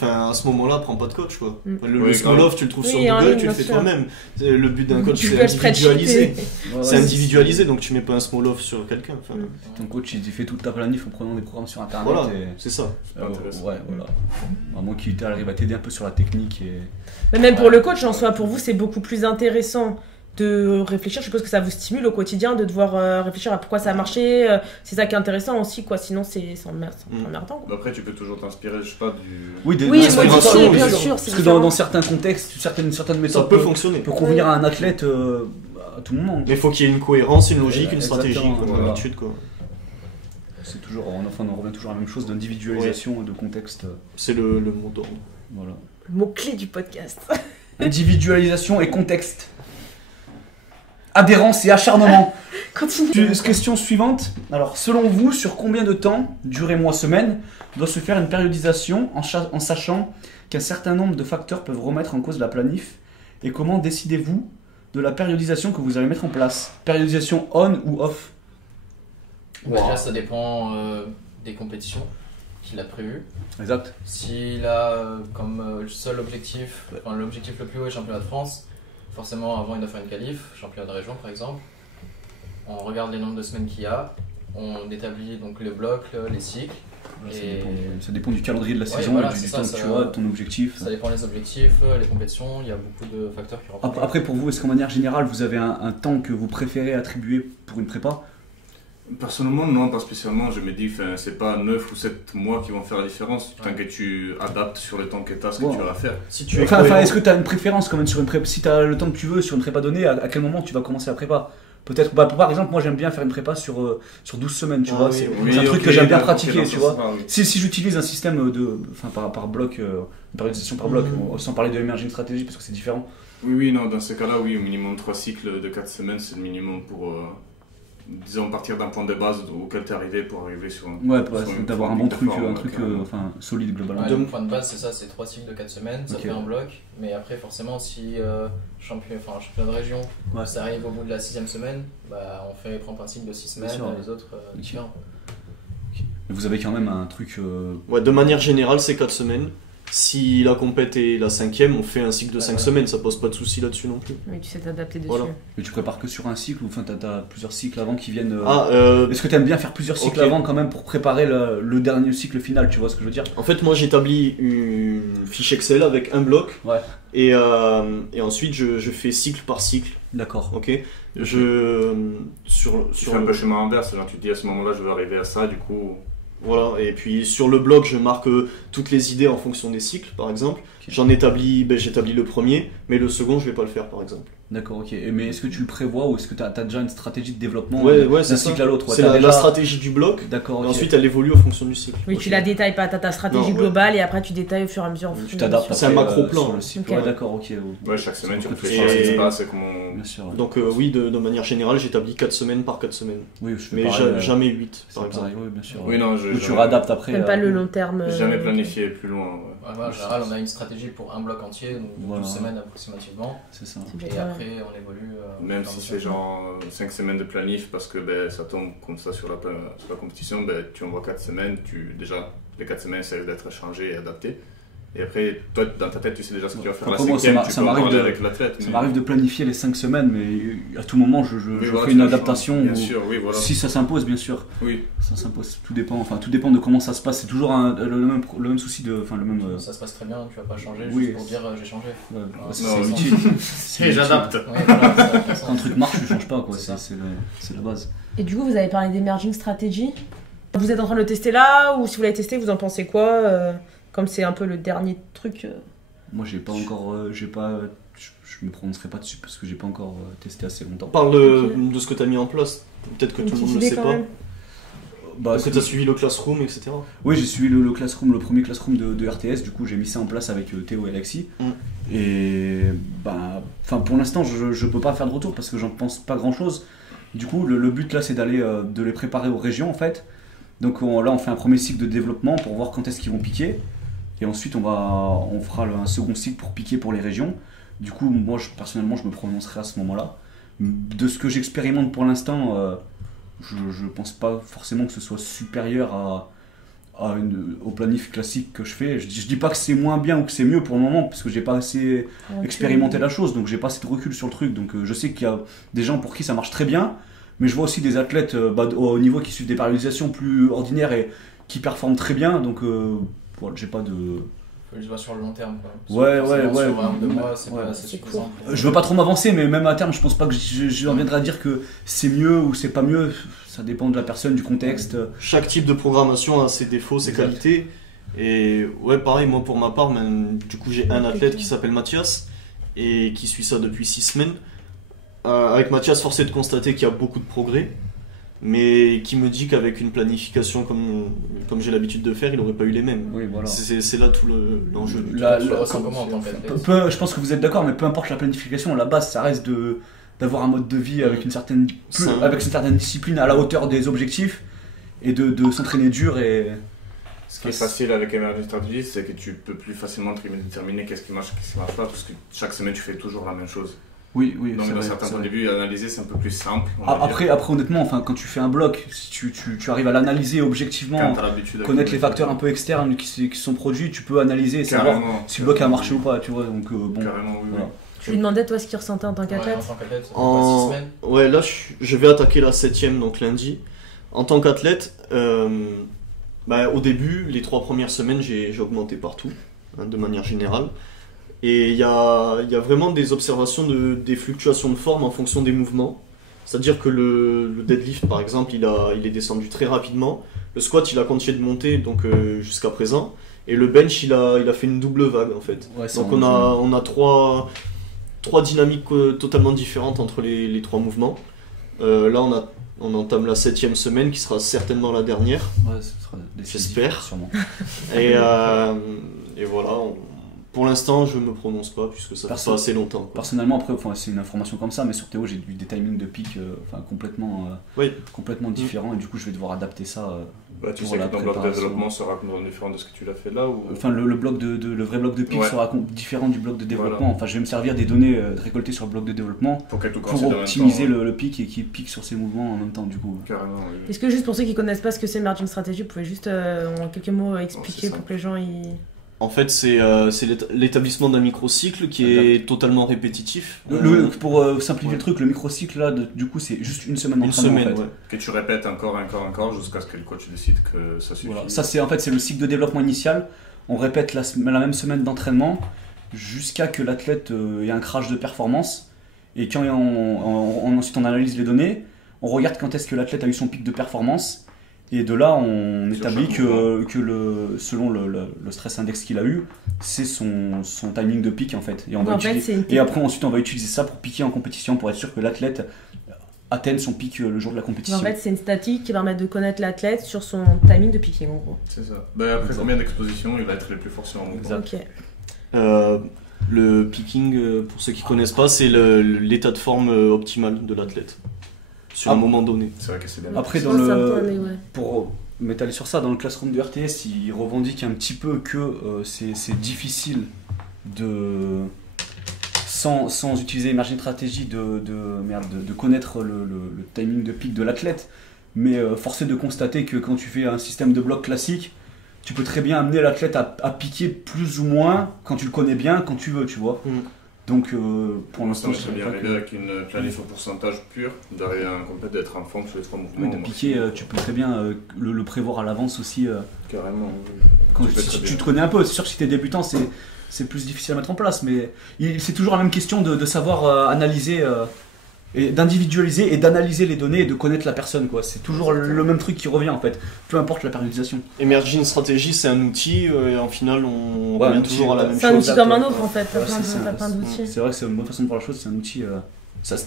à ce moment-là, prends pas de coach quoi. Le small off, tu le trouves sur Google, tu le fais toi-même. Le but d'un coach, c'est individualisé. C'est individualisé, donc tu mets pas un small off sur quelqu'un. Ton coach il fait toute ta planif en prenant des programmes sur internet. Voilà, c'est ça. Ouais, voilà. Vraiment qu'il arrive à t'aider un peu sur la technique. Mais même pour le coach en soi, pour vous c'est beaucoup plus intéressant de réfléchir, je suppose que ça vous stimule au quotidien de devoir réfléchir à pourquoi ça a marché, c'est ça qui est intéressant aussi quoi, sinon c'est emmerdant. Après tu peux toujours t'inspirer, je sais pas du... Oui, modifier bien sûr. Parce que dans certains contextes, certaines méthodes ça peut fonctionner. Peut convenir à un athlète à tout moment. Mais il faut qu'il y ait une cohérence, une logique, une stratégie, comme d'habitude quoi. C'est toujours, on revient toujours à la même chose d'individualisation et de contexte. C'est le mot d'ordre. Voilà. Le mot-clé du podcast. Individualisation et contexte. Adhérence et acharnement. Continue. Question suivante. Alors, selon vous, sur combien de temps, durée mois, semaine, doit se faire une périodisation en sachant qu'un certain nombre de facteurs peuvent remettre en cause la planif? Et comment décidez-vous de la périodisation que vous allez mettre en place? Périodisation on ou off? Déjà, ça dépend des compétitions qu'il a prévues. Exact. S'il a comme seul objectif, l'objectif le plus haut est championnat de France, forcément avant il doit faire une qualif, championnat de région par exemple. On regarde les nombres de semaines qu'il y a, on établit donc le bloc, les cycles. Ça dépend du calendrier de la saison, voilà, du temps que tu as, de ton objectif. Ça dépend des objectifs, les compétitions, il y a beaucoup de facteurs qui rentrent. Après, pour vous, est-ce qu'en manière générale, vous avez un temps que vous préférez attribuer pour une prépa? Personnellement, non, pas spécialement. Je me dis, c'est pas 9 ou 7 mois qui vont faire la différence. Tant que tu adaptes sur le temps que tu as ce que tu vas faire. Si tu est-ce que tu as une préférence quand même sur une prépa? Si tu as le temps que tu veux sur une prépa donnée, à quel moment tu vas commencer la prépa? Peut-être, par exemple, moi j'aime bien faire une prépa sur 12 semaines, tu vois. C'est un truc que j'aime bien pratiquer, tu vois. Si j'utilise un système par bloc, une périodisation par bloc, sans parler de emerging strategy parce que c'est différent. Oui, non, dans ce cas-là, oui, au minimum 3 cycles de 4 semaines, c'est le minimum pour. Disons partir d'un point de base auquel tu es arrivé pour arriver sur un... Ouais, d'avoir un bon truc, solide globalement. Ouais, le point de base c'est ça, c'est 3 cycles de 4 semaines, ça fait un bloc, mais après forcément si championnat de région, ça arrive au bout de la 6ème semaine, on prend un cycle de 6 semaines, les autres différents. Vous avez quand même un truc... Ouais, de manière générale c'est 4 semaines. Si la compète est la 5ème, on fait un cycle de 5 semaines, ça pose pas de soucis là-dessus non plus. Oui, tu sais t'adapter dessus. Voilà. Mais tu prépares que sur un cycle ou t'as plusieurs cycles avant qui viennent... Est-ce que tu aimes bien faire plusieurs cycles avant quand même pour préparer le dernier cycle final, tu vois ce que je veux dire? En fait, moi j'établis une fiche Excel avec un bloc et ensuite je fais cycle par cycle. D'accord. Ok. Tu fais un peu chemin inverse, genre tu te dis à ce moment-là je veux arriver à ça, du coup... Voilà, et puis sur le bloc, je marque toutes les idées en fonction des cycles, par exemple. J'établis le premier, mais le second, je vais pas le faire, par exemple. D'accord, ok. Mais est-ce que tu le prévois ou est-ce que tu as déjà une stratégie de développement Ouais, d'un c'est cycle ça. à l'autre? C'est la stratégie du bloc. D'accord, Et ok. ensuite, elle évolue en fonction du cycle. Oui, tu la détailles pas, t'as ta stratégie Non, globale et après tu détailles au fur et à mesure. Tu t'adaptes C'est un macro-plan. sur le cycle. Ok. Ouais, d'accord, ok. Ouais, chaque semaine, tu Et- réfléchis à ce qui se passe et comment. Bien sûr. Ouais. Donc oui, de manière générale, j'établis 4 semaines par 4 semaines. Oui, je fais Mais pareil, jamais 8, c'est par exemple. pareil, oui, bien sûr. Oui, non, je. Ou tu réadaptes après. T'aimes pas le long terme. Jamais planifié plus loin. Ouais. En général, on a une stratégie pour un bloc entier, donc Voilà. 12 semaines approximativement. C'est ça. C'est bien Et ça. après, on évolue. Même dans si le c'est cycle. genre 5 semaines de planif parce que ça tombe comme ça sur la compétition, tu envoies 4 semaines, déjà les 4 semaines ça risque d'être changé et adapté. Et après, toi dans ta tête tu sais déjà ce que tu vas faire la Après, moi, 5ème, tu ça peux en m'arrive parler de- avec l'athlète. Ça m'arrive de planifier les 5 semaines, mais à tout moment je Oui, fais voilà, une tu adaptation. Bien ou- sûr, oui, voilà. Si ça s'impose, bien sûr. Oui, Ça s'impose. Tout dépend de comment ça se passe. C'est toujours le même souci de. Enfin, le même. Ça se passe très bien, tu vas pas changer Oui. juste pour dire j'ai changé. Ouais, Non, c'est non, utile. et j'adapte. Ouais, voilà, ça a aucun Quand sens. un truc marche, tu changes pas, quoi. C'est ça. C'est la base. Et du coup, vous avez parlé d'emerging strategy. Vous êtes en train de le tester là ou si vous l'avez testé, vous en pensez quoi comme c'est un peu le dernier truc. Moi, j'ai pas encore. Je me prononcerai pas dessus parce que j'ai pas encore testé assez longtemps. Parle de ce que tu as mis en place. Peut-être que Une tout le monde petite ne le idée sait quand pas. même. Bah, Est-ce que tu as suivi le classroom, etc. Oui, j'ai suivi le classroom, le premier classroom de RTS. Du coup, j'ai mis ça en place avec Théo et Alexis. Et pour l'instant, je peux pas faire de retour parce que j'en pense pas grand chose. Du coup, le but là, c'est de les préparer aux régions en fait. Donc là, on fait un premier cycle de développement pour voir quand est-ce qu'ils vont piquer. Et ensuite, on fera un second cycle pour piquer pour les régions. Du coup, moi, personnellement, je me prononcerai à ce moment-là. De ce que j'expérimente pour l'instant, je pense pas forcément que ce soit supérieur au planif classique que je fais. Je dis pas que c'est moins bien ou que c'est mieux pour le moment, parce que j'ai pas assez expérimenté la chose, donc j'ai pas assez de recul sur le truc. Donc je sais qu'il y a des gens pour qui ça marche très bien, mais je vois aussi des athlètes au niveau qui suivent des périodisations plus ordinaires et qui performent très bien, donc voilà, j'ai pas de... Faut juste voir sur le long terme. Quoi. Ouais, Forcément, ouais, Sur un ou deux mois, c'est ouais. pas assez C'est suffisant. Je veux pas trop m'avancer, mais même à terme, je pense pas que je reviendrai à dire que c'est mieux ou c'est pas mieux. Ça dépend de la personne, du contexte. Chaque type de programmation a ses défauts, ses Exact. qualités. Et ouais, pareil, moi pour ma part, du coup j'ai un athlète qui s'appelle Mathias et qui suit ça depuis 6 semaines. Avec Mathias, force est de constater qu'il y a beaucoup de progrès, mais qui me dit qu'avec une planification comme j'ai l'habitude de faire, il n'aurait pas eu les mêmes. Oui, voilà. C'est là tout l'enjeu. Là, Tu le ressens comment en tant qu'athlète Je pense que vous êtes d'accord, mais peu importe la planification, à la base, ça reste d'avoir un mode de vie avec une certaine discipline à la hauteur des objectifs et de s'entraîner dur et... Ce qui est facile avec Emerging Strategy, c'est que tu peux plus facilement déterminer qu'est-ce qui marche et qu'est-ce qui marche pas, parce que chaque semaine tu fais toujours la même chose. Oui, Donc c'est dans vrai, certains c'est points de vrai. vue, analyser c'est un peu plus simple. on va Après, honnêtement, quand tu fais un bloc, si tu arrives à l'analyser dire. objectivement, Quand t'as l'habitude avec connaître le les facteurs un peu externes qui sont produits, tu peux analyser et savoir Carrément. si le bloc a marché ou pas, tu vois. Donc bon, Carrément, oui. voilà. Tu lui demandais toi ce qu'il ressentait en tant Ouais, qu'athlète. en tant qu'athlète, ça fait En- pas 6 semaines. Ouais, là je vais attaquer la 7ème, donc lundi. En tant qu'athlète, au début, les 3 premières semaines, j'ai augmenté partout, de manière générale. Et il y a vraiment des observations des fluctuations de forme en fonction des mouvements. C'est-à-dire que le deadlift, par exemple, il est descendu très rapidement. Le squat, il a continué de monter donc jusqu'à présent. Et le bench, il a fait une double vague, en fait. Ouais, Donc on a trois dynamiques totalement différentes entre les 3 mouvements. Là, on entame la 7ème semaine, qui sera certainement la dernière. Ouais, ce sera décisif, J'espère. sûrement. Et voilà, pour l'instant, je me prononce pas, puisque ça fait Personne- pas assez longtemps, quoi. Personnellement, après, c'est une information comme ça, mais sur Théo, j'ai eu des timings de pic complètement Oui. différents, et du coup, je vais devoir adapter ça. Tu Pour sais la que ton bloc de préparation. développement sera complètement différent de ce que tu l'as fait là ou... Enfin, le vrai bloc de pic Ouais. sera différent du bloc de développement. Voilà. Enfin, je vais me servir des données récoltées sur le bloc de développement Pour qu'elle te pour coïncide en même optimiser temps, le pic et qu'il pique sur ses mouvements en même temps, du coup. Carrément, oui. Est-ce que juste pour ceux qui connaissent pas ce que c'est Emerging Strategy, vous pouvez juste en quelques mots expliquer c'est pour que les gens y... En fait, c'est l'établissement d'un microcycle qui est totalement répétitif. Pour simplifier ouais. le truc, le microcycle là, du coup, c'est juste une semaine Une d'entraînement. semaine, en fait. ouais. Que tu répètes encore jusqu'à ce que le coach décide que ça suffit. Voilà. Ça, c'est le cycle de développement initial. On répète la même semaine d'entraînement jusqu'à que l'athlète ait un crash de performance. Et quand ensuite on analyse les données, on regarde quand est-ce que l'athlète a eu son pic de performance. Et de là, on Sur établit chaque mouvement. selon le stress index qu'il a eu, c'est son timing de pic en fait. Et, En fait, c'est une et après, ensuite, on va utiliser ça pour piquer en compétition, pour être sûr que l'athlète atteigne son pic le jour de la compétition. En fait, c'est une statique qui va permettre de connaître l'athlète sur son timing de picking, en gros. C'est ça. Ben, après combien d'expositions il va être le plus fort sur un mouvement. Ok. Le picking, pour ceux qui connaissent pas, c'est l'état de forme optimal de l'athlète sur un moment donné. C'est vrai que c'est bien. Après, Ça me connaît, ouais. pour m'étaler sur ça, dans le classroom de RTS, il revendique un petit peu que c'est difficile de, sans utiliser Emerging Strategy, de connaître le timing de pic de l'athlète. Mais force est de constater que quand tu fais un système de bloc classique, tu peux très bien amener l'athlète à piquer plus ou moins quand tu le connais bien, quand tu veux, tu vois. Donc pour l'instant, je serais bien arrivé avec une planif au pourcentage pur, d'arriver à un complet d'être en forme sur les 3 mouvements. oui, de piquer, tu peux très bien le prévoir à l'avance aussi. Carrément. Quand si tu te connais un peu, c'est sûr que si tu es débutant, c'est plus difficile à mettre en place, mais c'est toujours la même question de savoir analyser, et d'individualiser et d'analyser les données et de connaître la personne, quoi. C'est toujours le même truc qui revient en fait, peu importe la périodisation. Emerging Strategy, c'est un outil, et en final, on Ouais, revient un toujours outil, à la ouais. même C'est un chose. outil comme un autre, en fait. T'as Ouais, plein d'outils. C'est vrai que c'est une bonne façon de voir la chose, c'est un outil.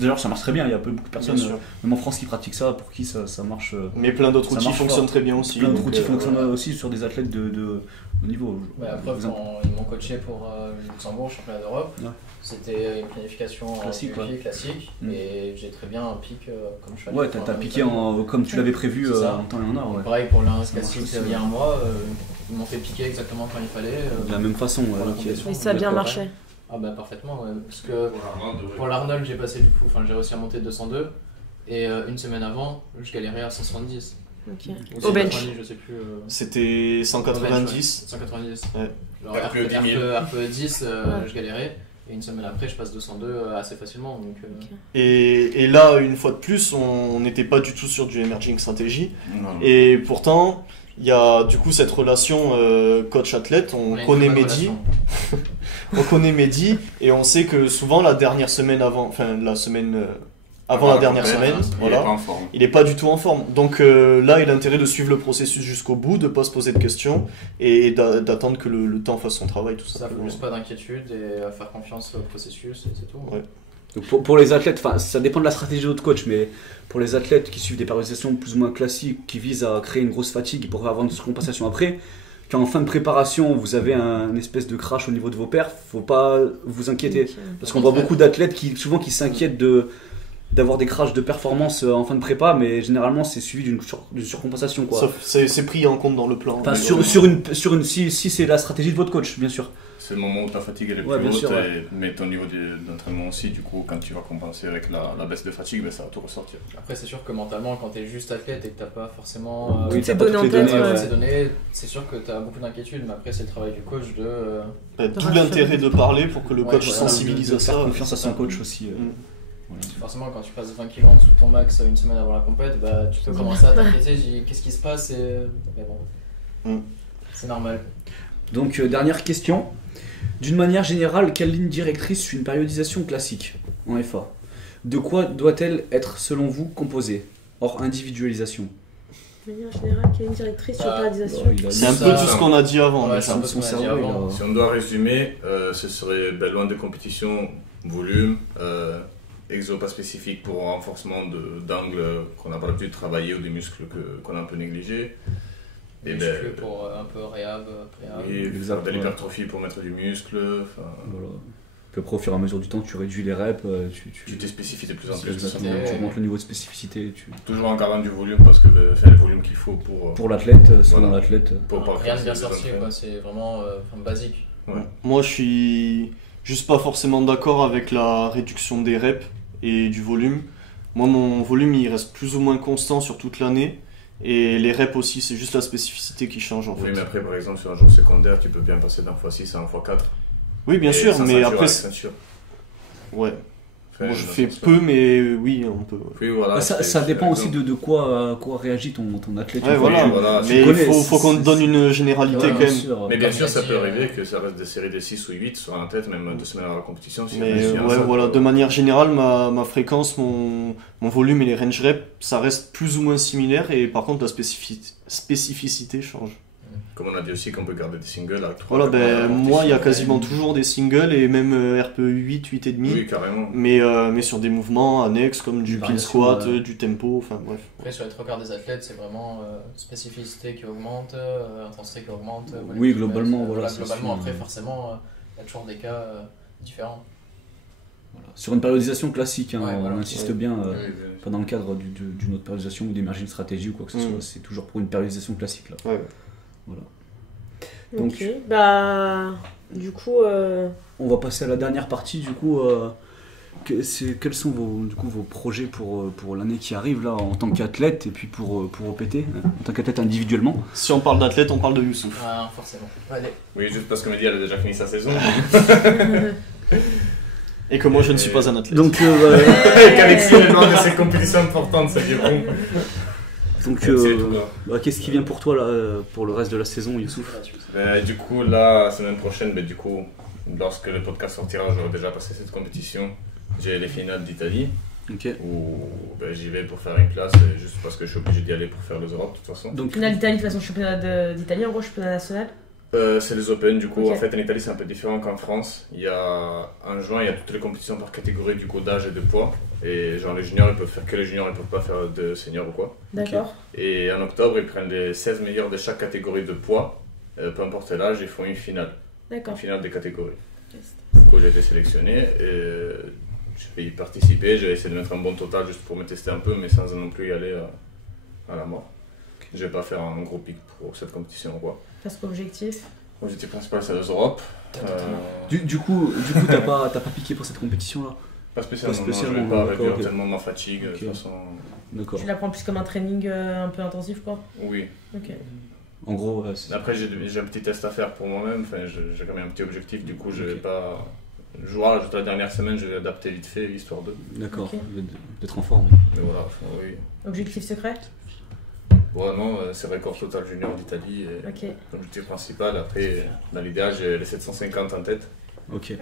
D'ailleurs, ça marche très bien, il y a beaucoup de personnes, Bien sûr. même en France, qui pratiquent ça, pour qui ça marche. Mais plein d'autres Ça outils marche fonctionnent fort. très bien aussi. Plein d'autres donc, outils fonctionnent aussi sur des athlètes de haut niveau. Ouais, après, quand ils m'ont coaché pour le Luxembourg, championnat d'Europe, Ouais. c'était une planification Classique, classique, et j'ai très bien un pic comme je fais. Ouais, t'as piqué comme tu l'avais prévu C'est ça. en temps et en heure. Ouais. Pareil pour l'un Ça classique marche aussi, il y a un mois, ils m'ont fait piquer exactement quand il fallait. De la même façon, ouais, pour la ok. compétition. Et ça a bien marché. Ah bah parfaitement, ouais, parce que pour l'Arnold j'ai passé du coup, j'ai réussi à monter de 202 et une semaine avant je galérais à 170. Ok. Ou Au bench. 190, je sais plus. C'était 190. 190. Ouais. Alors, RPE 10 000. RPE 10, je galérais. Et une semaine après, je passe 202 assez facilement. Donc, Et là, une fois de plus, on n'était pas du tout sur du Emerging Strategy. Non. Et pourtant, il y a du coup cette relation coach-athlète. On a une connaît très bonne Mehdi. relation. On connaît Mehdi et on sait que souvent la dernière semaine avant, enfin la semaine avant la dernière semaine, Il est voilà, pas en forme. il est pas du tout en forme. Donc là, il a intérêt de suivre le processus jusqu'au bout, de pas se poser de questions et d'attendre que le temps fasse son travail, tout Ça simplement. ne pas d'inquiétude et à faire confiance au processus et c'est tout. Ouais. Donc pour les athlètes, ça dépend de la stratégie de votre coach, mais pour les athlètes qui suivent des périodisations plus ou moins classiques, qui visent à créer une grosse fatigue pour avoir une compensation après, quand en fin de préparation vous avez un espèce de crash au niveau de vos perfs, faut pas vous inquiéter. Ok. Parce qu'on voit beaucoup d'athlètes qui s'inquiètent d'avoir des crashs de performance en fin de prépa, mais généralement c'est suivi d'une surcompensation, quoi. Sauf c'est pris en compte dans le plan. Enfin, si c'est la stratégie de votre coach, bien sûr. C'est le moment où ta fatigue elle est Ouais, plus bien haute, sûr, ouais. mais ton niveau d'entraînement aussi, du coup, quand tu vas compenser avec la baisse de fatigue, ben, ça va tout ressortir. Après, c'est sûr que mentalement, quand tu es juste athlète et que tu n'as pas forcément Oui, t'as t'as pas pas toutes toutes les les données, données, ouais. ces données, c'est sûr que tu as beaucoup d'inquiétudes, mais après, c'est le travail du coach de. D'où l'intérêt de parler pour que le Ouais, coach voilà, sensibilise de à faire ça. confiance à son coach aussi. Voilà. Forcément, quand tu passes 20 kg en dessous de ton max une semaine avant la compète, bah, tu peux commencer à t'inquiéter, qu'est-ce qui se passe mais bon, c'est normal. Donc, dernière question. D'une manière générale, quelle ligne directrice suit une périodisation classique en FA? De quoi doit-elle être, selon vous, composée, hors individualisation? De manière générale, quelle est une directrice sur la périodisation? C'est un peu tout ce qu'on a dit avant. Ouais, mais c'est un peu ce qu'on a dit cerveau, avant. Si on doit résumer, ce serait loin de compétition, volume, exo pas spécifique pour renforcement d'angles qu'on n'a pas l'habitude de travailler ou des muscles qu'on a un peu négligés. Et Muscles pour un peu réhab, préhab. oui, faire de l'hypertrophie pour mettre du muscle. Voilà. Puis après, au fur et à mesure du temps, tu réduis les reps, Tu t'es spécifié de plus en Tu plus. exactement, tu augmentes le niveau de spécificité. Toujours en gardant du volume parce que faire le volume qu'il faut Pour l'athlète, selon Voilà. l'athlète. pour pas Rien de bien casser les sorcier, entraînements. quoi. C'est vraiment basique. Moi, je suis juste pas forcément d'accord avec la réduction des reps et du volume. Moi, mon volume, il reste plus ou moins constant sur toute l'année. Et les reps aussi, c'est juste la spécificité qui change en Oui, fait. mais après, par exemple, sur un jour secondaire, tu peux bien passer d'un x6 à un x4. Oui, bien Et sûr, sans mais ceinture après. avec ceinture. Ouais. Moi, je fais peu, mais oui, on peut. Oui, voilà, Ça dépend aussi de quoi réagit ton athlète. Ouais, voilà. Mais il faut qu'on te donne une généralité quand même. Mais bien sûr, ça peut arriver que ça reste des séries de 6 ou 8 sur la tête, même 2 semaines avant la compétition. Mais voilà, de manière générale, ma fréquence, mon volume et les range reps, ça reste plus ou moins similaire, et par contre, la spécificité change. Comme on a dit aussi qu'on peut garder des singles avec 3. Voilà, moi il y a quasiment toujours des singles et même RPE 8, 8,5. Oui, carrément. Mais sur des mouvements annexes comme du pin squat, du tempo, enfin bref. Après, sur les 3/4 des athlètes, c'est vraiment spécificité qui augmente, intensité qui augmente. Oui, globalement, voilà. Globalement, après, forcément, il y a toujours des cas différents. Voilà. Sur une périodisation classique, hein, voilà. on insiste bien, pas dans le cadre d'une autre périodisation ou d'émerging stratégie ou quoi que ce soit, c'est toujours pour une périodisation classique là. Voilà. Donc, ok, bah du coup on va passer à la dernière partie du coup. Quels sont vos projets pour l'année qui arrive là en tant qu'athlète et puis pour OPT, en tant qu'athlète individuellement? Si on parle d'athlète, on parle de Youssouf. Ah, forcément. Allez. Oui, juste parce que Mehdi elle a déjà fini sa saison. Et que moi je ne suis pas un athlète. Donc qu'Alexis est loin de ses compétitions importantes, c'est vieux con. Donc, qu'est-ce qui vient pour toi là, pour le reste de la saison, Youssouf? Du coup, la semaine prochaine, du coup, lorsque le podcast sortira, j'aurai déjà passé cette compétition. J'ai les finales d'Italie, où j'y vais pour faire une place, juste parce que je suis obligé d'y aller pour faire les Europes de toute façon. Donc, finale d'Italie, de toute façon, championnat d'Italie, en gros, championnat national. C'est les Open, du coup. En fait, en Italie, c'est un peu différent qu'en France. En juin, il y a toutes les compétitions par catégorie du coup d'âge et de poids. Et genre les juniors, ils peuvent faire que les juniors, ils peuvent pas faire de seniors ou quoi. D'accord. Et en octobre, ils prennent les 16 meilleurs de chaque catégorie de poids, peu importe l'âge, ils font une finale. D'accord. Une finale des catégories. Du coup, j'ai été sélectionné et je vais y participer. J'ai essayé de mettre un bon total juste pour me tester un peu, mais sans non plus y aller à la mort. Je vais pas faire un gros pic pour cette compétition ou quoi. Parce qu'objectif. L'objectif principal, c'est les Europes. Du coup, t'as pas piqué pour cette compétition là? Pas spécialement, non, je vais pas réduire tellement ma fatigue. De toute façon. Tu la prends plus comme un training un peu intensif, quoi? Oui. Ok. En gros, après, j'ai un petit test à faire pour moi-même. Enfin, j'ai quand même un petit objectif. Du coup, je vais pas. Juste la dernière semaine, je vais adapter vite fait, histoire de. D'accord, d'être en forme. Mais voilà, oui. Objectif secret? Ouais, non, c'est record total junior d'Italie. L'objectif principal. Après, dans l'idéal, j'ai les 750 en tête. Ok.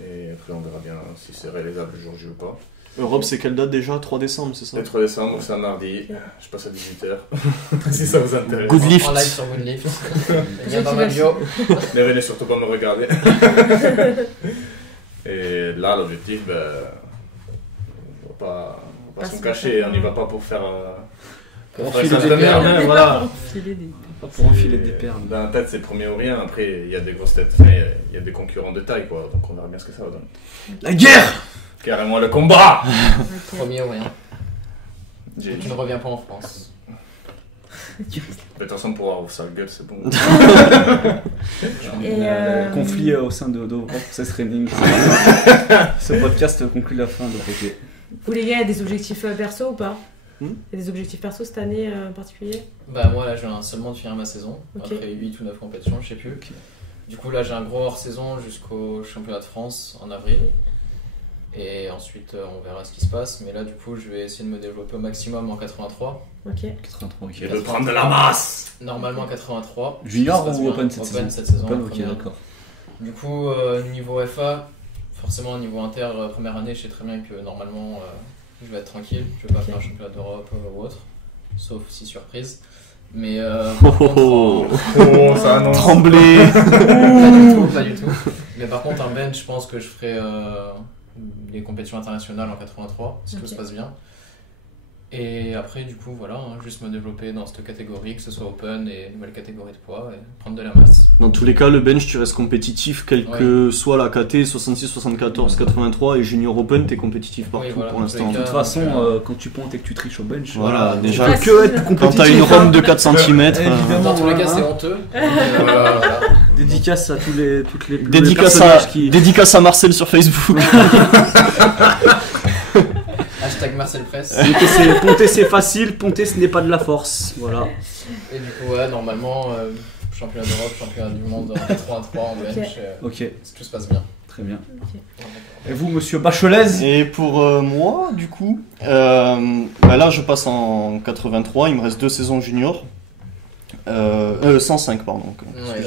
Et après, on verra bien si c'est réalisable le jour J ou pas. Europe, c'est quelle date déjà? 3 décembre, c'est ça? Le 3 décembre, c'est un mardi. Je passe à 18h. Si ça vous intéresse. Good lift. En live sur Good Lift. Lien dans ma bio. Ne venez surtout pas me regarder. Et là, l'objectif, on va pas se cacher. On n'y va pas pour faire. Pour enfiler des perles, voilà. Pour enfiler des perles. Dans la tête, c'est premier ou rien. Après, il y a des grosses têtes. Enfin, il y a des concurrents de taille, quoi. Donc on verra bien ce que ça va donner. La guerre! Carrément le combat! Premier ou rien. Tu ne reviens pas en France. De toute façon, pour avoir sa gueule, c'est bon. Conflit au sein de Process Training. Ce podcast conclut la fin de l'OPT. Vous les gars, il y a des objectifs perso ou pas? Il y a des objectifs perso cette année en particulier? Bah moi là je viens seulement de finir ma saison, après 8 ou 9 compétitions, je sais plus. Du coup là j'ai un gros hors-saison jusqu'au championnat de France en avril. Et ensuite on verra ce qui se passe, mais là du coup je vais essayer de me développer au maximum en 83. 83, ok. Et de prendre de la masse! Normalement 83. Junior ou Open cette saison? Open cette saison. Ok, d'accord. Du coup niveau FA, forcément niveau inter première année je sais très bien que normalement je vais être tranquille, je vais pas faire un championnat d'Europe ou autre, sauf si surprise. Mais ça annonce. Trembler. Pas du tout. Mais par contre un bench, je pense que je ferai les compétitions internationales en 83 si tout se passe bien. Et après du coup voilà, juste me développer dans cette catégorie, que ce soit open et nouvelle catégorie de poids, et prendre de la masse. Dans tous les cas, le bench, tu restes compétitif, quelle que soit la KT, 66, 74, 83 et junior open, t'es compétitif partout pour l'instant. De toute façon, quand tu pontes et que tu triches au bench, voilà, déjà que être compétitif. Quand t'as une ROM de 4 cm. Dans tous les cas, c'est honteux. Dédicace à toutes les Dédicace à Marcel sur Facebook. Hashtag Marcel Presse. Ponter c'est facile, ponter ce n'est pas de la force. Voilà. Et du coup, ouais, normalement, championnat d'Europe, championnat du monde en 83 en bench. Ok. Si tout se passe bien. Très bien. Ok. Et vous, monsieur Bachelez? Et pour moi, du coup, là je passe en 83, il me reste 2 saisons junior. 105, pardon. Ouais,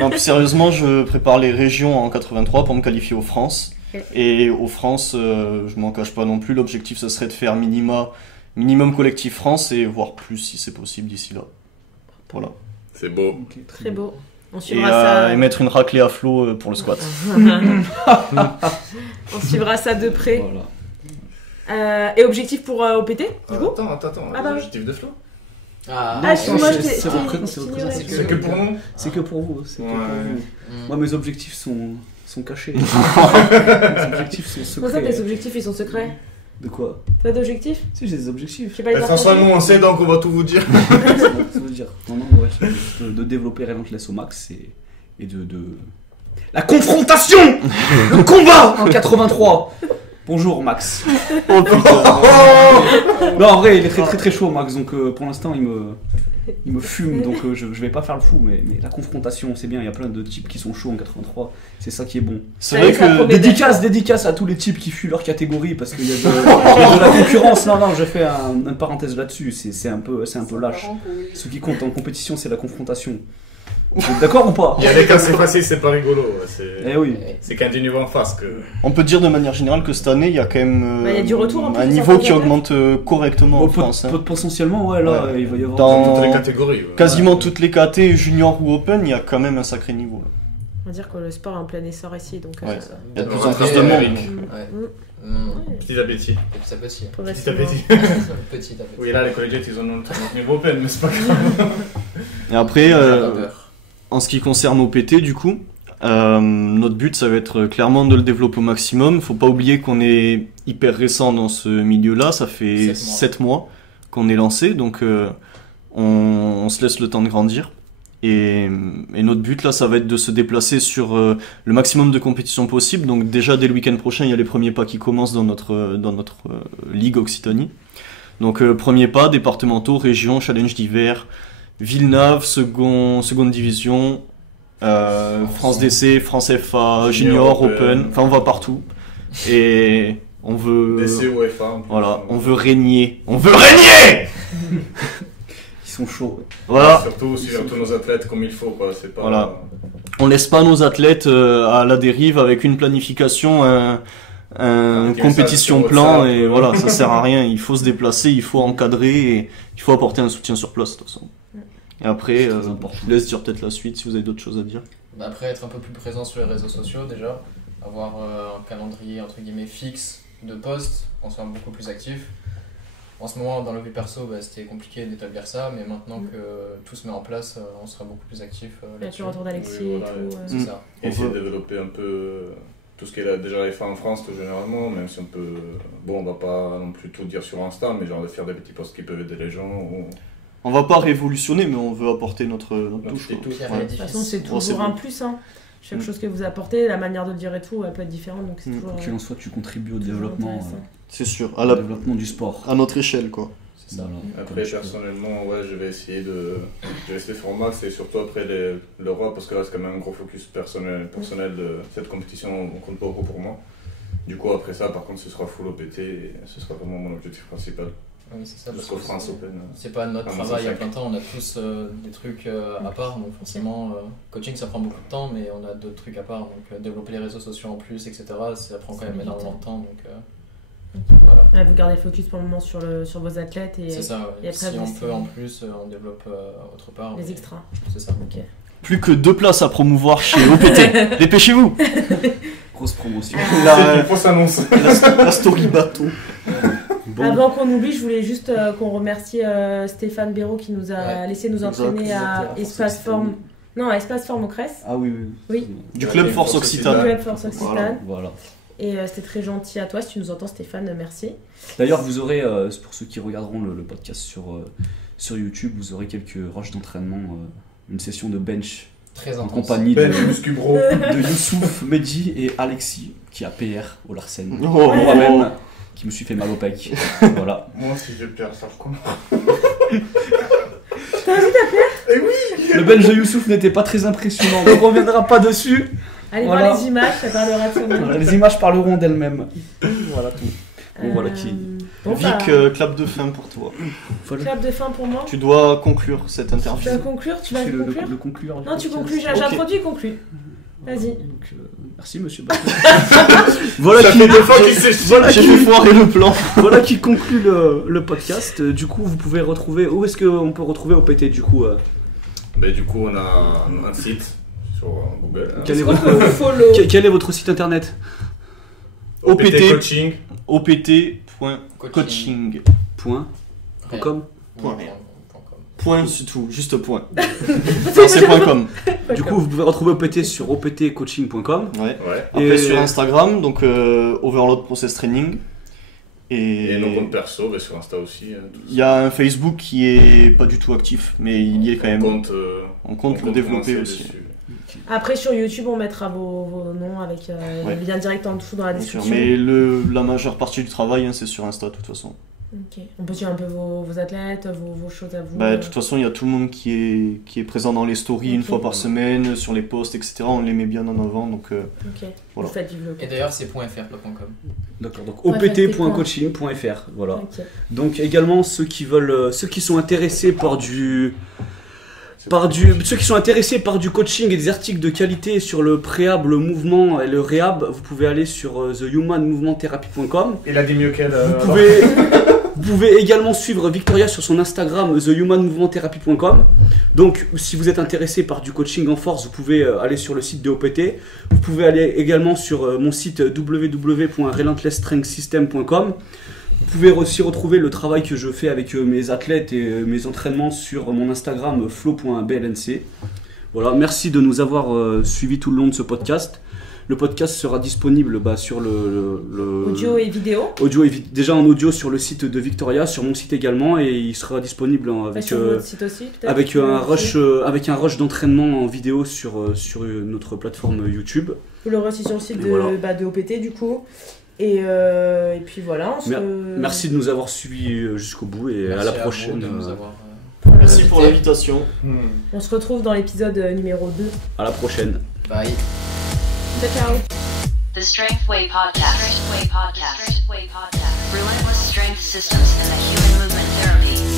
Non, plus sérieusement, je prépare les régions en 83 pour me qualifier aux France. Ok. Et aux France, je m'en cache pas non plus, l'objectif ce serait de faire minimum collectif France et voire plus si c'est possible d'ici là. Voilà. C'est beau. Ok, Très beau. On Et, suivra ça. et mettre une raclée à flot pour le squat. On suivra ça de près. Voilà. Et objectif pour OPT, du coup Attends, Ah bah oui. l'objectif de Flo. Ah, Ah, excuse-moi, je t'ai c'est repris, je c'est t'ignorais. repris. C'est que pour nous. C'est que pour vous. C'est que pour Ouais. vous. Moi, mes objectifs sont cachés. Mes objectifs sont Comment ça, secrets. tes objectifs, ils sont secrets? De quoi? T'as d'objectifs? Si, j'ai des Je objectifs. sais pas les François, nous partager. on sait donc on va tout vous dire. Ça veut dire. Non, ouais, de développer Relentless au max et de. La confrontation! Le combat en 83! Bonjour Max. Oh putain. Non, en vrai, il est très très très chaud Max, donc pour l'instant il me fume, donc je vais pas faire le fou, mais la confrontation, c'est bien, il y a plein de types qui sont chauds en 83, c'est ça qui est bon. C'est Allez, vrai ça que promet. Dédicace à tous les types qui fuient leur catégorie parce qu'il y a de la concurrence. Non, je fais une parenthèse là-dessus, c'est un peu lâche. Ce qui compte en compétition, c'est la confrontation. Vous êtes d'accord ou pas? Il y a des cas c'est facile, c'est pas rigolo. Eh oui. C'est quand du niveau en face que. on peut dire de manière générale que cette année, il y a quand même Bah, il y a du retour, en plus, un sur niveau certains qui augmente correctement en Bon, France. hein. potentiellement, ouais, là, Ouais. il va y avoir. Dans- Dans toutes les catégories. ouais. Quasiment toutes les KT, junior ou open, il y a quand même un sacré niveau. Là. On va dire que le sport est en plein essor ici, donc Ouais. Ça. Il y a de plus Ouais, en plus de monde. ouais. Mm. Ouais. Petit à petit. Petit à petit. Progressivement. Petit à petit. Petit à petit. Oui, là les collégiens ils ont notre niveau open, mais c'est pas grave. Et après, Pas peur. en ce qui concerne OPT, du coup, notre but, ça va être clairement de le développer au maximum. Faut pas oublier qu'on est hyper récent dans ce milieu-là. Ça fait 7 mois qu'on est lancé, donc on se laisse le temps de grandir. Et notre but, là, ça va être de se déplacer sur le maximum de compétitions possibles. Donc déjà, dès le week-end prochain, il y a les premiers pas qui commencent dans notre Ligue Occitanie. Donc premiers pas, départementaux, régions, challenge d'hiver, Villeneuve, seconde division, France DC, France FA, Junior, Open, enfin on va partout. Et on veut... DC UEFA. en plus. Voilà, on veut régner. On veut régner. Ils sont chauds. Voilà, Surtout nos athlètes comme il faut, quoi. C'est pas. Voilà. on laisse pas nos athlètes à la dérive avec une planification, un Avec un compétition message sur plan, WhatsApp. et voilà, ça sert à rien. Il faut se déplacer, il faut encadrer, et il faut apporter un soutien sur place de toute façon. Et après, C'est très important. je vous laisse dire peut-être la suite si vous avez d'autres choses à dire. Bah, après, être un peu plus présent sur les réseaux sociaux déjà, avoir un calendrier entre guillemets fixe de posts, qu'on soit beaucoup plus actif. En ce moment, dans la vie perso, bah, c'était compliqué d'établir ça, mais maintenant que tout se met en place, on sera beaucoup plus actif Avec là-dessus. le retour d'Alexis Oui, et voilà, tout. C'est Mm. ça. Et essayer de développer un peu tout ce qu'elle a déjà fait en France, tout généralement, même si on peut. Bon, on va pas non plus tout dire sur Insta, mais genre de faire des petits posts qui peuvent aider les gens. Ou... On va pas révolutionner, mais on veut apporter notre touche. petite quoi. touche. Pierre Ouais. et De toute façon, l'édifice. c'est Bon, c'est toujours un bon. plus. Hein. Chaque Mm. chose que vous apportez, la manière de le dire et tout, elle peut être différente. Donc c'est Mm. toujours, Quoi qu'il en soit, tu contribues au toujours développement, intéressant. C'est sûr, au développement du sport. à notre échelle, quoi. C'est ça. Voilà. Après, Comme je peux. personnellement, ouais, je vais essayer de faire au max et surtout après le roi, parce que là, c'est quand même un gros focus personnel de cette compétition, on compte beaucoup pour moi. Du coup, après ça, par contre, ce sera full OPT et ce sera vraiment mon objectif principal. Oui, c'est ça. parce Jusqu'au que France c'est- Open. C'est pas notre Ah, moi, travail ça à fait- plein temps, on a tous des trucs à part, donc forcément, coaching ça prend beaucoup de temps, mais on a d'autres trucs à part, donc développer les réseaux sociaux en plus, etc., ça prend quand Ça même met du énormément temps. de temps, donc voilà. Ouais, vous gardez le focus pour le moment sur vos athlètes et C'est ça, et ouais. après, Si vous, on c'est- peut en plus, on développe autre part. les mais extras. C'est ça. Ok. Plus que 2 places à promouvoir chez OPT. Dépêchez-vous. Grosse promotion. La, Fausse annonce. la story bateau. Bon, Avant qu'on oublie, je voulais juste qu'on remercie Stéphane Béraud qui nous a Ouais. laissé nous entraîner à Espace Forme. Non, à Espace Forme au Cresse, Ah oui, oui. Oui. Du club Force au Occitane. Club Force Occitane. Voilà. Et c'était très gentil à toi. Si tu nous entends, Stéphane, merci. D'ailleurs, vous aurez, pour ceux qui regarderont le podcast sur YouTube, vous aurez quelques rushs d'entraînement, une session de bench Très en intense. compagnie Ben, Muscu Bro. de Youssouf, Mehdi et Alexis, qui a PR au Larsen. Oh, Moi-même, qui me suis fait mal au pec. Voilà. Moi, si je perds, ça comment? Le bench de Youssouf n'était pas très impressionnant, on ne reviendra pas dessus. Allez Voilà. voir les images, ça parlera de soi-même. Voilà, les images parleront d'elles-mêmes. Voilà tout. Bon, voilà qui. Bon, Vic, bah, clap de fin pour toi. Voilà. clap de fin pour moi. Tu dois conclure cette Tu interview. vas conclure, tu vas C'est conclure. le conclure. du Non, tu podcast. conclus, Ok. j'introduis et conclus. Vas-y. Donc, merci monsieur Bacchus. Voilà Ça qui, fait 2 fois qu'il s'est voilà J'ai qui- fait foirer le plan. voilà qui conclut le podcast. Du coup, vous pouvez retrouver. Où est-ce qu'on peut retrouver OPT du coup Mais du coup, on a un site sur Google. Hein. Quel est Est-ce qu'on votre, peut vous follow quel est votre site internet? OPT. Coaching. opt.coaching. Point. .com. Point. .com. Point, c'est tout, juste point. Enfin, c'est .com. Du coup, vous pouvez retrouver OPT sur optcoaching.com. Ouais. Ouais. Après Et- sur Instagram, donc Overload Process Training. Et nos comptes perso, bah, sur Insta aussi. Tout il y a un Facebook qui est pas du tout actif, mais il y est quand même. On On compte le développer aussi. Après, sur YouTube, on mettra vos noms avec Ouais. le lien direct en dessous dans la Bien sûr, description. mais la majeure partie du travail, hein, c'est sur Insta de toute façon. Ok. On peut dire un peu vos athlètes, vos choses à vous. Bah, de toute façon, il y a tout le monde qui est présent dans les stories une Ok. fois par semaine, sur les posts, etc. On les met bien en avant, donc Ok. Voilà. Vous faites vivre le Et d'ailleurs, c'est .fr, pas .com. D'accord, donc Ouais, opt.coaching.fr. Voilà. Ok. Donc également ceux qui sont intéressés ceux qui sont intéressés par du coaching et des articles de qualité sur le préhab, le mouvement et le réhab, vous pouvez aller sur thehumanmovementtherapy.com. Il a dit mieux qu'elle. Vous pouvez également suivre Victoria sur son Instagram thehumanmovementtherapy.com. Donc si vous êtes intéressé par du coaching en force, vous pouvez aller sur le site de OPT. Vous pouvez aller également sur mon site www.relentlessstrengthsystem.com. Vous pouvez aussi retrouver le travail que je fais avec mes athlètes et mes entraînements sur mon Instagram flow.blnc. Voilà, merci de nous avoir suivis tout le long de ce podcast. Le podcast sera disponible sur le Audio et vidéo. déjà en audio sur le site de Victoria, sur mon site également, et il sera disponible avec Sur votre site aussi, peut-être. avec un rush d'entraînement en vidéo sur notre plateforme YouTube. Vous l'aurez aussi sur le site Et voilà. de OPT du coup. Et puis voilà. Merci de nous avoir suivis jusqu'au bout et Merci à la vous prochaine. de nous avoir, merci pour l'invitation. On se retrouve dans l'épisode numéro 2. À la prochaine. Bye. Ciao. The Strength Way Podcast. Relentless strength systems in the human movement therapy.